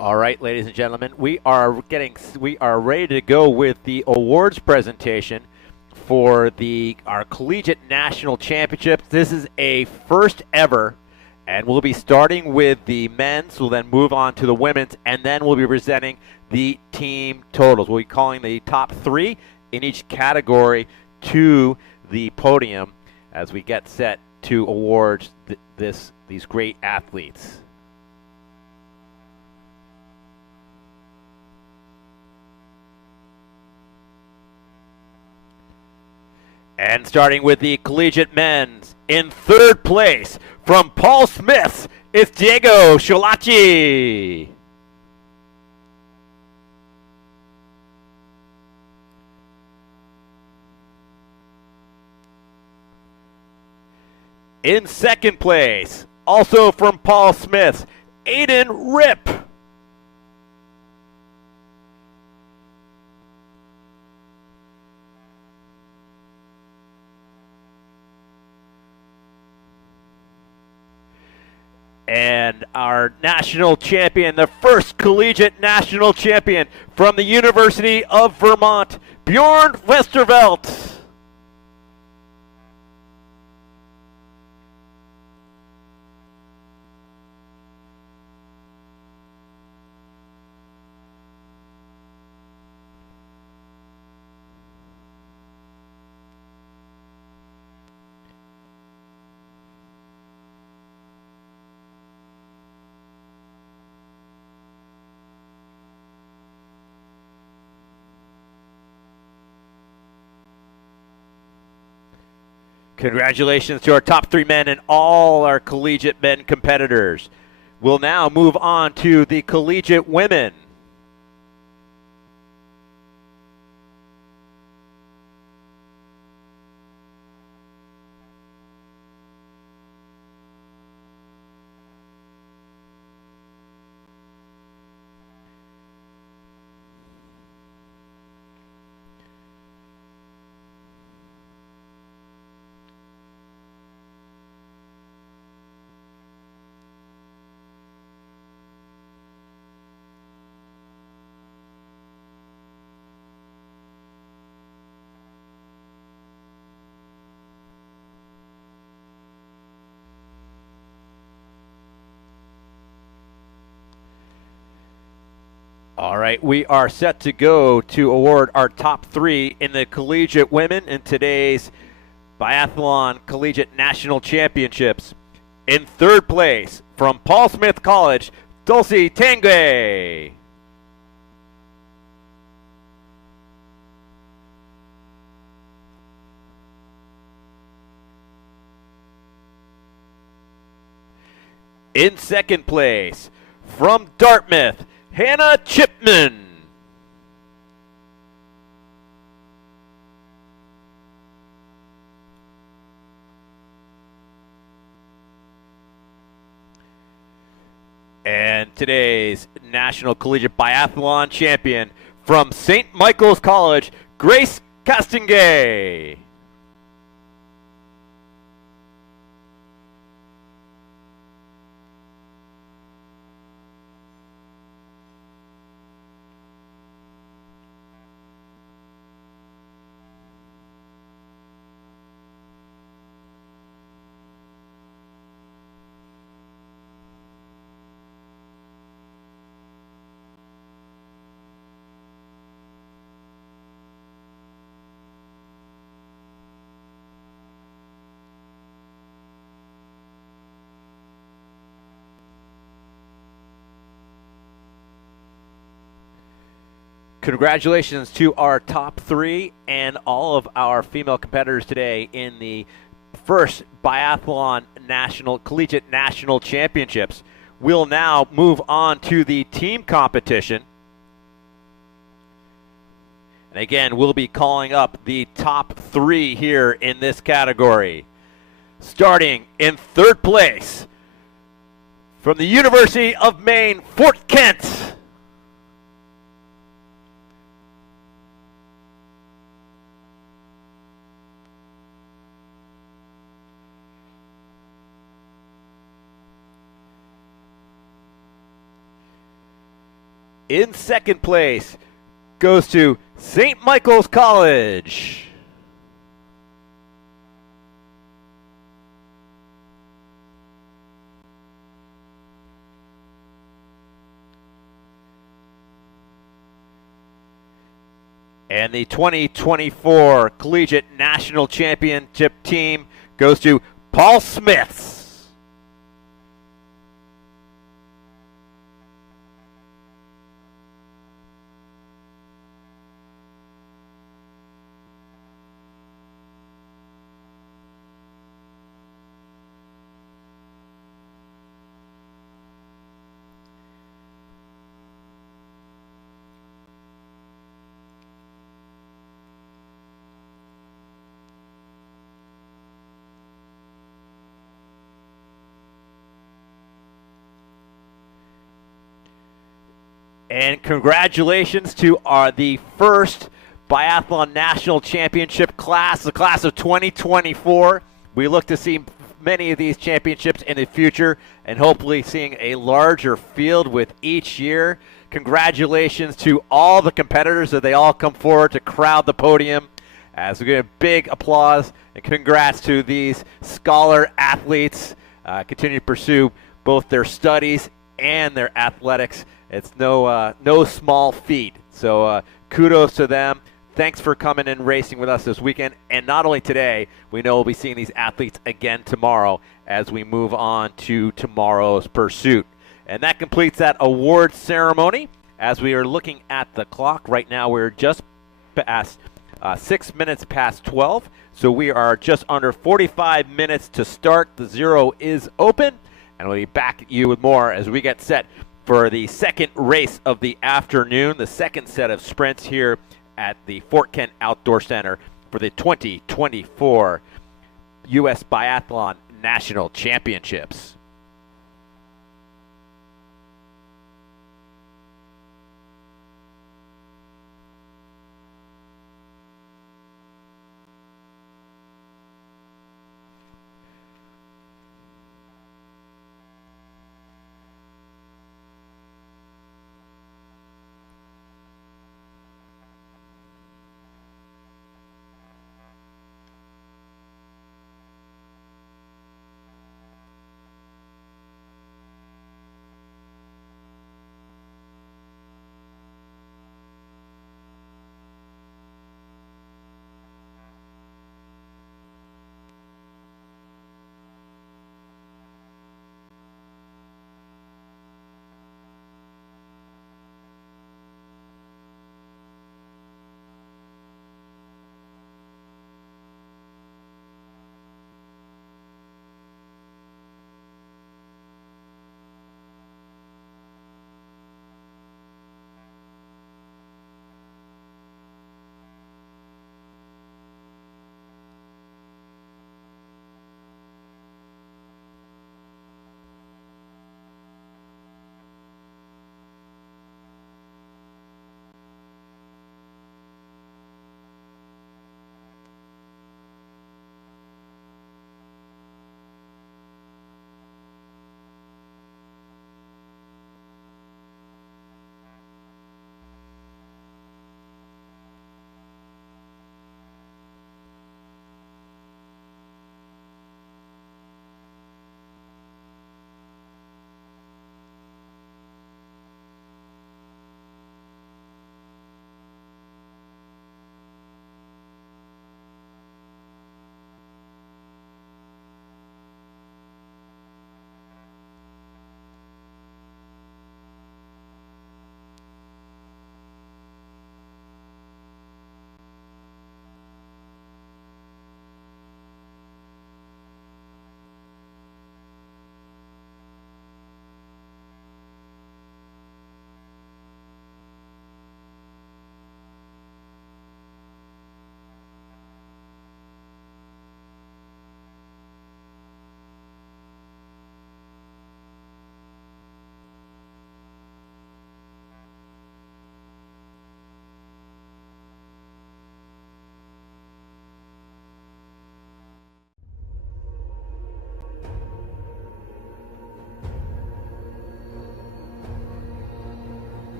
All right, ladies and gentlemen, we are ready to go with the awards presentation for our Collegiate National Championships. This is a first ever, and we'll be starting with the men's. We'll then move on to the women's, and then we'll be presenting the team totals. We'll be calling the top 3 in each category to the podium as we get set to award these great athletes. And starting with the collegiate men's, in 3rd place from Paul Smith, it's Diego Schillaci. In 2nd place, also from Paul Smith, Aiden Rip. And our national champion, the first collegiate national champion from the University of Vermont, Bjorn Westervelt. Congratulations to our top 3 men and all our collegiate men competitors. We'll now move on to the collegiate women. All right, we are set to go to award our top 3 in the collegiate women in today's Biathlon Collegiate National Championships. In 3rd place, from Paul Smith College, Dulcie Tanguay. In 2nd place, from Dartmouth, Hannah Chipman. And today's National Collegiate Biathlon Champion from St. Michael's College, Grace Castingay. Congratulations to our top 3 and all of our female competitors today in the first Biathlon Collegiate National Championships. We'll now move on to the team competition. And again, we'll be calling up the top 3 here in this category. Starting in 3rd place, from the University of Maine, Fort Kent. In second place goes to St. Michael's College. And the 2024 Collegiate National Championship team goes to Paul Smiths. And congratulations to the first Biathlon National Championship class, the class of 2024. We look to see many of these championships in the future and hopefully seeing a larger field with each year. Congratulations to all the competitors that they all come forward to crowd the podium. As we get a big applause and congrats to these scholar athletes. Continue to pursue both their studies and their athletics. It's no small feat. So kudos to them. Thanks for coming and racing with us this weekend. And not only today, we know we'll be seeing these athletes again tomorrow as we move on to tomorrow's pursuit. And that completes that award ceremony. As we are looking at the clock right now, we're just past 6 minutes past 12. So we are just under 45 minutes to start. The zero is open. And we'll be back at you with more as we get set for the second race of the afternoon, the second set of sprints here at the Fort Kent Outdoor Center for the 2024 U.S. Biathlon National Championships.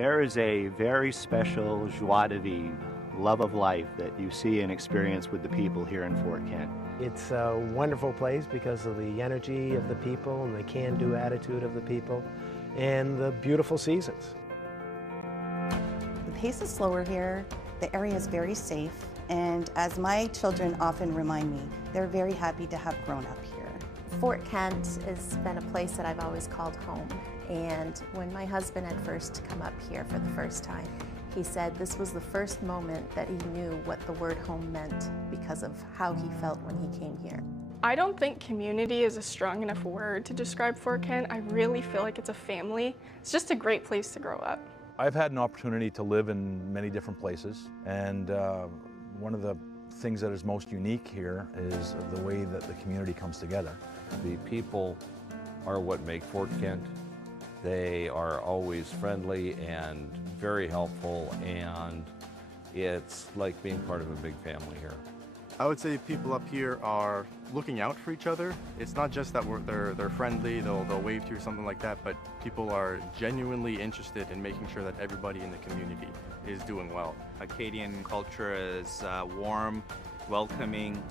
There is a very special joie de vivre, love of life that you see and experience with the people here in Fort Kent. It's a wonderful place because of the energy of the people and the can-do attitude of the people and the beautiful seasons. The pace is slower here, the area is very safe, and as my children often remind me, they're very happy to have grown up here. Fort Kent has been a place that I've always called home, and when my husband had first come up here for the first time, he said this was the first moment that he knew what the word home meant because of how he felt when he came here. I don't think community is a strong enough word to describe Fort Kent. I really feel like it's a family. It's just a great place to grow up. I've had an opportunity to live in many different places, and one of the things that is most unique here is the way that the community comes together. The people are what make Fort Kent. They are always friendly and very helpful, and it's like being part of a big family here. I would say people up here are looking out for each other. It's not just that they're friendly, they'll wave to you or something like that, but people are genuinely interested in making sure that everybody in the community is doing well. Acadian culture is warm, welcoming,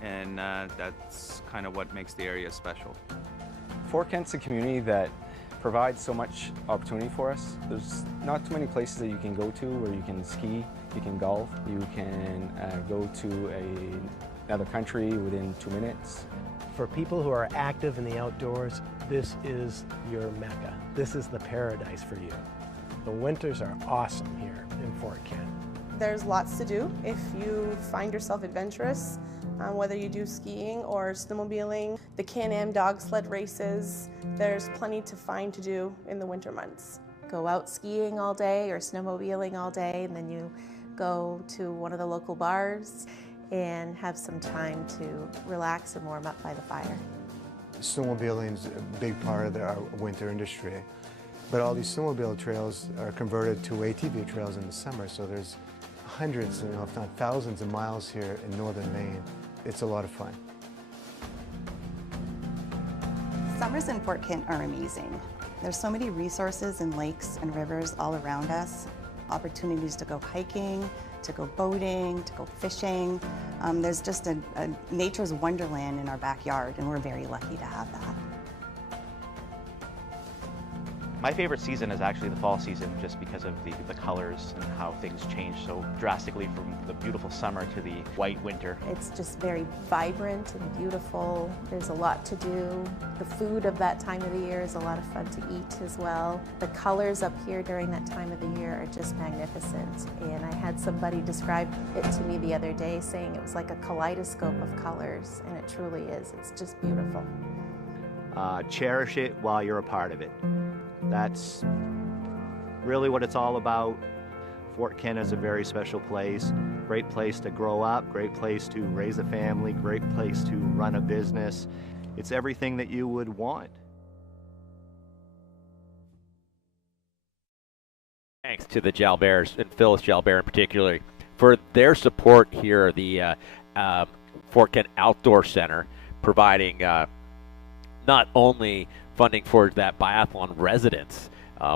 and that's kind of what makes the area special. Fort Kent's a community that provides so much opportunity for us. There's not too many places that you can go to where you can ski, you can golf, you can go to another country within 2 minutes. For people who are active in the outdoors, this is your Mecca. This is the paradise for you. The winters are awesome here in Fort Kent. There's lots to do if you find yourself adventurous, whether you do skiing or snowmobiling, the Can-Am dog sled races. There's plenty to find to do in the winter months. Go out skiing all day or snowmobiling all day, and then you go to one of the local bars and have some time to relax and warm up by the fire. Snowmobiling is a big part of our winter industry, but all these snowmobile trails are converted to ATV trails in the summer, so there's hundreds, if not thousands of miles here in northern Maine. It's a lot of fun. Summers in Fort Kent are amazing. There's so many resources and lakes and rivers all around us, opportunities to go hiking, to go boating, to go fishing. There's just a nature's wonderland in our backyard, and we're very lucky to have that. My favorite season is actually the fall season, just because of the colors and how things change so drastically from the beautiful summer to the white winter. It's just very vibrant and beautiful. There's a lot to do. The food of that time of the year is a lot of fun to eat as well. The colors up here during that time of the year are just magnificent. And I had somebody describe it to me the other day, saying it was like a kaleidoscope of colors, and it truly is. It's just beautiful. Cherish it while you're a part of it. That's really what it's all about. Fort Kent is a very special place. Great place to grow up, great place to raise a family, great place to run a business. It's everything that you would want. Thanks to the Jalberts, and Phyllis Jalbert in particular, for their support here, the Fort Kent Outdoor Center, providing not only funding for that biathlon residence,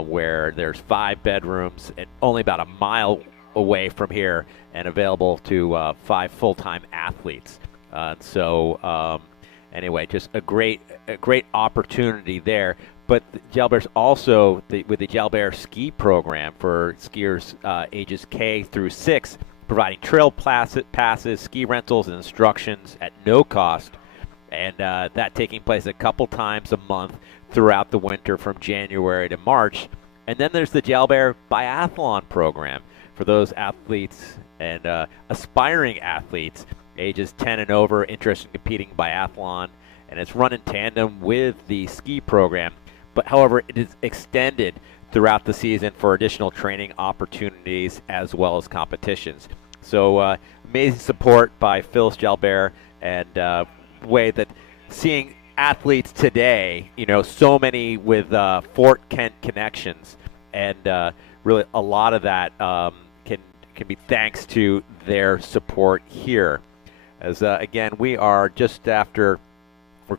where there's 5 bedrooms and only about a mile away from here, and available to 5 full-time athletes. Anyway, just a great opportunity there. But the Jalberts also, with the Jalbert ski program for skiers ages K through 6, providing trail passes, ski rentals, and instructions at no cost. And that taking place a couple times a month throughout the winter from January to March. And then there's the Jalbert Biathlon program for those athletes and aspiring athletes ages 10 and over interested in competing biathlon. And it's run in tandem with the ski program. But however, it is extended throughout the season for additional training opportunities as well as competitions. So amazing support by Phyllis Jalbert, and way that seeing athletes today, so many with Fort Kent connections, and really a lot of that can be thanks to their support here. As again, we're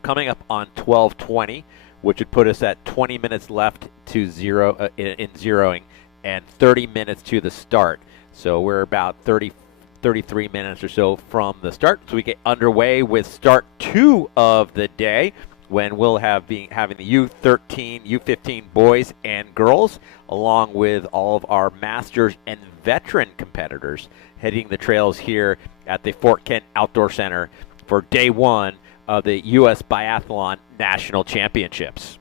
coming up on 12:20, which would put us at 20 minutes left to zero in zeroing, and 30 minutes to the start. So we're about 33 minutes or so from the start. So we get underway with start 2 of the day, when we'll having the U13, U15 boys and girls, along with all of our masters and veteran competitors, heading the trails here at the Fort Kent Outdoor Center for day 1 of the U.S. Biathlon National Championships.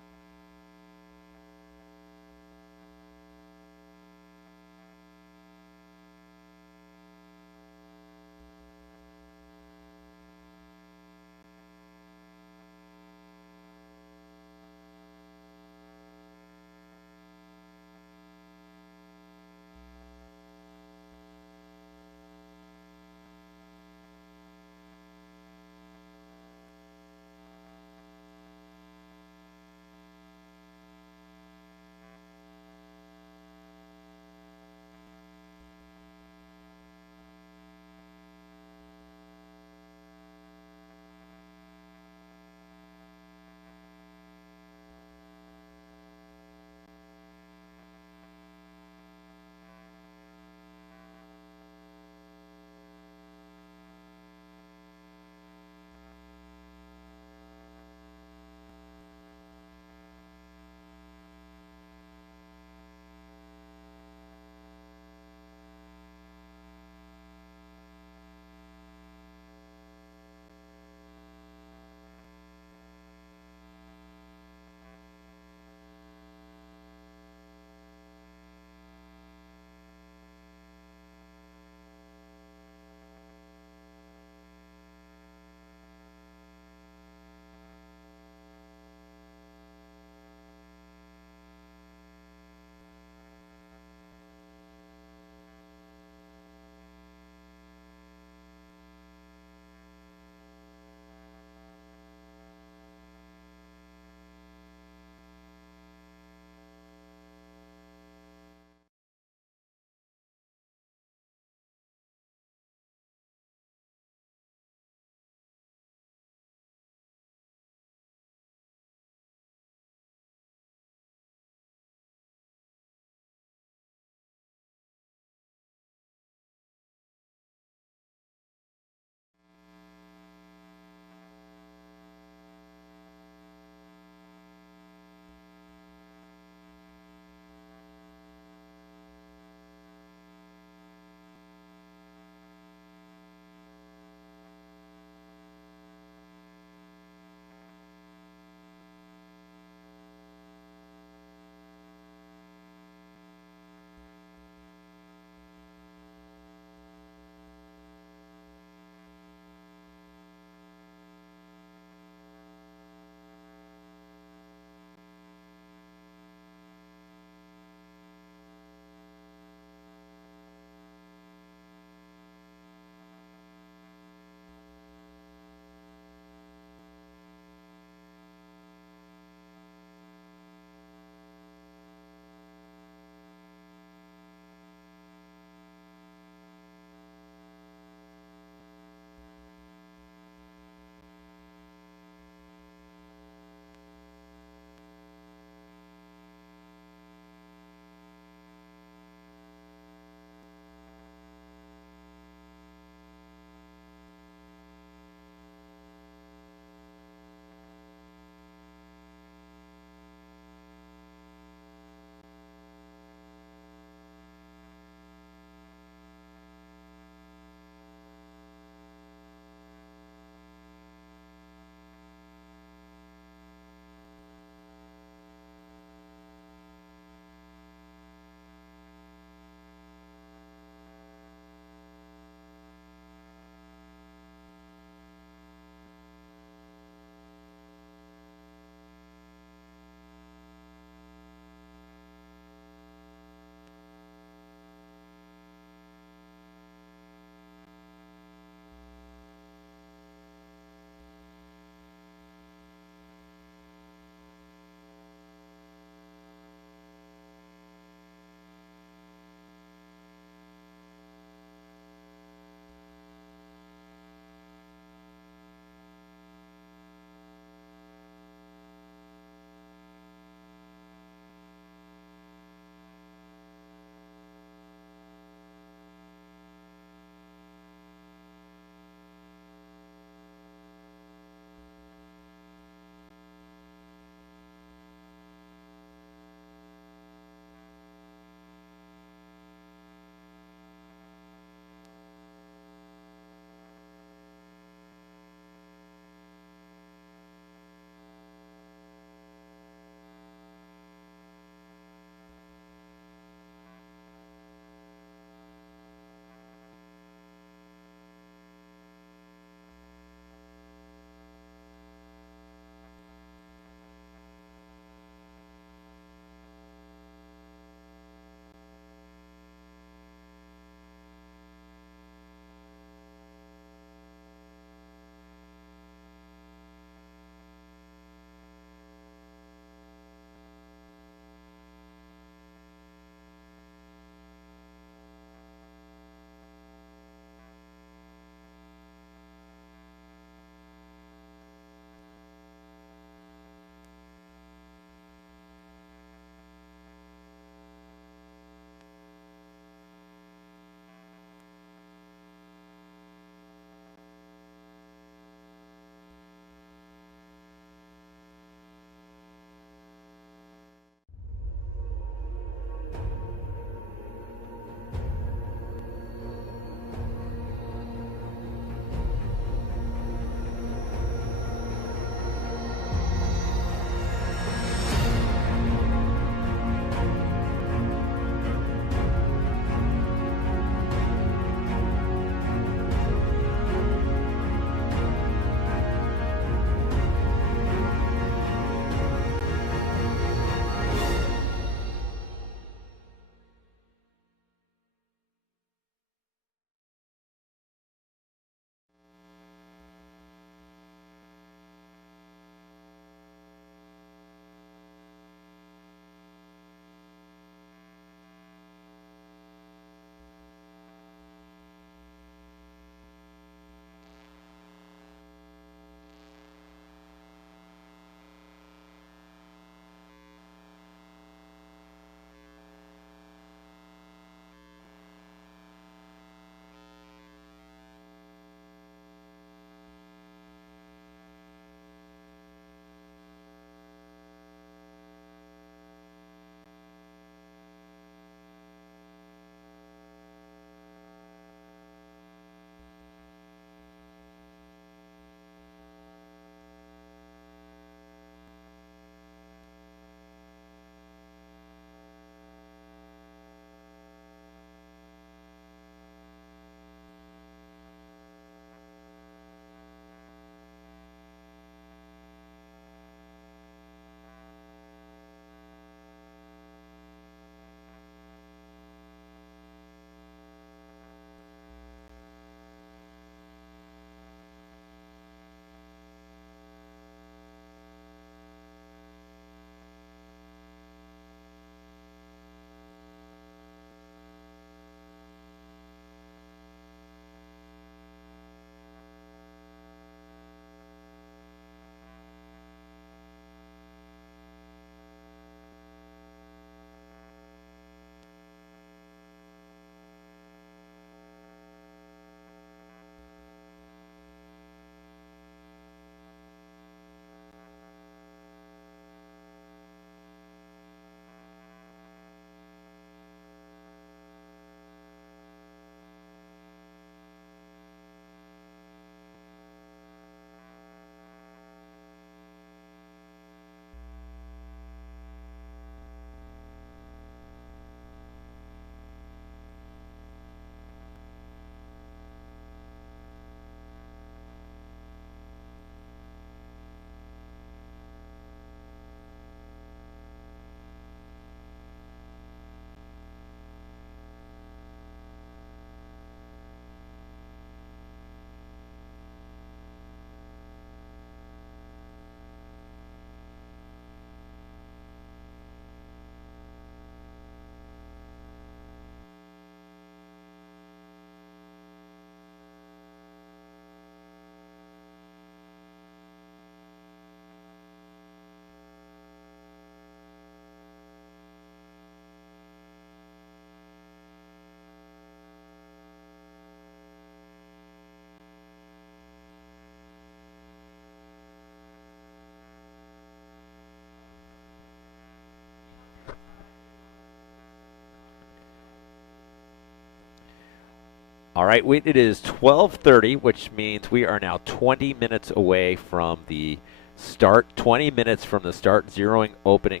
All right, it is 12:30, which means we are now 20 minutes away from the start. 20 minutes from the start, zeroing open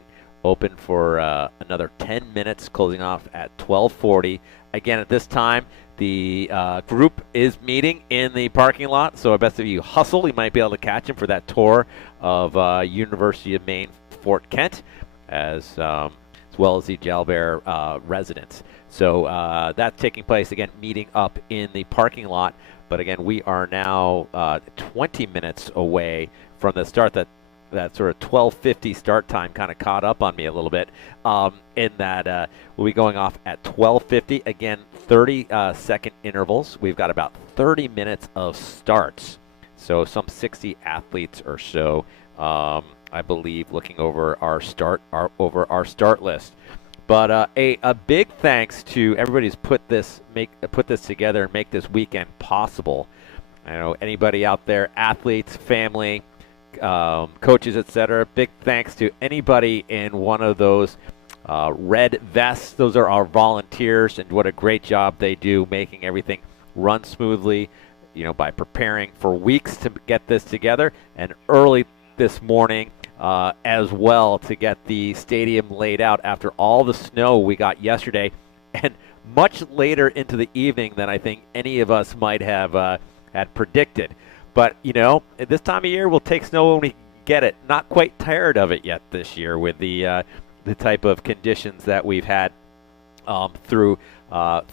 for another 10 minutes, closing off at 12:40. Again, at this time, the group is meeting in the parking lot, so best of you hustle. You might be able to catch them for that tour of University of Maine Fort Kent, as well as the Jalbert residence. So that's taking place, again, meeting up in the parking lot. But again, we are now 20 minutes away from the start. That sort of 12:50 start time kind of caught up on me a little bit, in that we'll be going off at 12:50. Again, 30-second intervals. We've got about 30 minutes of starts. So some 60 athletes or so, I believe, looking over our start list. But a big thanks to everybody who's put this together and make this weekend possible. I know anybody out there, athletes, family, coaches, etc. Big thanks to anybody in one of those red vests. Those are our volunteers, and what a great job they do making everything run smoothly. By preparing for weeks to get this together, and early this morning as well to get the stadium laid out after all the snow we got yesterday, and much later into the evening than I think any of us might have had predicted. But, at this time of year, we'll take snow when we get it. Not quite tired of it yet this year with the type of conditions that we've had throughout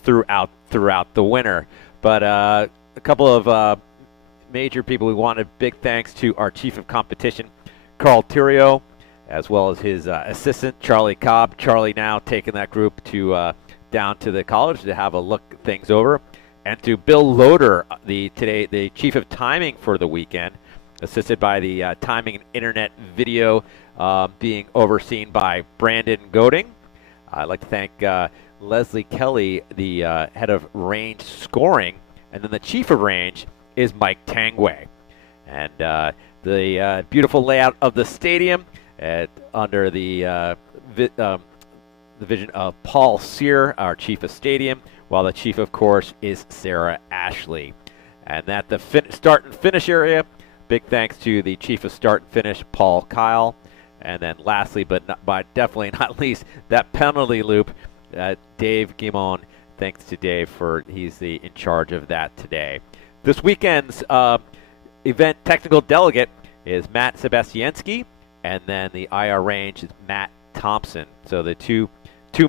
the winter. But a couple of major people we wanted. Big thanks to our chief of competition, Carl Theriault, as well as his assistant, Charlie Cobb. Charlie now taking that group to down to the college to have a look things over. And to Bill Loader, the chief of timing for the weekend, assisted by the timing and internet video being overseen by Brandon Goding. I'd like to thank Leslie Kelly, the head of range scoring, and then the chief of range is Mike Tangway. And the beautiful layout of the stadium under the vision of Paul Sear, our chief of stadium, while the chief, of course, is Sarah Ashley. And at the start and finish area, big thanks to the chief of start and finish, Paul Kyle. And then lastly, but definitely not least, that penalty loop, Dave Guimond. Thanks to Dave he's in charge of that today. This weekend's event technical delegate is Matt Sebastianski, and then the IR range is Matt Thompson. So the two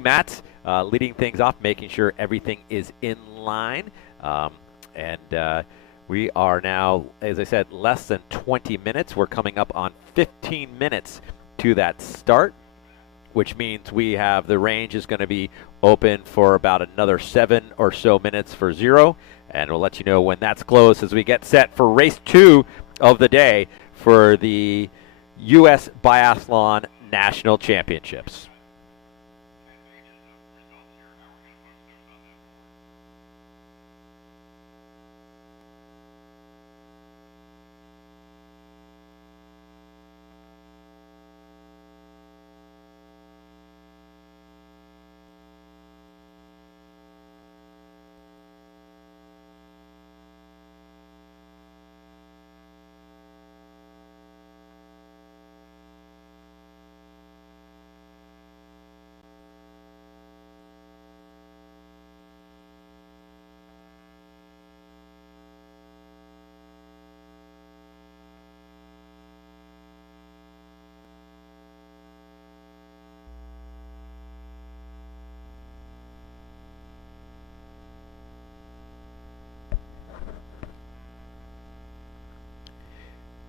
Matts leading things off, making sure everything is in line. And we are now, as I said, less than 20 minutes. We're coming up on 15 minutes to that start, which means we have the range is going to be open for about another 7 or so minutes for zero. And we'll let you know when that's closed as we get set for race 2 of the day for the U.S. Biathlon National Championships.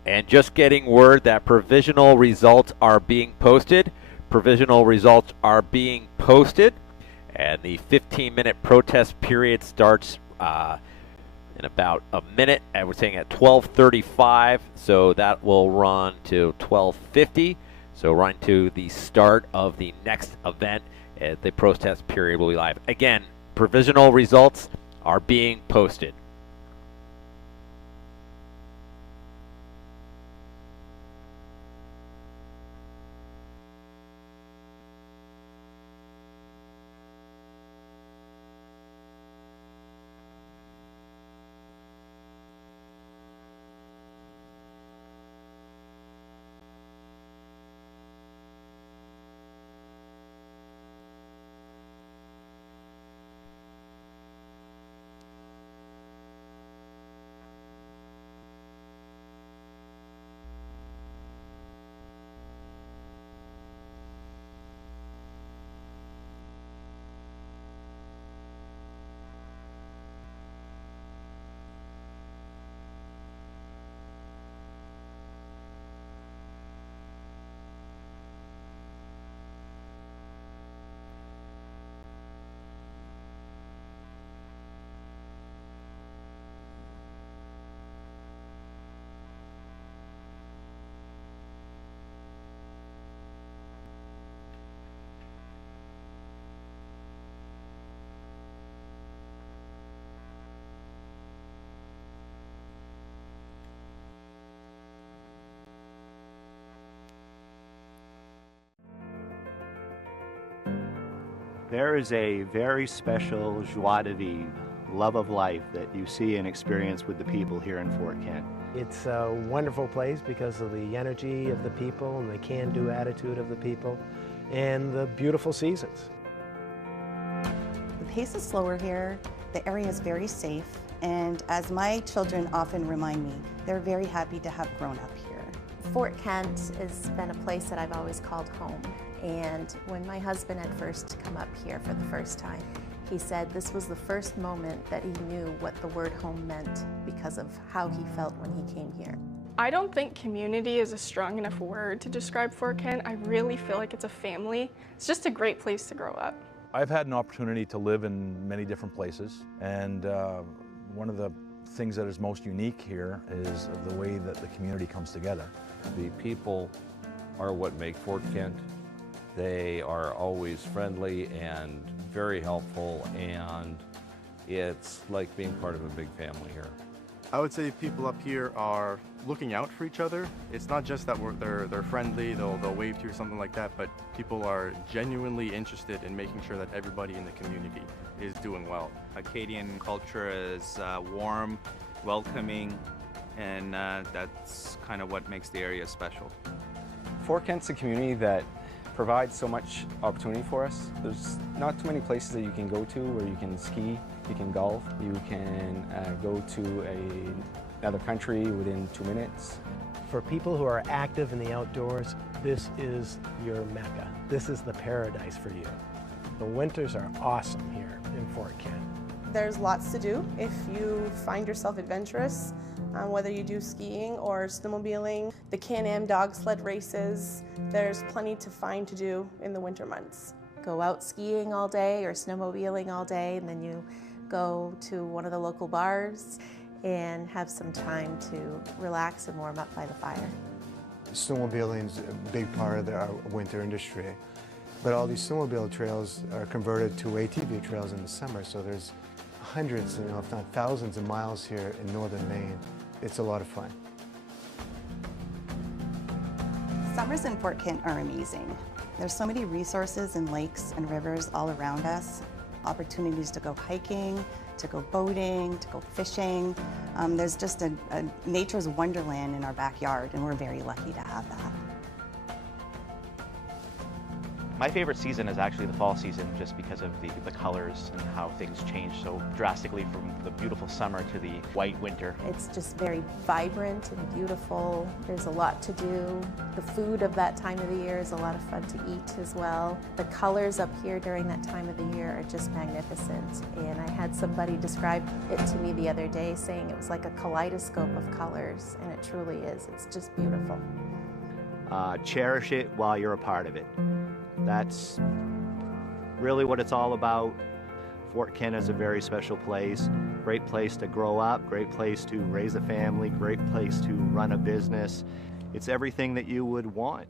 And just getting word that provisional results are being posted. Provisional results are being posted. And the 15-minute protest period starts in about a minute. And we're saying at 12:35. So that will run to 12:50. So run to the start of the next event. The protest period will be live. Again, provisional results are being posted. There is a very special joie de vivre, love of life that you see and experience with the people here in Fort Kent. It's a wonderful place because of the energy of the people and the can-do attitude of the people and the beautiful seasons. The pace is slower here, the area is very safe, and as my children often remind me, they're very happy to have grown up here. Fort Kent has been a place that I've always called home, and when my husband had first come up here for the first time, he said this was the first moment that he knew what the word home meant because of how he felt when he came here. I don't think community is a strong enough word to describe Fort Kent. I really feel like it's a family. It's just a great place to grow up. I've had an opportunity to live in many different places, and one of the things that is most unique here is the way that the community comes together. The people are what make Fort Kent. They are always friendly and very helpful, and it's like being part of a big family here. I would say people up here are looking out for each other. It's not just that they're friendly, they'll wave to you or something like that, but people are genuinely interested in making sure that everybody in the community is doing well. Acadian culture is warm, welcoming, and that's kind of what makes the area special. Fort Kent's a community that provides so much opportunity for us. There's not too many places that you can go to where you can ski, you can golf, you can go to another country within 2 minutes. For people who are active in the outdoors, this is your Mecca. This is the paradise for you. The winters are awesome here in Fort Kent. There's lots to do if you find yourself adventurous, whether you do skiing or snowmobiling, the Can-Am dog sled races. There's plenty to find to do in the winter months. Go out skiing all day or snowmobiling all day, and then you go to one of the local bars and have some time to relax and warm up by the fire. Snowmobiling is a big part of our winter industry, but all these snowmobile trails are converted to ATV trails in the summer, so there's hundreds, if not thousands of miles here in northern Maine. It's a lot of fun. Summers in Fort Kent are amazing. There's so many resources and lakes and rivers all around us. Opportunities to go hiking, to go boating, to go fishing. There's just a nature's wonderland in our backyard, and we're very lucky to have that. My favorite season is actually the fall season, just because of the colors and how things change so drastically from the beautiful summer to the white winter. It's just very vibrant and beautiful. There's a lot to do. The food of that time of the year is a lot of fun to eat as well. The colors up here during that time of the year are just magnificent. And I had somebody describe it to me the other day, saying it was like a kaleidoscope of colors, and it truly is. It's just beautiful. Cherish it while you're a part of it. That's really what it's all about. Fort Kent is a very special place. Great place to grow up, great place to raise a family, great place to run a business. It's everything that you would want.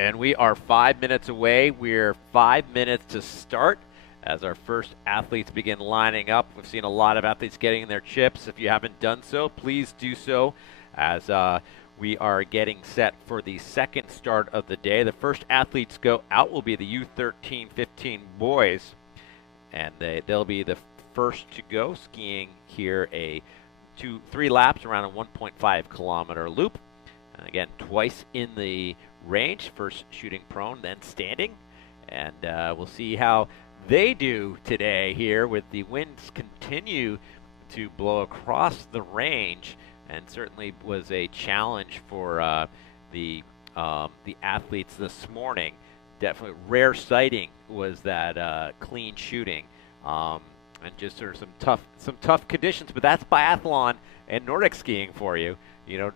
And we are 5 minutes away. We're 5 minutes to start as our first athletes begin lining up. We've seen a lot of athletes getting their chips. If you haven't done so, please do so as we are getting set for the second start of the day. The first athletes go out will be the U13-15 boys, and they'll be the first to go skiing here 3 laps around a 1.5 kilometer loop. And again, twice in the range, first shooting prone, then standing. And we'll see how they do today here with the winds continue to blow across the range, and certainly was a challenge for the athletes this morning. Definitely rare sighting was that clean shooting, and just sort of some tough conditions. But that's biathlon and Nordic skiing for you. You know,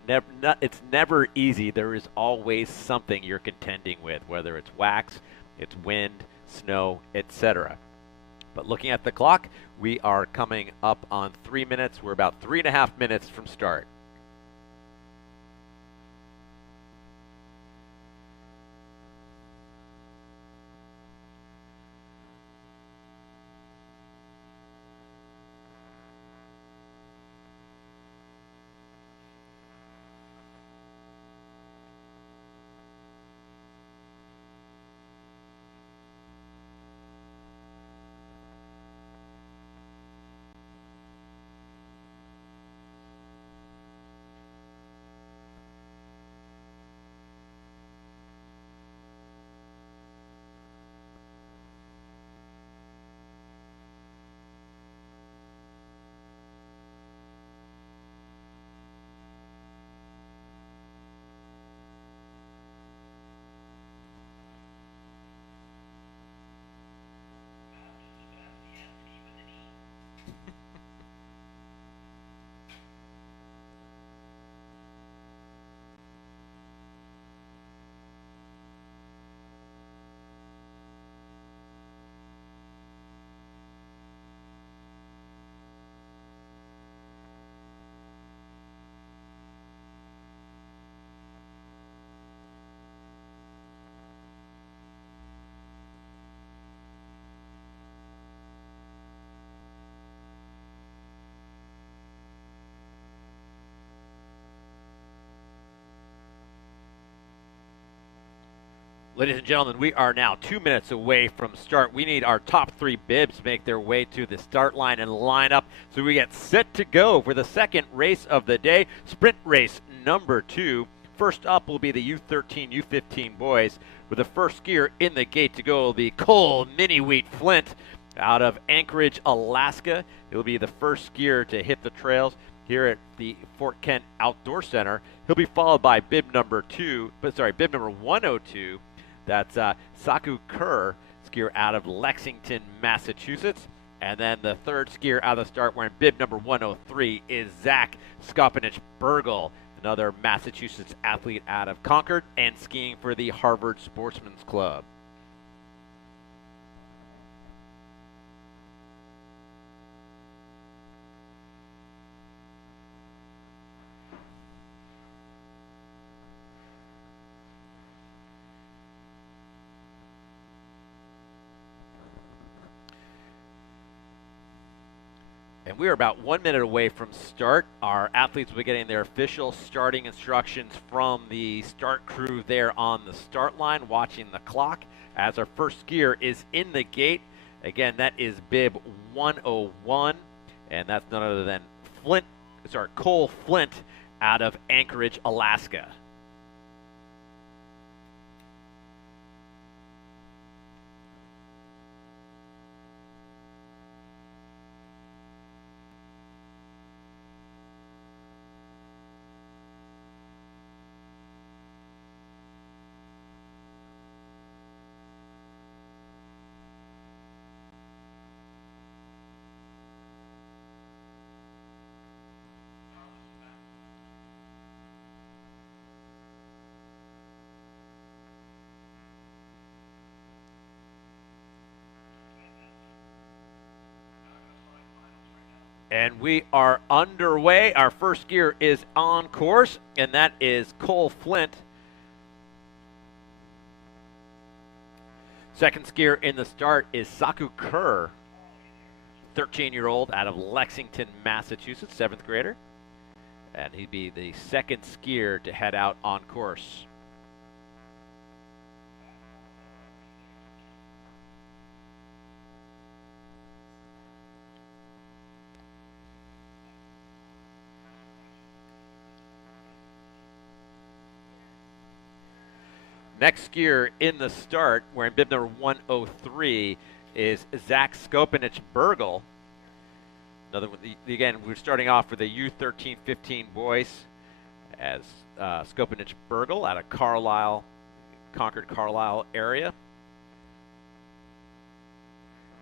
it's never easy. There is always something you're contending with, whether it's wax, it's wind, snow, etc. But looking at the clock, we are coming up on 3 minutes. We're about 3.5 minutes from start. Ladies and gentlemen, we are now 2 minutes away from start. We need our top 3 bibs to make their way to the start line and line up so we get set to go for the second race of the day, sprint race number 2. First up will be the U13, U15 boys, with the first skier in the gate to go, the Cole Mini-Wheat Flint out of Anchorage, Alaska. He'll be the first skier to hit the trails here at the Fort Kent Outdoor Center. He'll be followed by bib number 102. That's Saku Kerr, skier out of Lexington, Massachusetts. And then the third skier out of the start wearing bib number 103 is Zach Skopinich-Burgel, another Massachusetts athlete out of Concord and skiing for the Harvard Sportsman's Club. And we are about 1 minute away from start. Our athletes will be getting their official starting instructions from the start crew there on the start line, watching the clock as our first skier is in the gate. Again, that is bib 101, and that's none other than Cole Flint out of Anchorage, Alaska. And we are underway. Our first skier is on course, and that is Cole Flint. Second skier in the start is Saku Kerr, 13-year-old out of Lexington, Massachusetts, 7th grader. And he'd be the second skier to head out on course. Next skier in the start, wearing bib number 103, is Zach Skopinich-Bergel. Another one, again, we're starting off with the U13-15 boys as Skopinich-Bergel out of Carlisle, Concord, Carlisle area.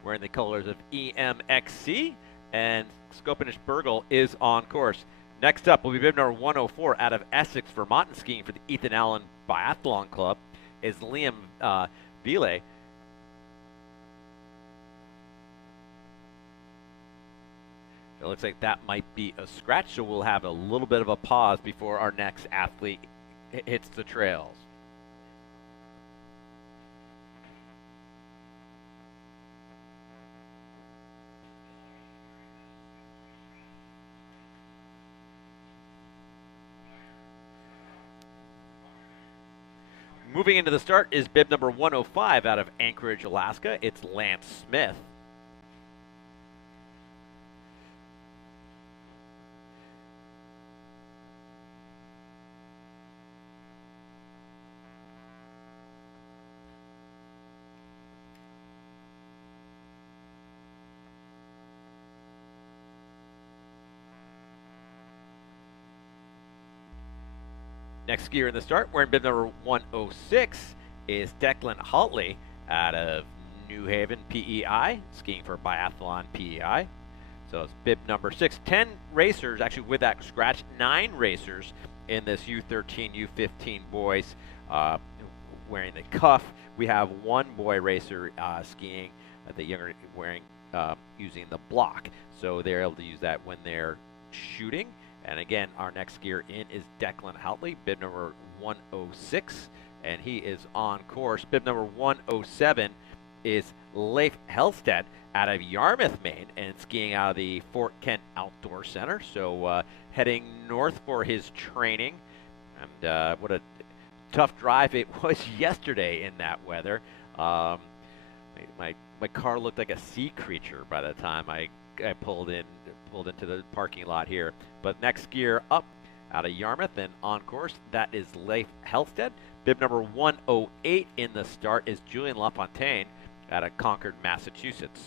Wearing the colors of EMXC, and Skopinich-Bergel is on course. Next up will be bib number 104 out of Essex, Vermont, and skiing for the Ethan Allen Biathlon Club is Liam Ville. It looks like that might be a scratch, so we'll have a little bit of a pause before our next athlete hits the trails. Moving into the start is bib number 105 out of Anchorage, Alaska. It's Lance Smith. Next skier in the start, wearing bib number 106, is Declan Haltley out of New Haven, PEI, skiing for Biathlon PEI. So it's bib number 6. 10 racers, actually with that scratch, 9 racers in this U13, U15 boys wearing the cuff. We have one boy racer skiing, the younger wearing using the block. So they're able to use that when they're shooting. And again, our next skier in is Declan Haltley, bib number 106, and he is on course. Bib number 107 is Leif Helsted out of Yarmouth, Maine, and skiing out of the Fort Kent Outdoor Center. So heading north for his training. And what a tough drive it was yesterday in that weather. My car looked like a sea creature by the time I pulled into the parking lot here. But next skier up out of Yarmouth and on course, that is Leif Helsted. Bib number 108 in the start is Julian LaFontaine out of Concord, Massachusetts.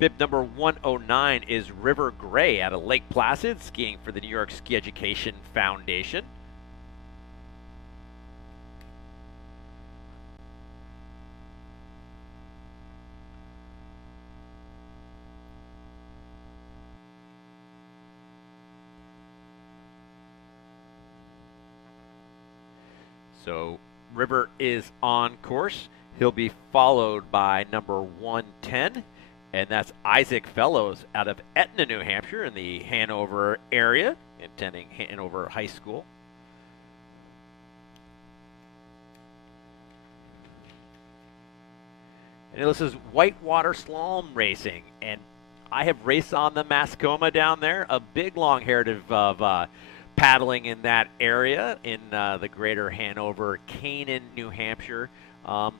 Bib number 109 is River Gray out of Lake Placid, skiing for the New York Ski Education Foundation. So River is on course. He'll be followed by number 110. And that's Isaac Fellows out of Etna, New Hampshire, in the Hanover area, attending Hanover High School. And this is whitewater slalom racing, and I have raced on the Mascoma down there, a big long heritage of paddling in that area in the greater Hanover, Canaan, New Hampshire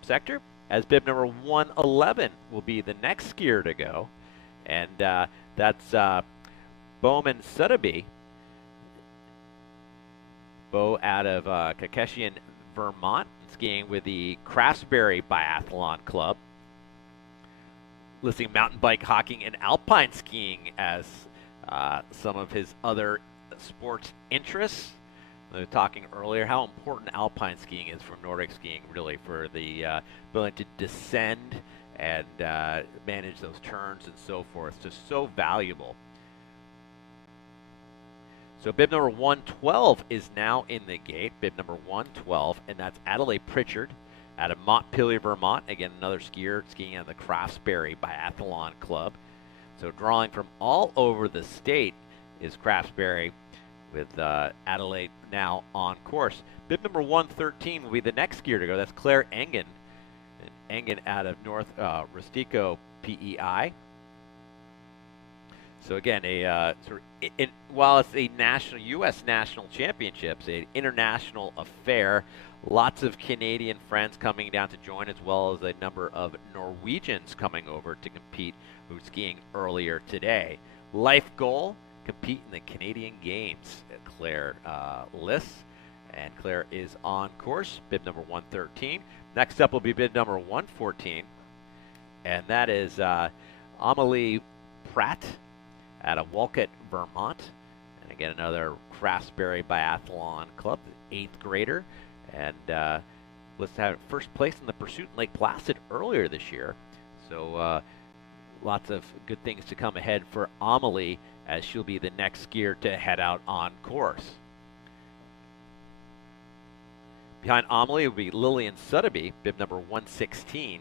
sector. As bib number 111 will be the next skier to go. And that's Bowman Sotheby. Bo out of Kakeshian, Vermont, skiing with the Craftsbury Biathlon Club. Listing mountain bike, hockey, and alpine skiing as some of his other sports interests. We were talking earlier how important alpine skiing is for Nordic skiing, really, for the ability to descend and manage those turns and so forth. Just so valuable. So bib number 112 is now in the gate, bib number 112, and that's Adelaide Pritchard out of Montpelier, Vermont. Again, another skier skiing at the Craftsbury Biathlon Club. So drawing from all over the state is Craftsbury, with Adelaide now on course. Bib number 113 will be the next skier to go. That's Claire Engen. Engen out of North Rustico, PEI. So again, while it's a national U.S. National Championships, an international affair, lots of Canadian friends coming down to join, as well as a number of Norwegians coming over to compete, who's skiing earlier today. Life goal: compete in the Canadian Games. Claire lists, and Claire is on course. Bib number 113. Next up will be bib number 114, and that is Amelie Pratt out of Wolcott, Vermont. And again, another Craftsbury Biathlon Club, 8th grader. And let's have first place in the pursuit in Lake Placid earlier this year. So lots of good things to come ahead for Amelie, as she'll be the next skier to head out on course. Behind Amelie will be Lillian Sutterby, bib number 116.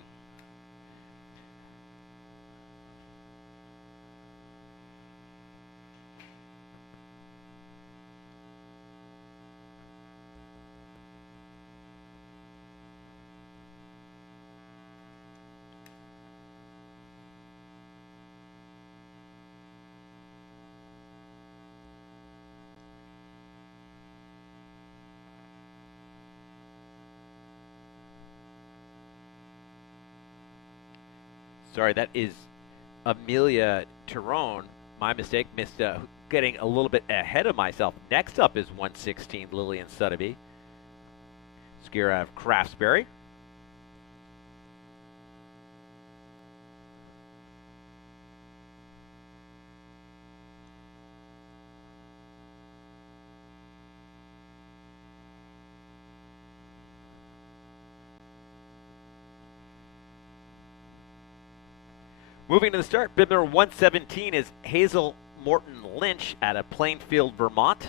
Sorry, that is Amelia Tyrone. My mistake, missed getting a little bit ahead of myself. Next up is 116, Lillian Sutterby, skier out of Craftsbury. Moving to the start, bib number 117 is Hazel Morton Lynch out of Plainfield, Vermont.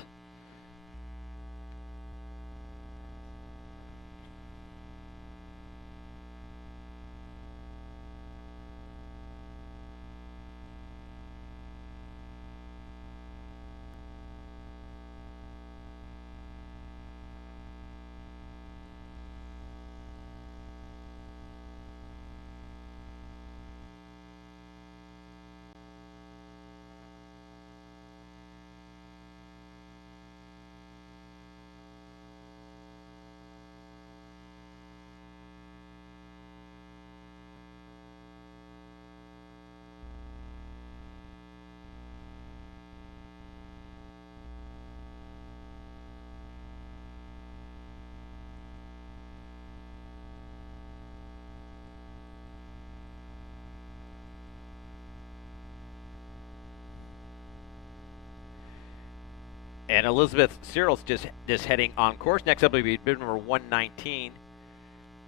And Elizabeth Cyril's just heading on course. Next up will be bib number 119,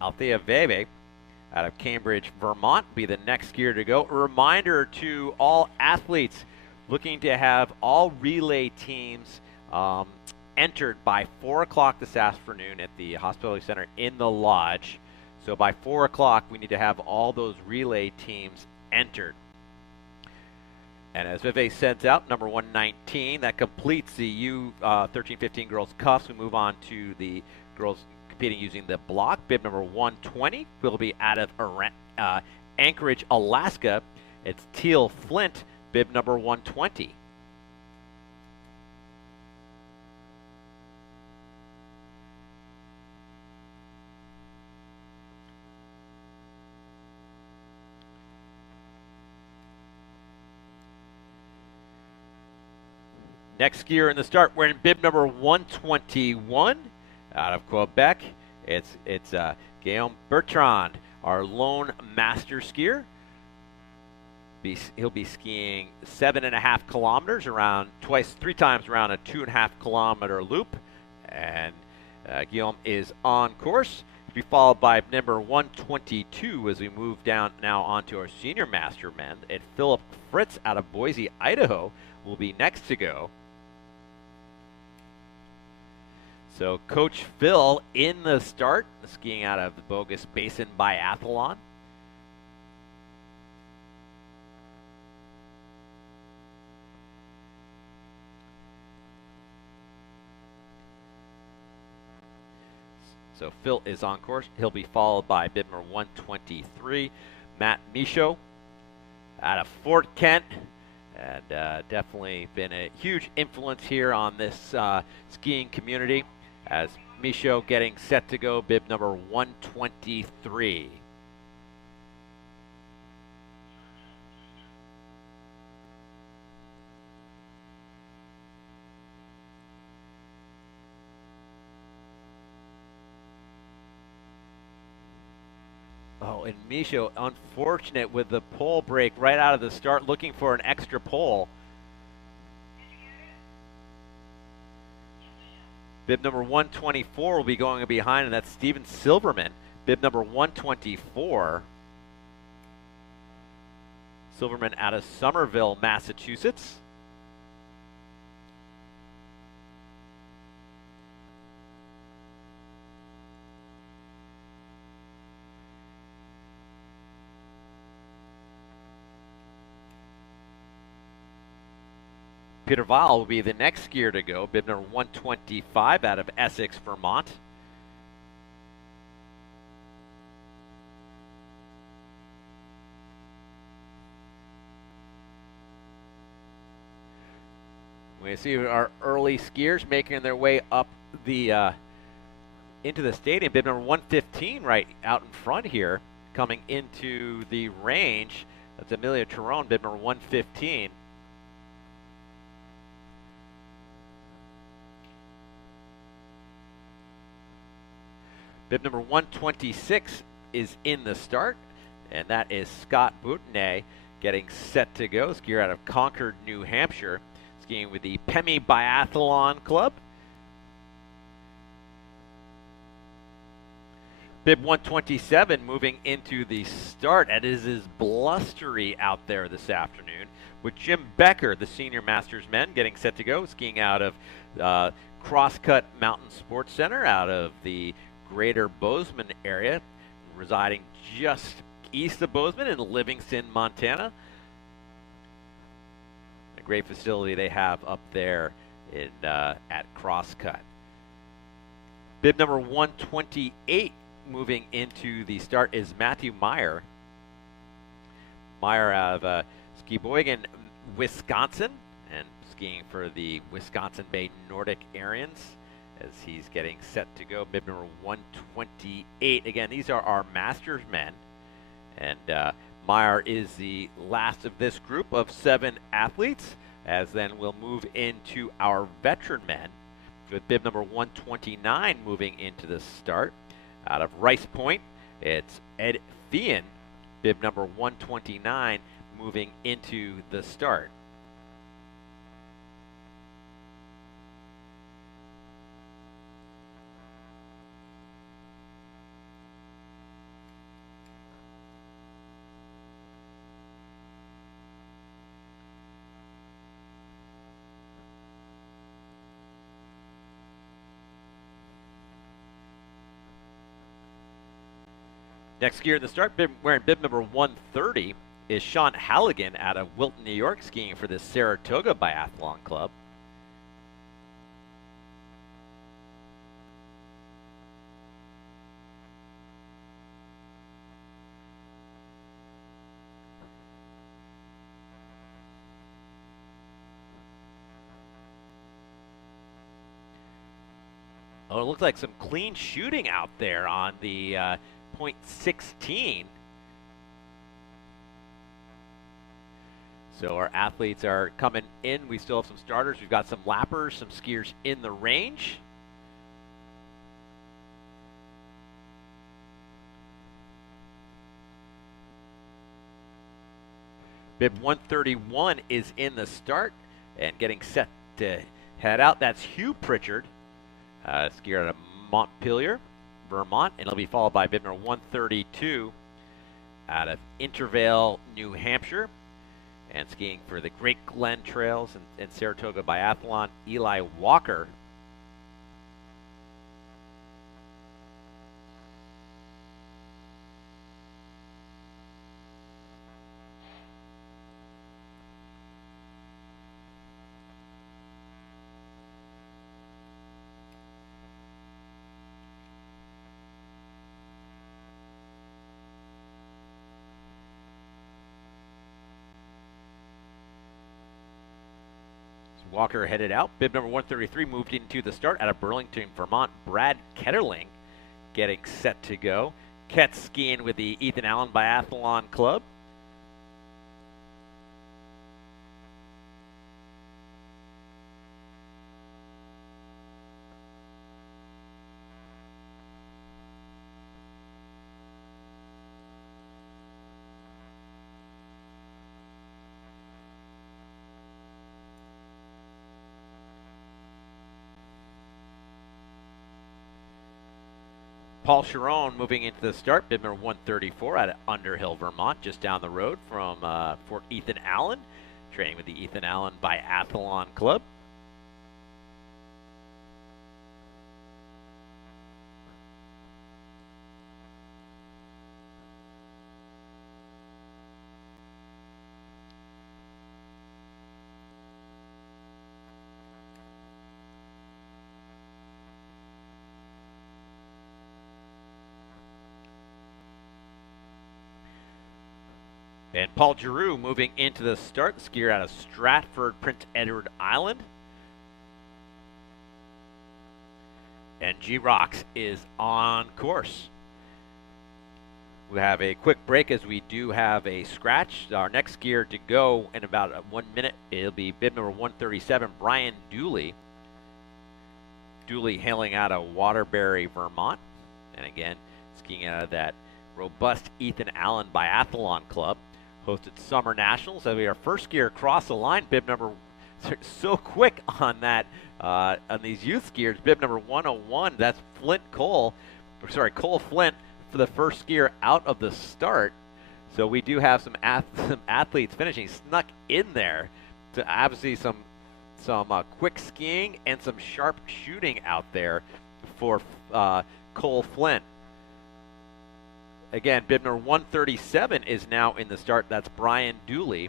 Althea Veve out of Cambridge, Vermont, be the next skier to go. A reminder to all athletes looking to have all relay teams entered by 4 o'clock this afternoon at the Hospitality Center in the lodge. So by 4 o'clock, we need to have all those relay teams entered. And as Vive sends out number 119, that completes the U13-15 girls cuffs. We move on to the girls competing using the block. Bib number 120 will be out of Anchorage, Alaska. It's Teal Flint, bib number 120. Next skier in the start, we're in bib number 121 out of Quebec. It's Guillaume Bertrand, our lone master skier. He'll be skiing 7.5 kilometers around three times around a 2.5 kilometer loop. And Guillaume is on course. Be followed by number 122 as we move down now onto our senior master men. And Philip Fritz out of Boise, Idaho will be next to go. So Coach Phil in the start, skiing out of the Bogus Basin Biathlon. So Phil is on course. He'll be followed by bib number 123, Matt Michaud out of Fort Kent. And definitely been a huge influence here on this skiing community as Michaud getting set to go, bib number 123. Oh, and Michaud, unfortunate with the pole break right out of the start, looking for an extra pole. Bib number 124 will be going behind, and that's Steven Silverman. Bib number 124. Silverman out of Somerville, Massachusetts. Peter Vall will be the next skier to go, bib number 125 out of Essex, Vermont. We see our early skiers making their way up the into the stadium. Bib number 115 right out in front here, coming into the range. That's Amelia Terone, bib number 115. Bib number 126 is in the start, and that is Scott Boutonnet getting set to go. Skier out of Concord, New Hampshire, skiing with the Pemi Biathlon Club. Bib 127 moving into the start. It is blustery out there this afternoon with Jim Becker, the senior masters men, getting set to go, skiing out of Crosscut Mountain Sports Center out of the Greater Bozeman area, residing just east of Bozeman in Livingston, Montana. A great facility they have up there in at Crosscut. Bib number 128 moving into the start is Matthew Meyer. Meyer out of Skeboygan, Wisconsin, and skiing for the Wisconsin Bay Nordic Aryans as he's getting set to go. Bib number 128. Again, these are our masters men, and Meyer is the last of this group of 7 athletes, as then we'll move into our veteran men with bib number 129 moving into the start. Out of Rice Point, it's Ed Thean, bib number 129 moving into the start. Next skier in the start, wearing bib number 130, is Sean Halligan out of Wilton, New York, skiing for the Saratoga Biathlon Club. Oh, it looks like some clean shooting out there on the .16. So our athletes are coming in. We still have some starters. We've got some lappers, some skiers in the range. Bib 131 is in the start and getting set to head out. That's Hugh Pritchard, skier out of Montpelier. Vermont, and it'll be followed by bib number 132 out of Intervale, New Hampshire. And skiing for the Great Glen Trails and Saratoga Biathlon, Eli Walker. Walker headed out. Bib number 133 moved into the start out of Burlington, Vermont. Brad Ketterling getting set to go. Ket skiing with the Ethan Allen Biathlon Club. Paul Chiron moving into the start, bib number 134 out of Underhill, Vermont, just down the road from Fort Ethan Allen, training with the Ethan Allen Biathlon Club. And Paul Giroux moving into the start, skier out of Stratford, Prince Edward Island. And G-Rocks is on course. We have a quick break as we do have a scratch. Our next skier to go in about 1 minute, it'll be bib number 137, Brian Dooley. Dooley hailing out of Waterbury, Vermont. And again, skiing out of that robust Ethan Allen Biathlon Club. Hosted Summer Nationals. That'll be our first skier across the line. Bib number, so quick on that, on these youth skiers. Bib number 101, that's Cole Flint for the first skier out of the start. So we do have some athletes finishing, snuck in there to obviously some quick skiing and some sharp shooting out there for Cole Flint. Again, bib number 137 is now in the start. That's Brian Dooley.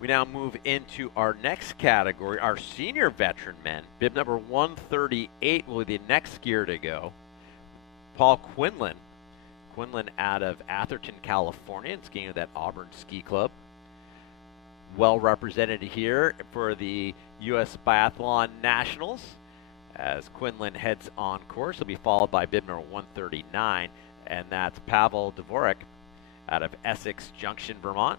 We now move into our next category, our senior veteran men. Bib number 138 will be the next skier to go. Paul Quinlan. Quinlan out of Atherton, California, and skiing with that Auburn Ski Club. Well represented here for the U.S. Biathlon Nationals. As Quinlan heads on course, he'll be followed by bib number 139, and that's Pavel Dvorak out of Essex Junction, Vermont.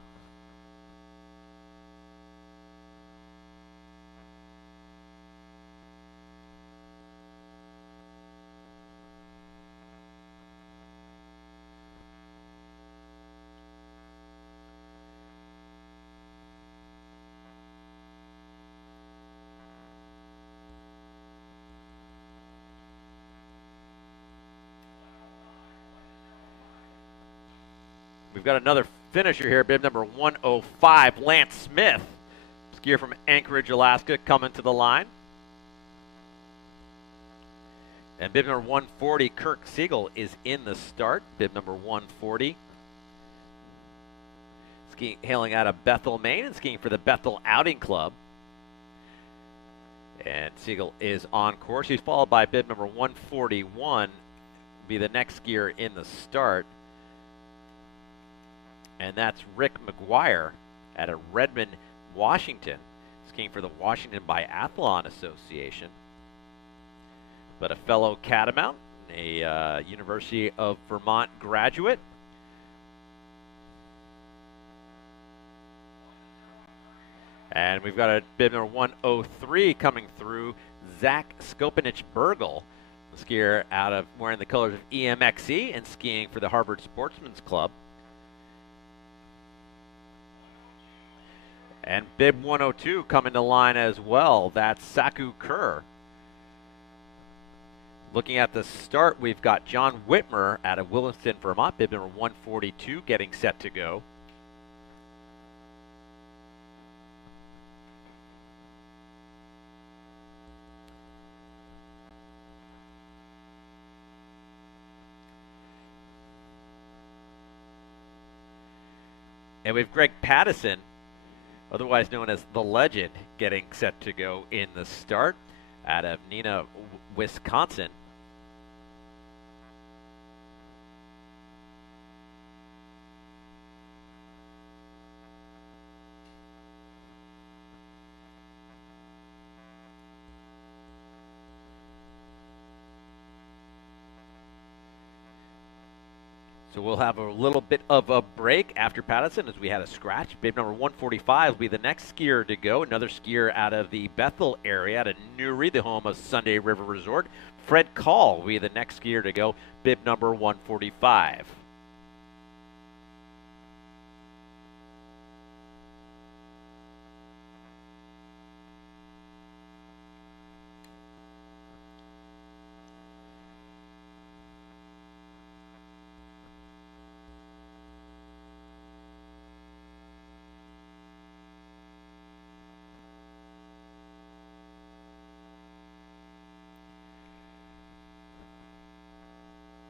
We've got another finisher here, bib number 105, Lance Smith, skier from Anchorage, Alaska, coming to the line. And bib number 140, Kirk Siegel, is in the start, bib number 140. Skiing, hailing out of Bethel, Maine, and skiing for the Bethel Outing Club. And Siegel is on course. He's followed by bib number 141, be the next skier in the start. And that's Rick McGuire out of Redmond, Washington, skiing for the Washington Biathlon Association. But a fellow Catamount, a University of Vermont graduate. And we've got a bib number 103 coming through. Zach Skopanich-Burgle, the skier out of wearing the colors of EMXE and skiing for the Harvard Sportsman's Club. And bib 102 coming to line as well. That's Saku Kerr. Looking at the start, we've got John Whitmer out of Williston, Vermont, bib number 142, getting set to go. And we have Greg Pattison, otherwise known as the Legend, getting set to go in the start out of Neenah, Wisconsin. So we'll have a little bit of a break after Pattison as we had a scratch. Bib number 145 will be the next skier to go. Another skier out of the Bethel area, out of Newry, the home of Sunday River Resort. Fred Call will be the next skier to go. Bib number 145.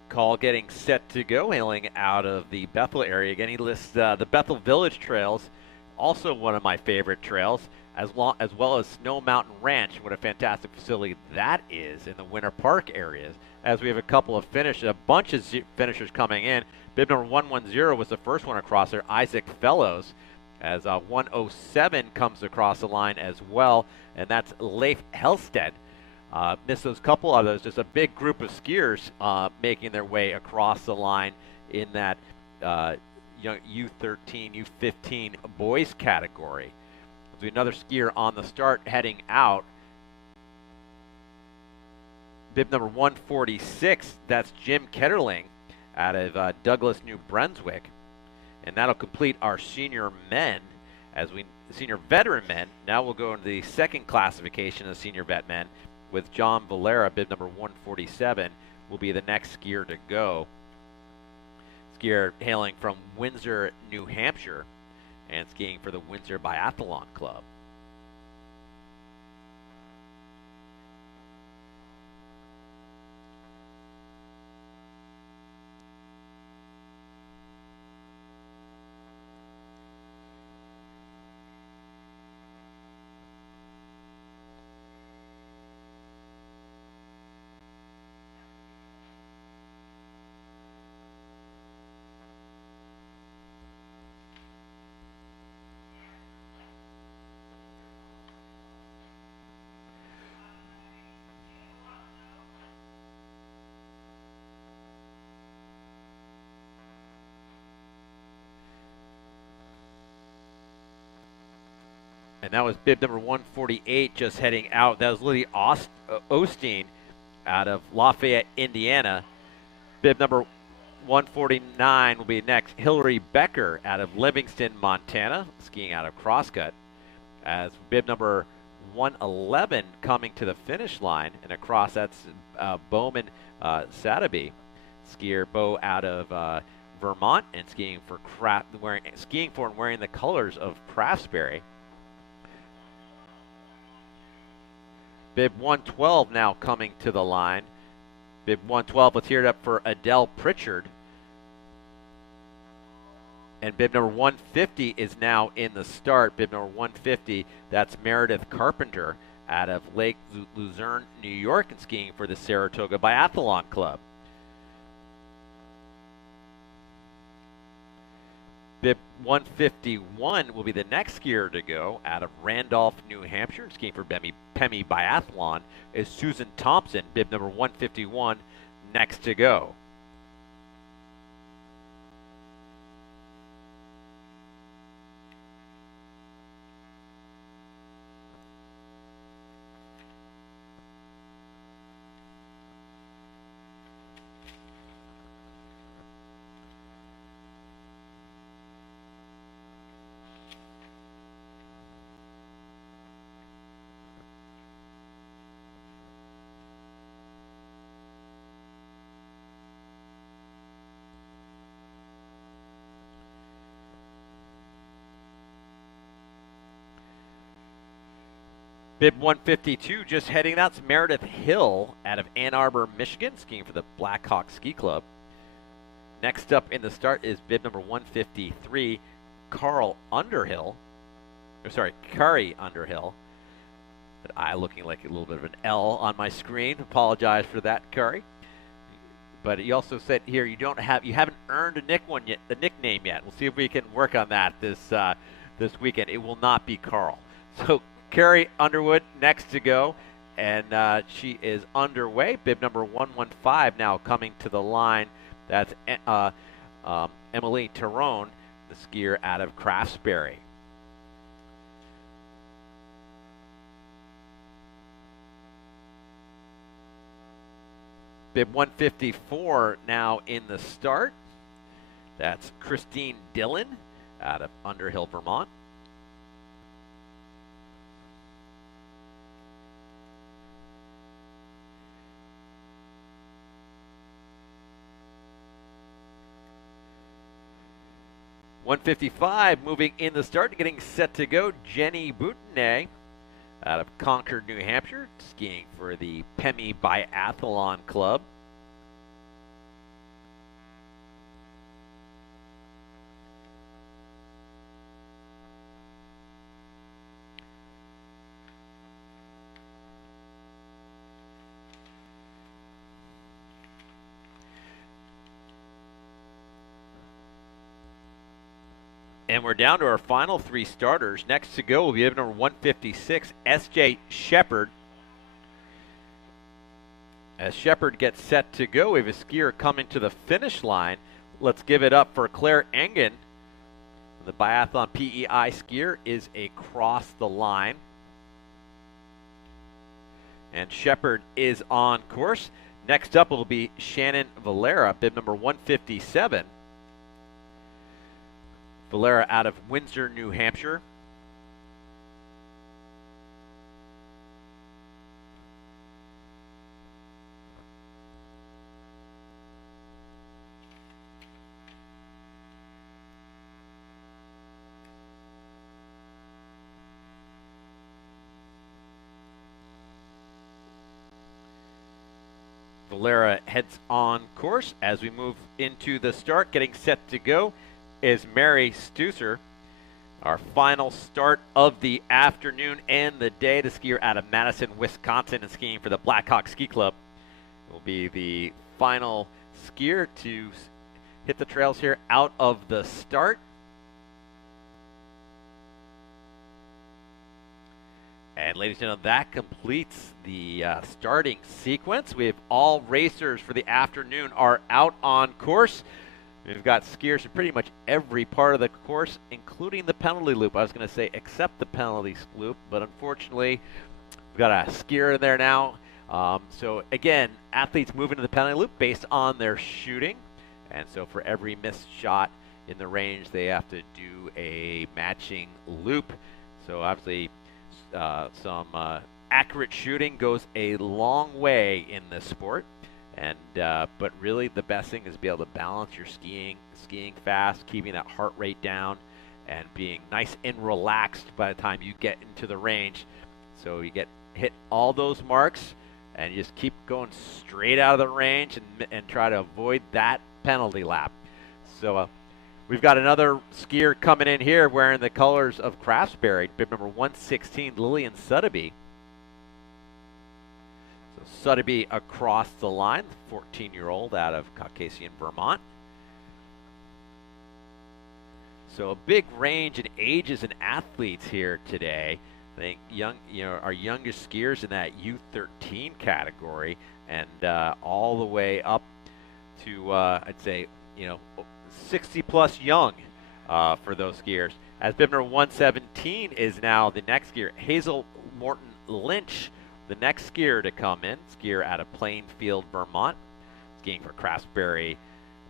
Call getting set to go, hailing out of the Bethel area. Again, he lists the Bethel Village Trails, also one of my favorite trails, as well as Snow Mountain Ranch. What a fantastic facility that is in the Winter Park areas. As we have a couple of a bunch of finishers coming in. Bib number 110 was the first one across there, Isaac Fellows, as 107 comes across the line as well, and that's Leif Helsted. Missed those couple of those. Just a big group of skiers making their way across the line in that U13, U15 boys category. There'll be another skier on the start heading out. Bib number 146, that's Jim Ketterling out of Douglas, New Brunswick. And that'll complete our senior men, senior veteran men. Now we'll go into the second classification of senior vet men, with John Valera, bib number 147, will be the next skier to go. Skier hailing from Windsor, New Hampshire, and skiing for the Windsor Biathlon Club. And that was bib number 148 just heading out. That was Lily Osteen out of Lafayette, Indiana. Bib number 149 will be next. Hillary Becker out of Livingston, Montana, skiing out of Crosscut. As bib number 111 coming to the finish line. And across, that's Bowman Sadaby, skier Bo out of Vermont, and skiing for and wearing the colors of Craftsbury. Bib 112 now coming to the line. Bib 112, let's hear it up for Adele Pritchard. And bib number 150 is now in the start. Bib number 150, that's Meredith Carpenter out of Lake Luzerne, New York, and skiing for the Saratoga Biathlon Club. Bib 151 will be the next skier to go out of Randolph, New Hampshire. Skiing for Pemi Biathlon is Susan Thompson, bib number 151, next to go. Bib 152 just heading out. It's Meredith Hill out of Ann Arbor, Michigan, skiing for the Blackhawk Ski Club. Next up in the start is bib number 153, Kari Underhill. That I looking like a little bit of an L on my screen. Apologize for that, Kari. But he also said here you haven't earned a nickname yet. We'll see if we can work on that this weekend. It will not be Carl. So Carrie Underwood next to go, and she is underway. Bib number 115 now coming to the line. That's Emily Terone, the skier out of Craftsbury. Bib 154 now in the start. That's Christine Dillon out of Underhill, Vermont. .155 moving in the start, getting set to go. Jenny Boutonnet out of Concord, New Hampshire, skiing for the Pemi Biathlon Club. And we're down to our final three starters. Next to go will be number 156, S.J. Shepard. As Shepard gets set to go, we have a skier coming to the finish line. Let's give it up for Claire Engen. The Biathlon PEI skier is across the line. And Shepard is on course. Next up will be Shannon Valera, bib number 157. Valera out of Windsor, New Hampshire. Valera heads on course as we move into the start. Getting set to go is Mary Stusser. Our final start of the afternoon and the day. The skier out of Madison, Wisconsin, and skiing for the Blackhawk Ski Club. Will be the final skier to hit the trails here out of the start. And ladies and gentlemen, that completes the starting sequence. We have all racers for the afternoon are out on course. We've got skiers in pretty much every part of the course, including the penalty loop. I was going to say except the penalty loop, but unfortunately, we've got a skier in there now. So again, athletes move into the penalty loop based on their shooting. And so for every missed shot in the range, they have to do a matching loop. So obviously, some accurate shooting goes a long way in this sport. And but really the best thing is to be able to balance your skiing fast, keeping that heart rate down, and being nice and relaxed by the time you get into the range. So you hit all those marks, and you just keep going straight out of the range and try to avoid that penalty lap. So we've got another skier coming in here wearing the colors of Craftsbury, bib number 116, Lillian Suddaby. Suddaby across the line, 14-year-old out of Caucasian, Vermont. So a big range in ages and athletes here today. I think our youngest skiers in that U13 category, and all the way up to I'd say 60+ young for those skiers. As bib number 117 is now the next skier, Hazel Morton Lynch. The next skier to come in, skier out of Plainfield, Vermont, skiing for Craftsbury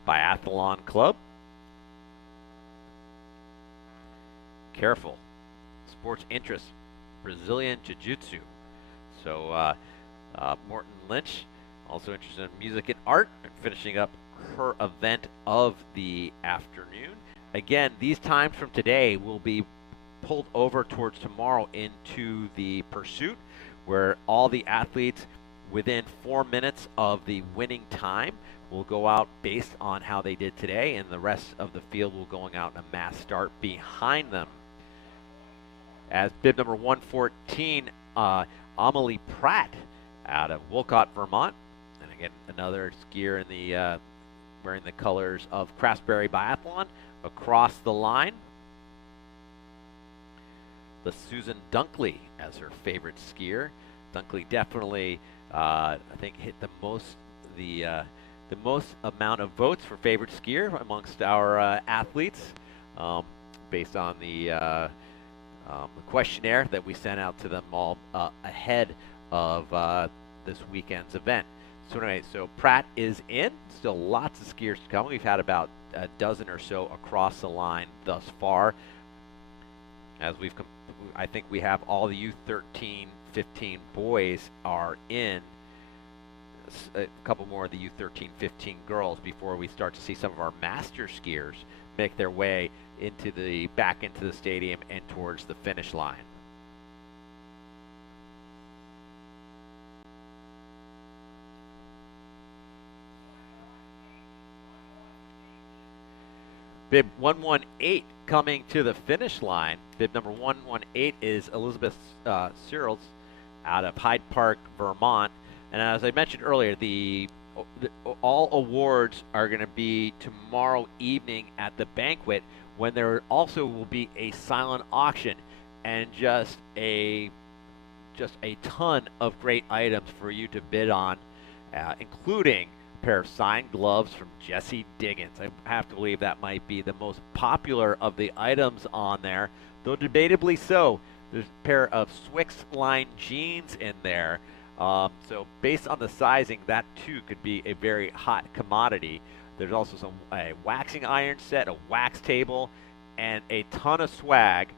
Biathlon Club. Careful. Sports interest, Brazilian Jiu-Jitsu. So Morton Lynch, also interested in music and art, and finishing up her event of the afternoon. Again, these times from today will be pulled over towards tomorrow into the pursuit, where all the athletes within 4 minutes of the winning time will go out based on how they did today, and the rest of the field will going out in a mass start behind them. As bib number 114, Amelie Pratt out of Wolcott, Vermont. And again, another skier in the wearing the colors of Craftsbury Biathlon across the line. The Susan Dunkley as her favorite skier. Dunkley definitely, I think, hit the most amount of votes for favorite skier amongst our athletes, based on the questionnaire that we sent out to them all ahead of this weekend's event. So anyway, so Pratt is in. Still lots of skiers to come. We've had about a dozen or so across the line thus far. As I think we have all the U13, 15 boys are in. A couple more of the U13, 15 girls before we start to see some of our master skiers make their way back into the stadium and towards the finish line. Bib 118 coming to the finish line. Bib number 118 is Elizabeth Searles out of Hyde Park, Vermont. And as I mentioned earlier, all awards are going to be tomorrow evening at the banquet, when there also will be a silent auction and just a ton of great items for you to bid on, including a pair of signed gloves from Jessie Diggins. I have to believe that might be the most popular of the items on there, though debatably so. There's a pair of Swix line jeans in there. So based on the sizing, that too could be a very hot commodity. There's also a waxing iron set, a wax table, and a ton of swag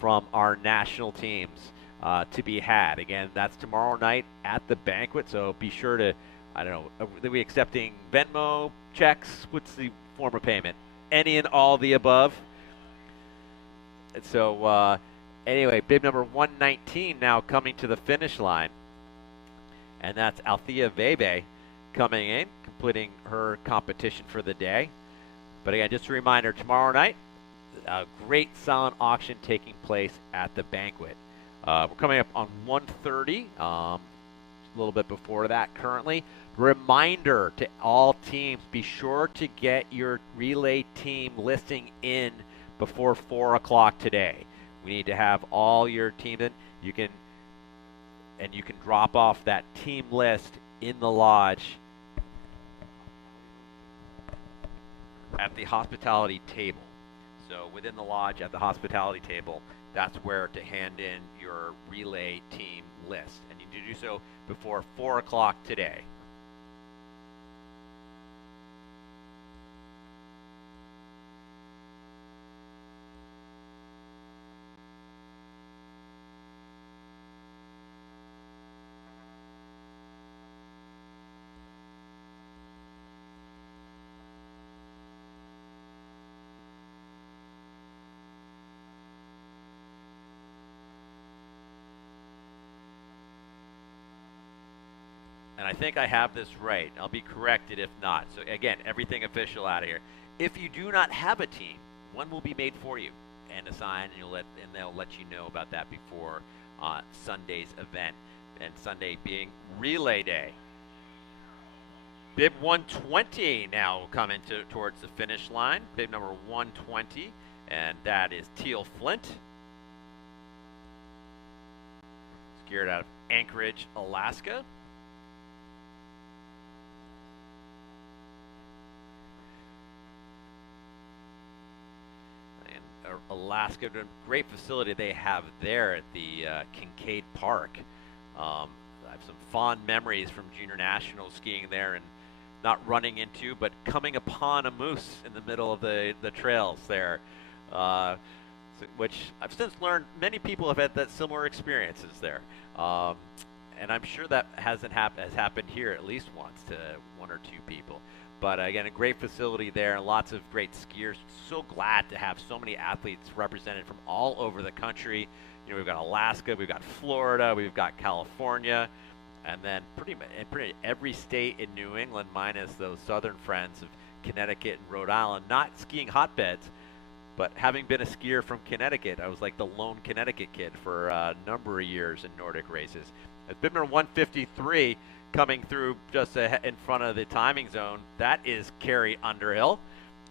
from our national teams to be had. Again, that's tomorrow night at the banquet, so be sure to, I don't know, are we accepting Venmo, checks? What's the form of payment? Any and all the above? So anyway, bib number 119 now coming to the finish line. And that's Althea Vebe coming in, completing her competition for the day. But again, just a reminder, tomorrow night, a great silent auction taking place at the banquet. We're coming up on 1:30, a little bit before that currently. Reminder to all teams, be sure to get your relay team listing in before 4 o'clock today. We need to have all your teams in. You can drop off that team list in the lodge at the hospitality table. So within the lodge at the hospitality table, that's where to hand in your relay team list. And you need to do so before 4 o'clock today. And I think I have this right. I'll be corrected if not. So again, everything official out of here. If you do not have a team, one will be made for you and assigned, and they'll let you know about that before Sunday's event. And Sunday being relay day. Bib 120 now coming towards the finish line. Bib number 120, and that is Teal Flint. Skier out of Anchorage, Alaska. Alaska, great facility they have there at the Kincaid Park. I have some fond memories from junior national skiing there, and not running into, but coming upon a moose in the middle of the trails there, which I've since learned many people have had that similar experiences there. And I'm sure that has happened here at least once to one or two people. But again, a great facility there, and lots of great skiers. So glad to have so many athletes represented from all over the country. You know, we've got Alaska, we've got Florida, we've got California, and then pretty much every state in New England, minus those southern friends of Connecticut and Rhode Island. Not skiing hotbeds, but having been a skier from Connecticut, I was like the lone Connecticut kid for a number of years in Nordic races. At bib number 153, coming through just in front of the timing zone, that is Carrie Underhill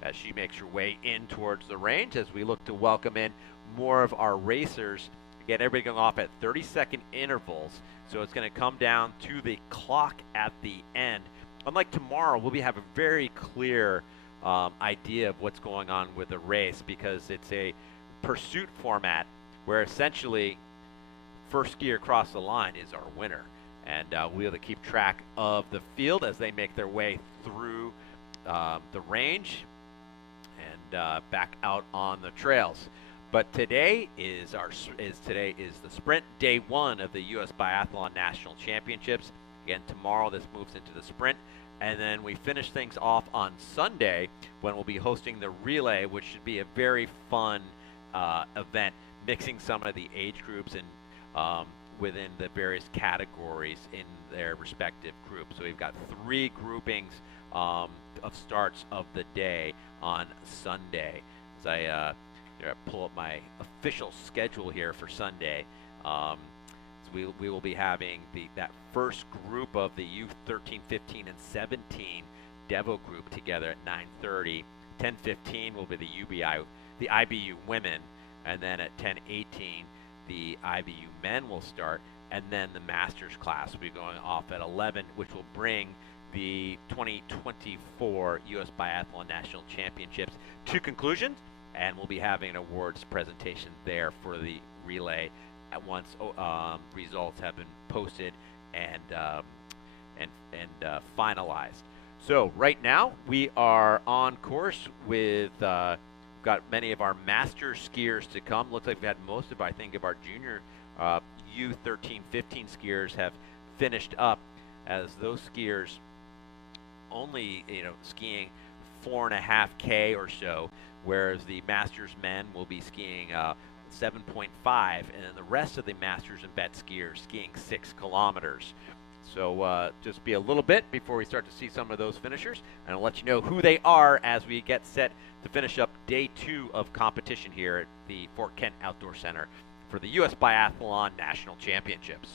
as she makes her way in towards the range as we look to welcome in more of our racers. Again, everybody going off at 30-second intervals, so it's going to come down to the clock at the end. Unlike tomorrow, we'll have a very clear idea of what's going on with the race because it's a pursuit format where essentially first skier across the line is our winner. And we'll keep track of the field as they make their way through the range and back out on the trails. But today is the sprint, day one of the U.S. Biathlon National Championships. Again, tomorrow this moves into the sprint. And then we finish things off on Sunday when we'll be hosting the relay, which should be a very fun event, mixing some of the age groups and within the various categories in their respective groups. So we've got 3 groupings of starts of the day on Sunday. As I pull up my official schedule here for Sunday, so we will be having that first group of the youth 13, 15, and 17 Devo group together at 9:30. 10:15 will be the IBU women, and then at 10:18 the IBU men will start, and then the Masters class will be going off at 11, which will bring the 2024 U.S. Biathlon National Championships to conclusion, and we'll be having an awards presentation there for the relay at once results have been posted and finalized. So right now we are on course with got many of our master skiers to come. Looks like we've had most of, I think, of our junior U13, 15 skiers have finished up, as those skiers only skiing 4.5K or so, whereas the masters men will be skiing 7.5, and then the rest of the masters and vet skiers skiing 6 kilometers. So just be a little bit before we start to see some of those finishers, and I'll let you know who they are as we get set to finish up day 2 of competition here at the Fort Kent Outdoor Center for the U.S. Biathlon National Championships.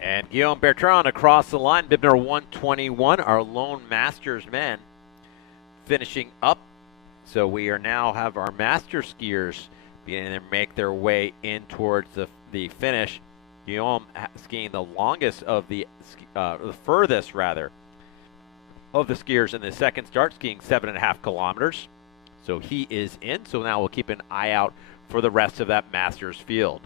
And Guillaume Bertrand across the line, bib number 121, our lone masters men finishing up. So we are now have our master skiers beginning to make their way in towards the finish. Guillaume skiing the longest of the furthest rather of the skiers in the second start, skiing 7.5 kilometers. So he is in. So now we'll keep an eye out for the rest of that masters field.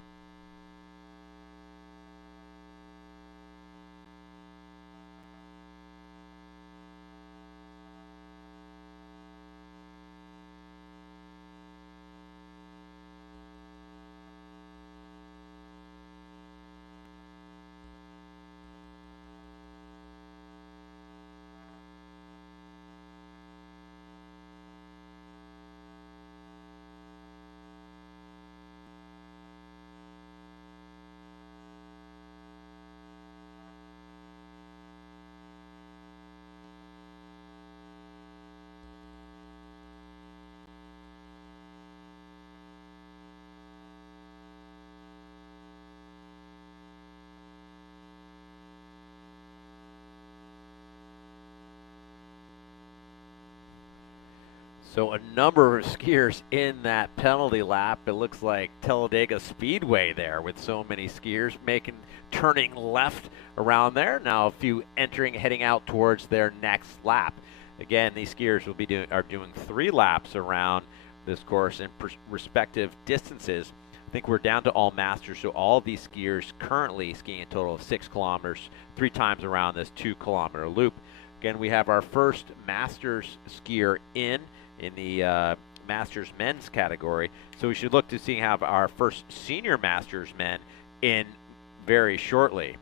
So a number of skiers in that penalty lap. It looks like Talladega Speedway there with so many skiers turning left around there. Now a few heading out towards their next lap. Again, these skiers are doing 3 laps around this course in respective distances. I think we're down to all masters, so all of these skiers currently skiing a total of 6 kilometers, 3 times around this 2-kilometer loop. Again, we have our first masters skier in the masters men's category, so we should look to have our first senior masters men in very shortly.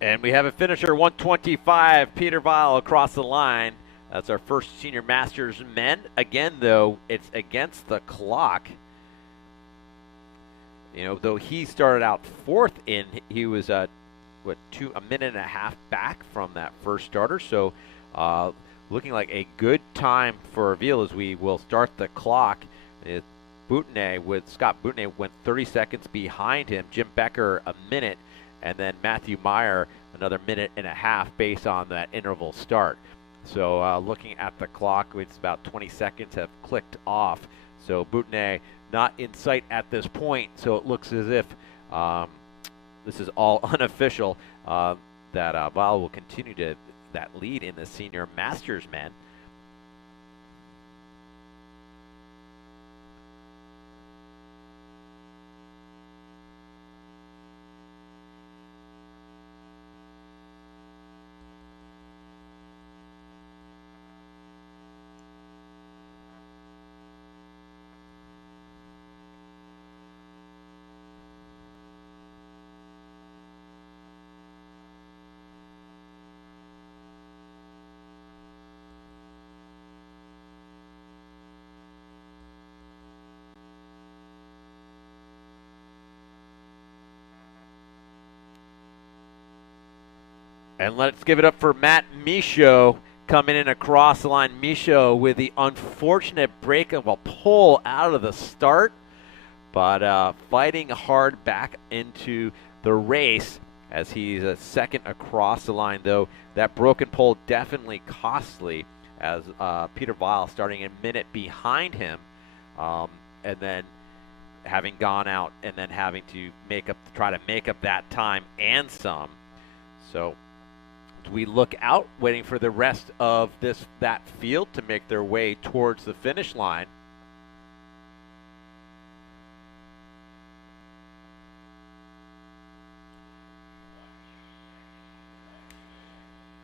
And we have a finisher, 125, Peter Weil across the line. That's our first senior masters men. Again, though, it's against the clock. You know, though he started out 4th in, he was a minute and a half back from that first starter. So looking like a good time for Reveal as we will start the clock. Scott Boutenay went 30 seconds behind him. Jim Becker a minute, and then Matthew Meyer another minute and a half based on that interval start. So looking at the clock, it's about 20 seconds have clicked off. So Boutenay not in sight at this point, so it looks as if this is all unofficial, that Val will continue to that lead in the senior masters men. And let's give it up for Matt Michaud coming in across the line. Michaud with the unfortunate break of a pole out of the start, but fighting hard back into the race as he's second across the line, though that broken pole definitely costly as Peter Weil starting a minute behind him, and then having gone out and then having to try to make up that time and some. So we look out, waiting for the rest of that field to make their way towards the finish line.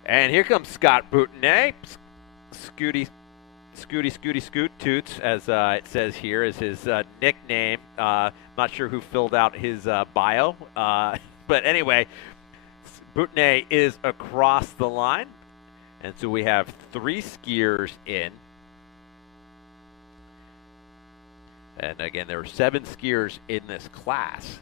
And here comes Scott Boutonnet. Scooty Scoot Toots, as it says here, is his nickname. Not sure who filled out his bio. But anyway, Boutonnet is across the line. And so we have 3 skiers in. And again, there are 7 skiers in this class.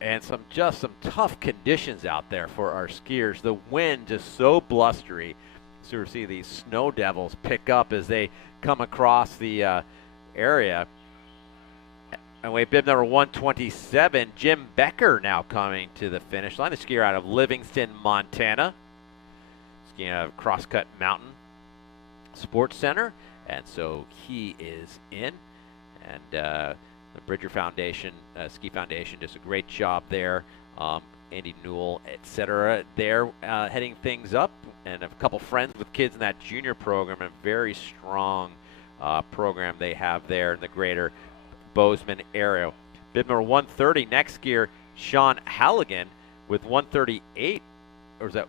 And some tough conditions out there for our skiers. The wind just so blustery. So we see these snow devils pick up as they come across the area. And we have bib number 127, Jim Becker, now coming to the finish line. The skier out of Livingston, Montana. Skiing out of Crosscut Mountain Sports Center. And so he is in. And the Bridger Foundation, Ski Foundation, does a great job there. Andy Newell, etc. They're heading things up, and a couple friends with kids in that junior program, a very strong program they have there in the greater Bozeman area. Bib number 130, next skier, Sean Halligan with 138, or is that,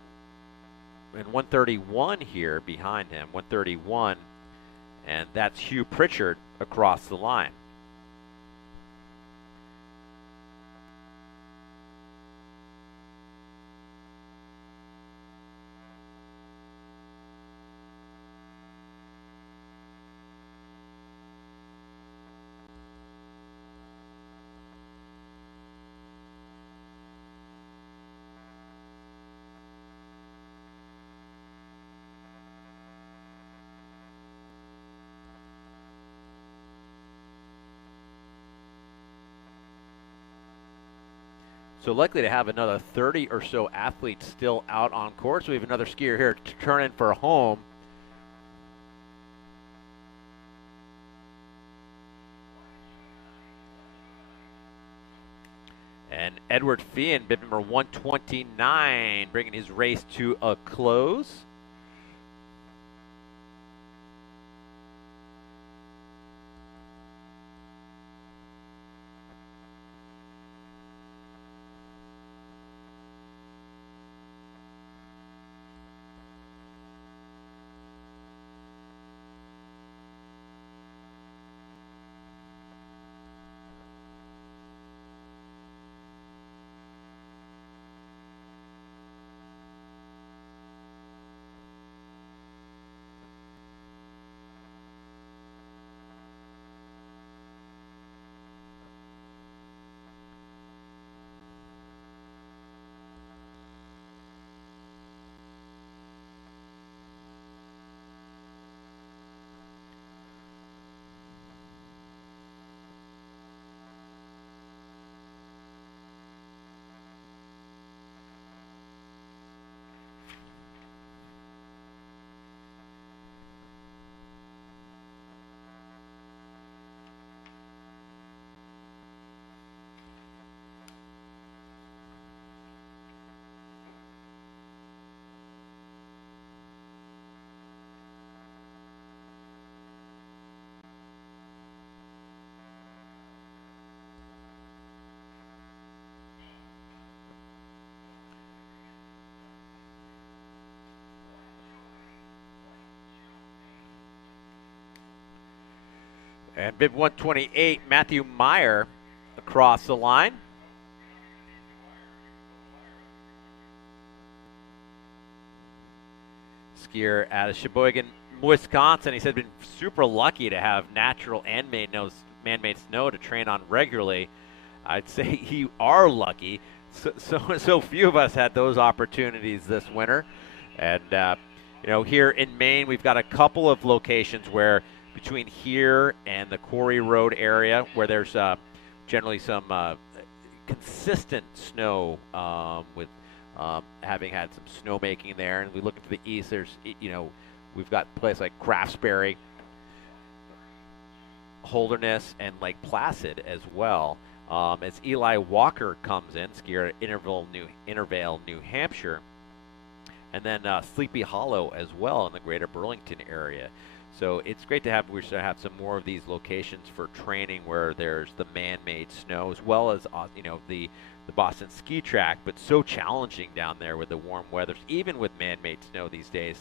and 131 here behind him, 131, and that's Hugh Pritchard across the line. So likely to have another 30 or so athletes still out on course. We have another skier here to turn in for home. And Edward Feehan, bib number 129, bringing his race to a close. And bib 128, Matthew Meyer across the line. Skier out of Sheboygan, Wisconsin. He said been super lucky to have natural and man-made snow to train on regularly. I'd say you are lucky. So few of us had those opportunities this winter. And, here in Maine, we've got a couple of locations where between here and the Quarry Road area where there's generally some consistent snow with having had some snowmaking there. And we look to the east, there's, we've got places like Craftsbury, Holderness, and Lake Placid as well. As Eli Walker comes in, skier at Intervale, New Hampshire, and then Sleepy Hollow as well in the greater Burlington area. So it's great to have, we should have some more of these locations for training where there's the man-made snow as well as, the Boston ski track, but so challenging down there with the warm weather, even with man-made snow these days.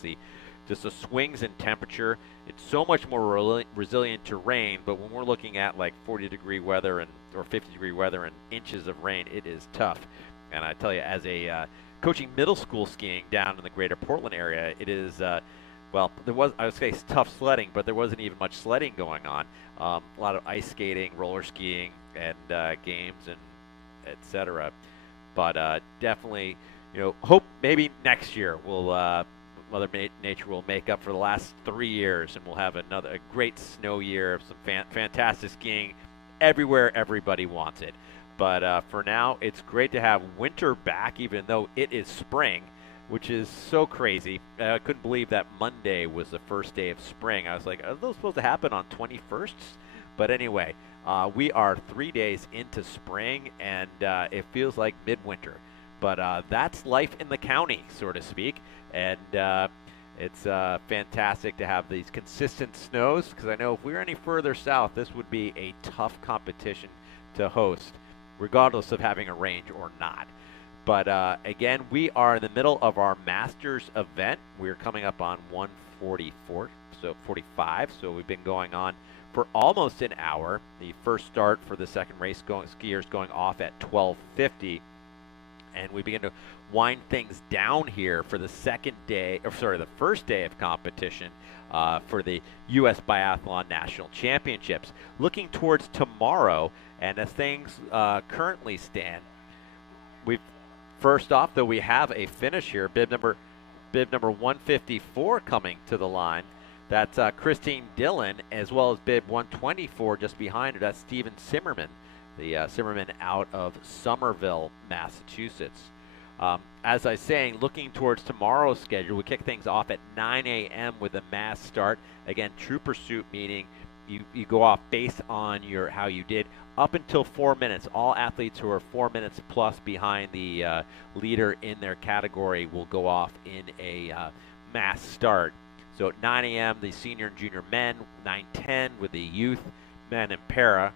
Just the swings in temperature, it's so much more resilient to rain, but when we're looking at like 40-degree weather or 50-degree weather and inches of rain, it is tough. And I tell you, as a coaching middle school skiing down in the greater Portland area, it is, I would say tough sledding, but there wasn't even much sledding going on. A lot of ice skating, roller skiing, and games, and etc. But definitely, hope maybe next year Mother Nature will make up for the last 3 years, and we'll have a great snow year of some fantastic skiing everywhere everybody wants it. But for now, it's great to have winter back, even though it is spring, which is so crazy. I couldn't believe that Monday was the first day of spring. I was like, are those supposed to happen on 21st? But anyway, we are 3 days into spring, and it feels like midwinter. But that's life in the county, so to speak. And it's fantastic to have these consistent snows, because I know if we were any further south, this would be a tough competition to host, regardless of having a range or not. But again, we are in the middle of our Masters event. We're coming up on 1:45, so we've been going on for almost an hour. The first start for the second race skiers going off at 12:50. And we begin to wind things down here for the the first day of competition for the U.S. Biathlon National Championships. Looking towards tomorrow, and as things currently stand, first off, though, we have a finish here. Bib number 154 coming to the line. That's Christine Dillon, as well as bib 124 just behind her. That's Steven Zimmerman. The Zimmerman out of Somerville, Massachusetts. As I was saying, looking towards tomorrow's schedule, we kick things off at 9 a.m. with a mass start. Again, true pursuit, meaning you go off based on how you did up until 4 minutes. All athletes who are 4 minutes plus behind the leader in their category will go off in a mass start. So at 9 a.m., the senior and junior men, 9:10 with the youth men and para.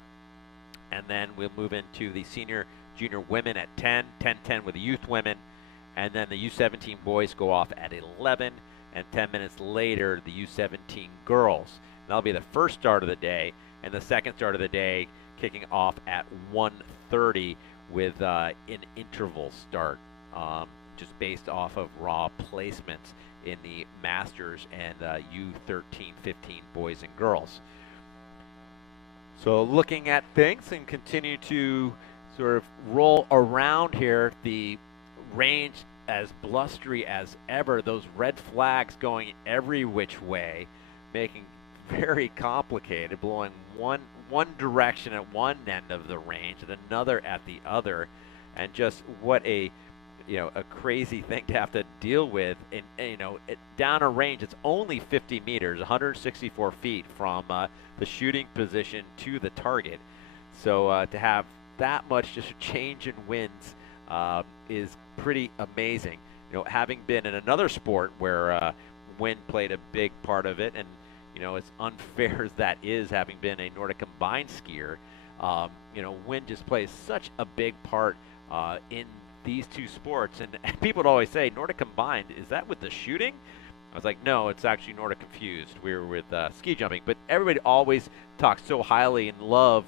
And then we'll move into the senior junior women at 10, 10:10 with the youth women. And then the U17 boys go off at 11. And 10 minutes later, the U17 girls. That'll be the first start of the day. And the second start of the day kicking off at 1:30 with an interval start, just based off of raw placements in the Masters and U13-15 boys and girls. So looking at things and continue to sort of roll around here, the range as blustery as ever, those red flags going every which way, making very complicated, blowing one direction at one end of the range and another at the other, and just what a crazy thing to have to deal with. And down a range, it's only 50 meters, 164 feet from the shooting position to the target. So to have that much just a change in winds is pretty amazing. Having been in another sport where wind played a big part of it, and as unfair as that is, having been a Nordic combined skier, wind just plays such a big part in these two sports. And people would always say, Nordic combined, is that with the shooting? I was like, no, it's actually Nordic confused. We were with ski jumping. But everybody always talks so highly and love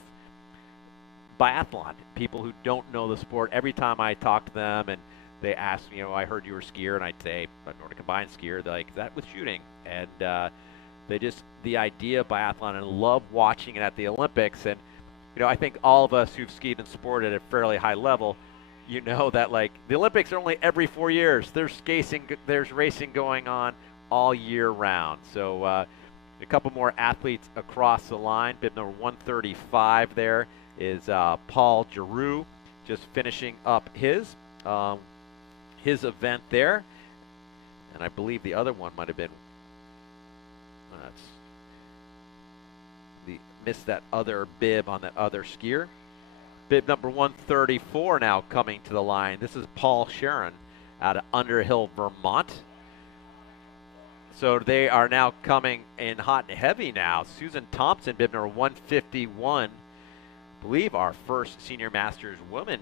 biathlon. People who don't know the sport, every time I talk to them and they ask, I heard you were a skier, and I'd say, a Nordic combined skier. They're like, is that with shooting? And the idea of biathlon, and love watching it at the Olympics. And, I think all of us who've skied and sported at a fairly high level, that like the Olympics are only every 4 years. There's racing going on all year round. So a couple more athletes across the line. Bib number 135 there is Paul Giroux, just finishing up his event there. And I believe the other one might have been missed that other bib on that other skier. Bib number 134 now coming to the line. This is Paul Sharon out of Underhill, Vermont. So they are now coming in hot and heavy now. Susan Thompson, bib number 151, I believe our first senior masters woman.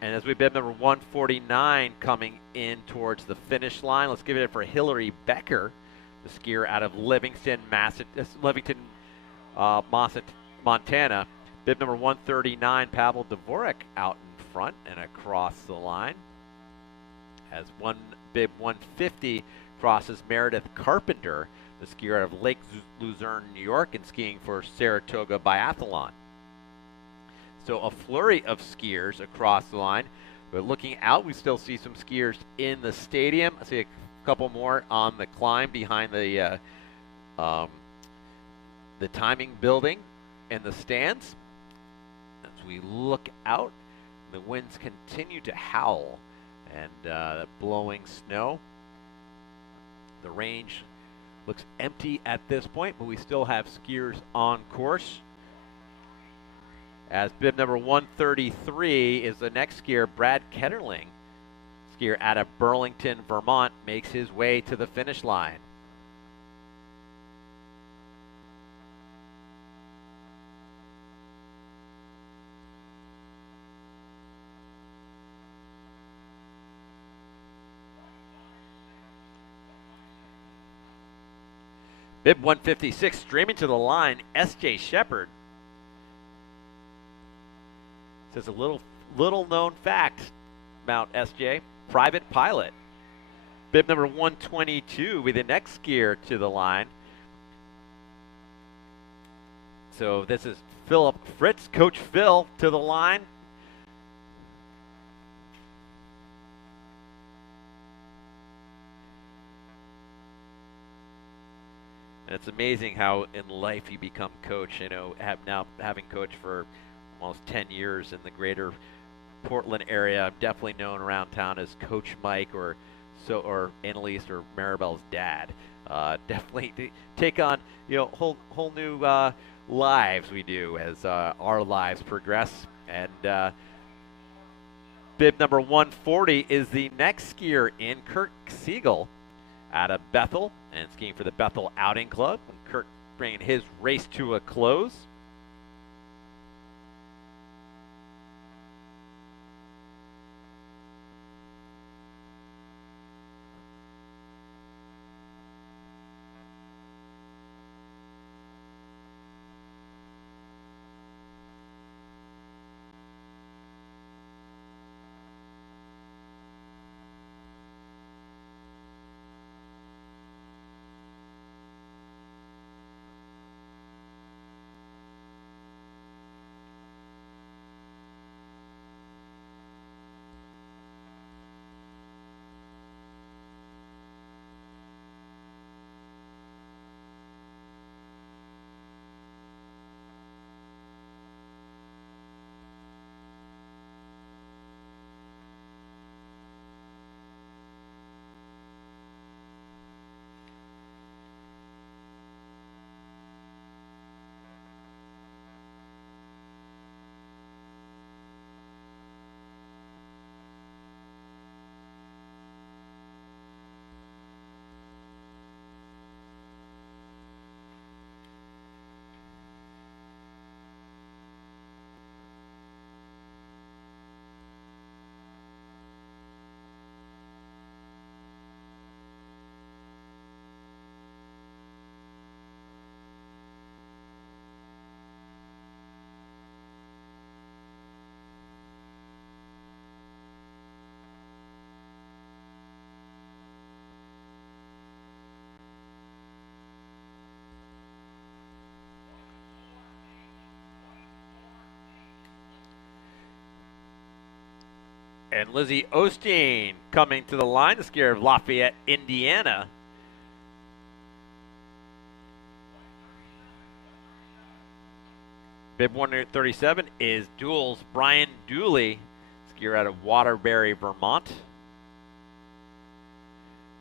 And as we bib number 149 coming in towards the finish line, let's give it for Hillary Becker, the skier out of Livingston, Montana. Bib number 139, Pavel Dvorak out in front and across the line. As bib 150 crosses Meredith Carpenter, the skier out of Lake Luzerne, New York, and skiing for Saratoga Biathlon. So a flurry of skiers across the line. But looking out, we still see some skiers in the stadium. I see a couple more on the climb behind the timing building in the stands. As we look out, the winds continue to howl and blowing snow. The range looks empty at this point, but we still have skiers on course. As bib number 133 is the next skier, Brad Ketterling, skier out of Burlington, Vermont, makes his way to the finish line. Bib 156 streaming to the line, S.J. Shepard. Says a little known fact about S.J., private pilot. Bib number 122 with the next skier to the line. So this is Philip Fritz, Coach Phil to the line. And it's amazing how in life you become coach. Having coached for almost 10 years in the greater Portland area, I'm definitely known around town as Coach Mike or Annalise or Maribel's dad. Definitely take on whole new lives we do as our lives progress. And bib number 140 is the next skier in, Kirk Siegel out of Bethel and skiing for the Bethel Outing Club. And Kirk bringing his race to a close. And Lizzie Osteen coming to the line, the skier of Lafayette, Indiana. Bib 137 is Duels Brian Dooley, skier out of Waterbury, Vermont.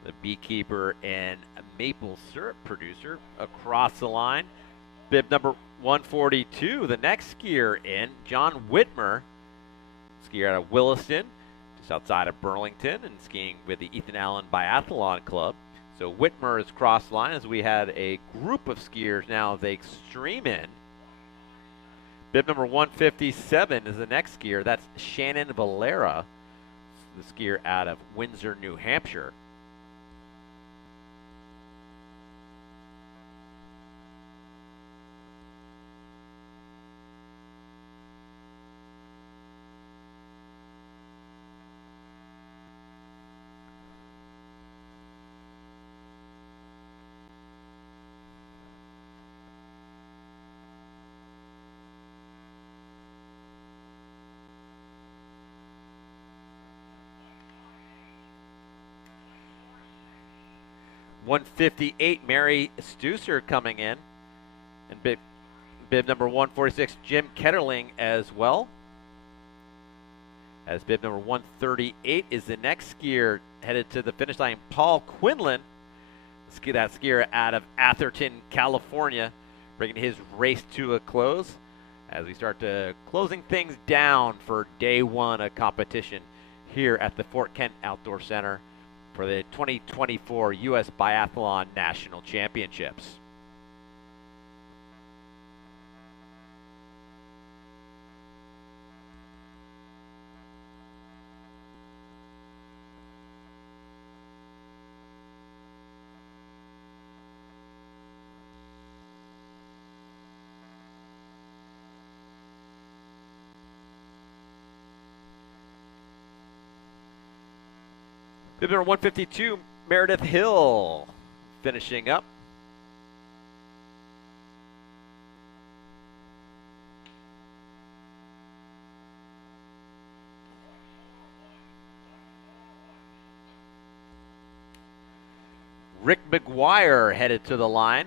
The beekeeper and maple syrup producer across the line. Bib number 142, the next skier in, John Whitmer, skier out of Williston, just outside of Burlington, and skiing with the Ethan Allen Biathlon Club. So Whitmer is cross line as we had a group of skiers now the extreme in. Bib number 157 is the next skier. That's Shannon Valera, the skier out of Windsor, New Hampshire. .158, Mary Stusser coming in. And bib number 146, Jim Ketterling as well. As bib number 138 is the next skier headed to the finish line, Paul Quinlan. That skier out of Atherton, California, bringing his race to a close as we start to closing things down for day one of competition here at the Fort Kent Outdoor Center for the 2024 U.S. Biathlon National Championships. Bib number 152, Meredith Hill, finishing up. Rick McGuire headed to the line.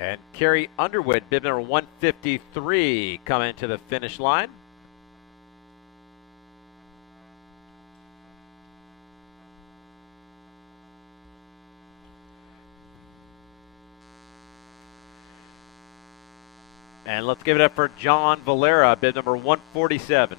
And Carrie Underwood, bib number 153, coming to the finish line. And let's give it up for John Valera, bib number 147.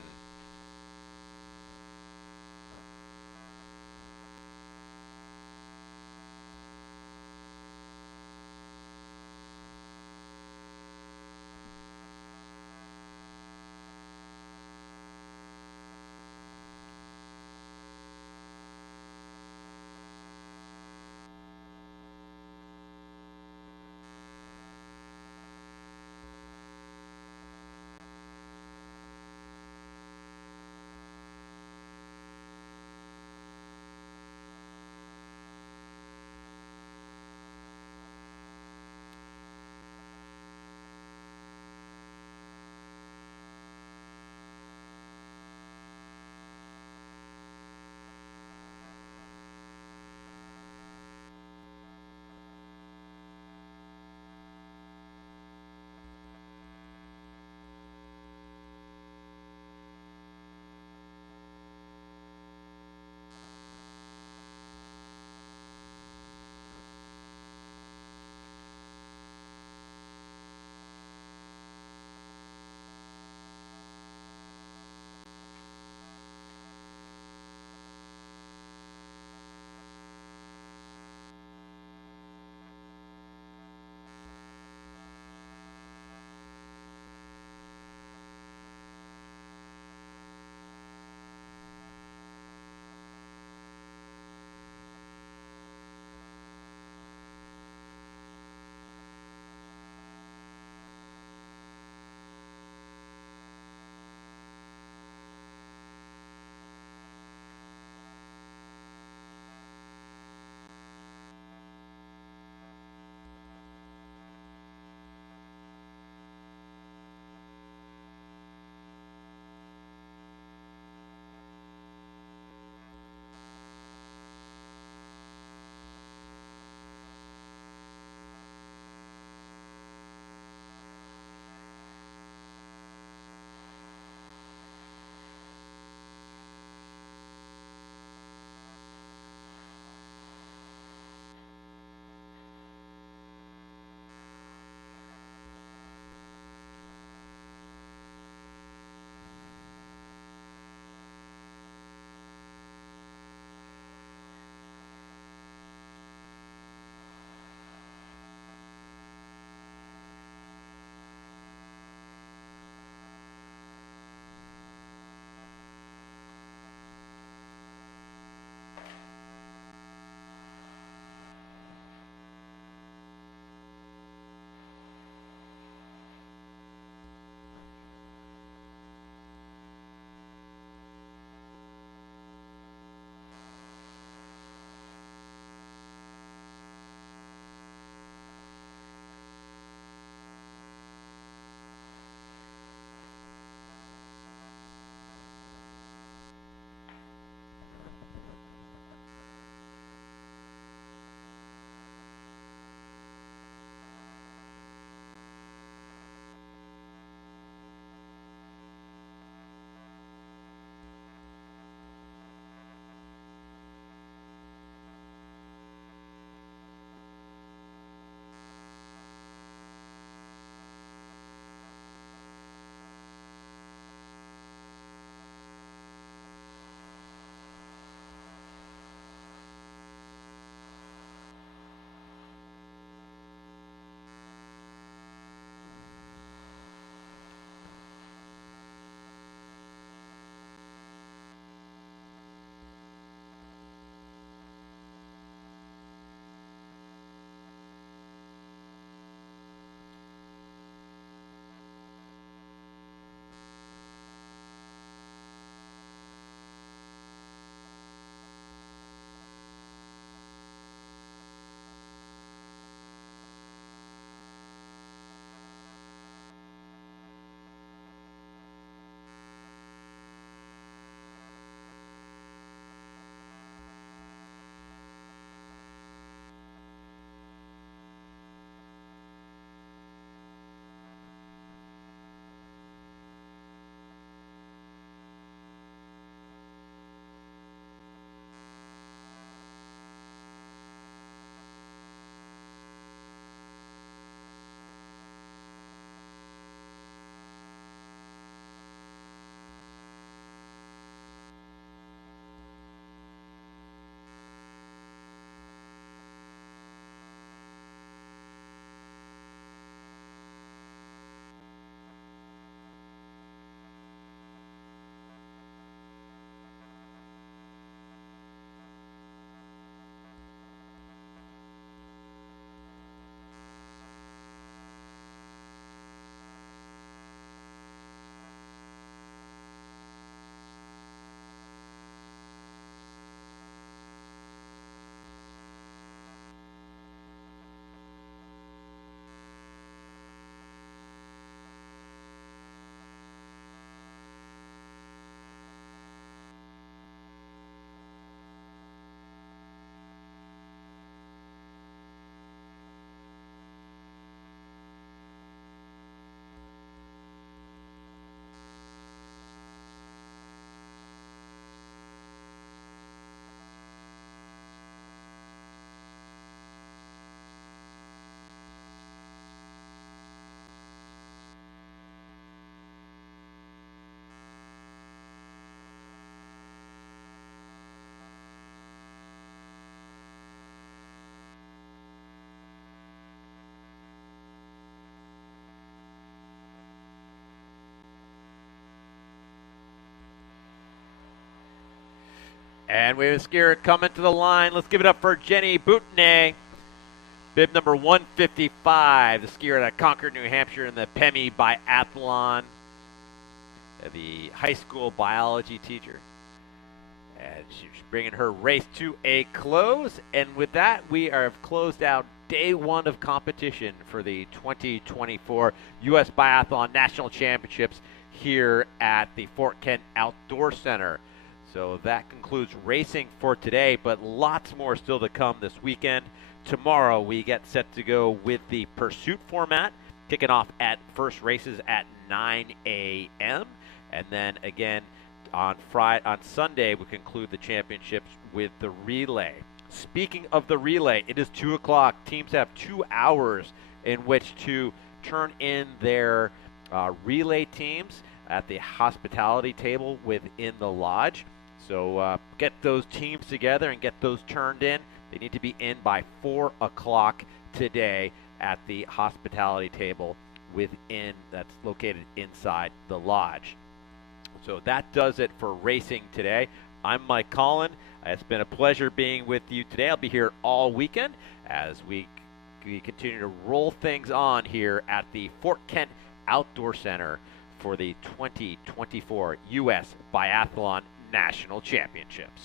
And we have a skier coming to the line. Let's give it up for Jenny Boutonnet. Bib number 155, the skier out of Concord, New Hampshire in the PEMI Biathlon, the high school biology teacher. And she's bringing her race to a close. And with that, we have closed out day one of competition for the 2024 U.S. Biathlon National Championships here at the Fort Kent Outdoor Center. So that concludes racing for today, but lots more still to come this weekend. Tomorrow we get set to go with the pursuit format, kicking off at first races at 9 a.m. And then again on Sunday we conclude the championships with the relay. Speaking of the relay, it is 2 o'clock. Teams have 2 hours in which to turn in their relay teams at the hospitality table within the lodge. So get those teams together and get those turned in. They need to be in by 4 o'clock today at the hospitality table that's located inside the lodge. So that does it for racing today. I'm Mike Collin. It's been a pleasure being with you today. I'll be here all weekend as we continue to roll things on here at the Fort Kent Outdoor Center for the 2024 U.S. Biathlon National Championships.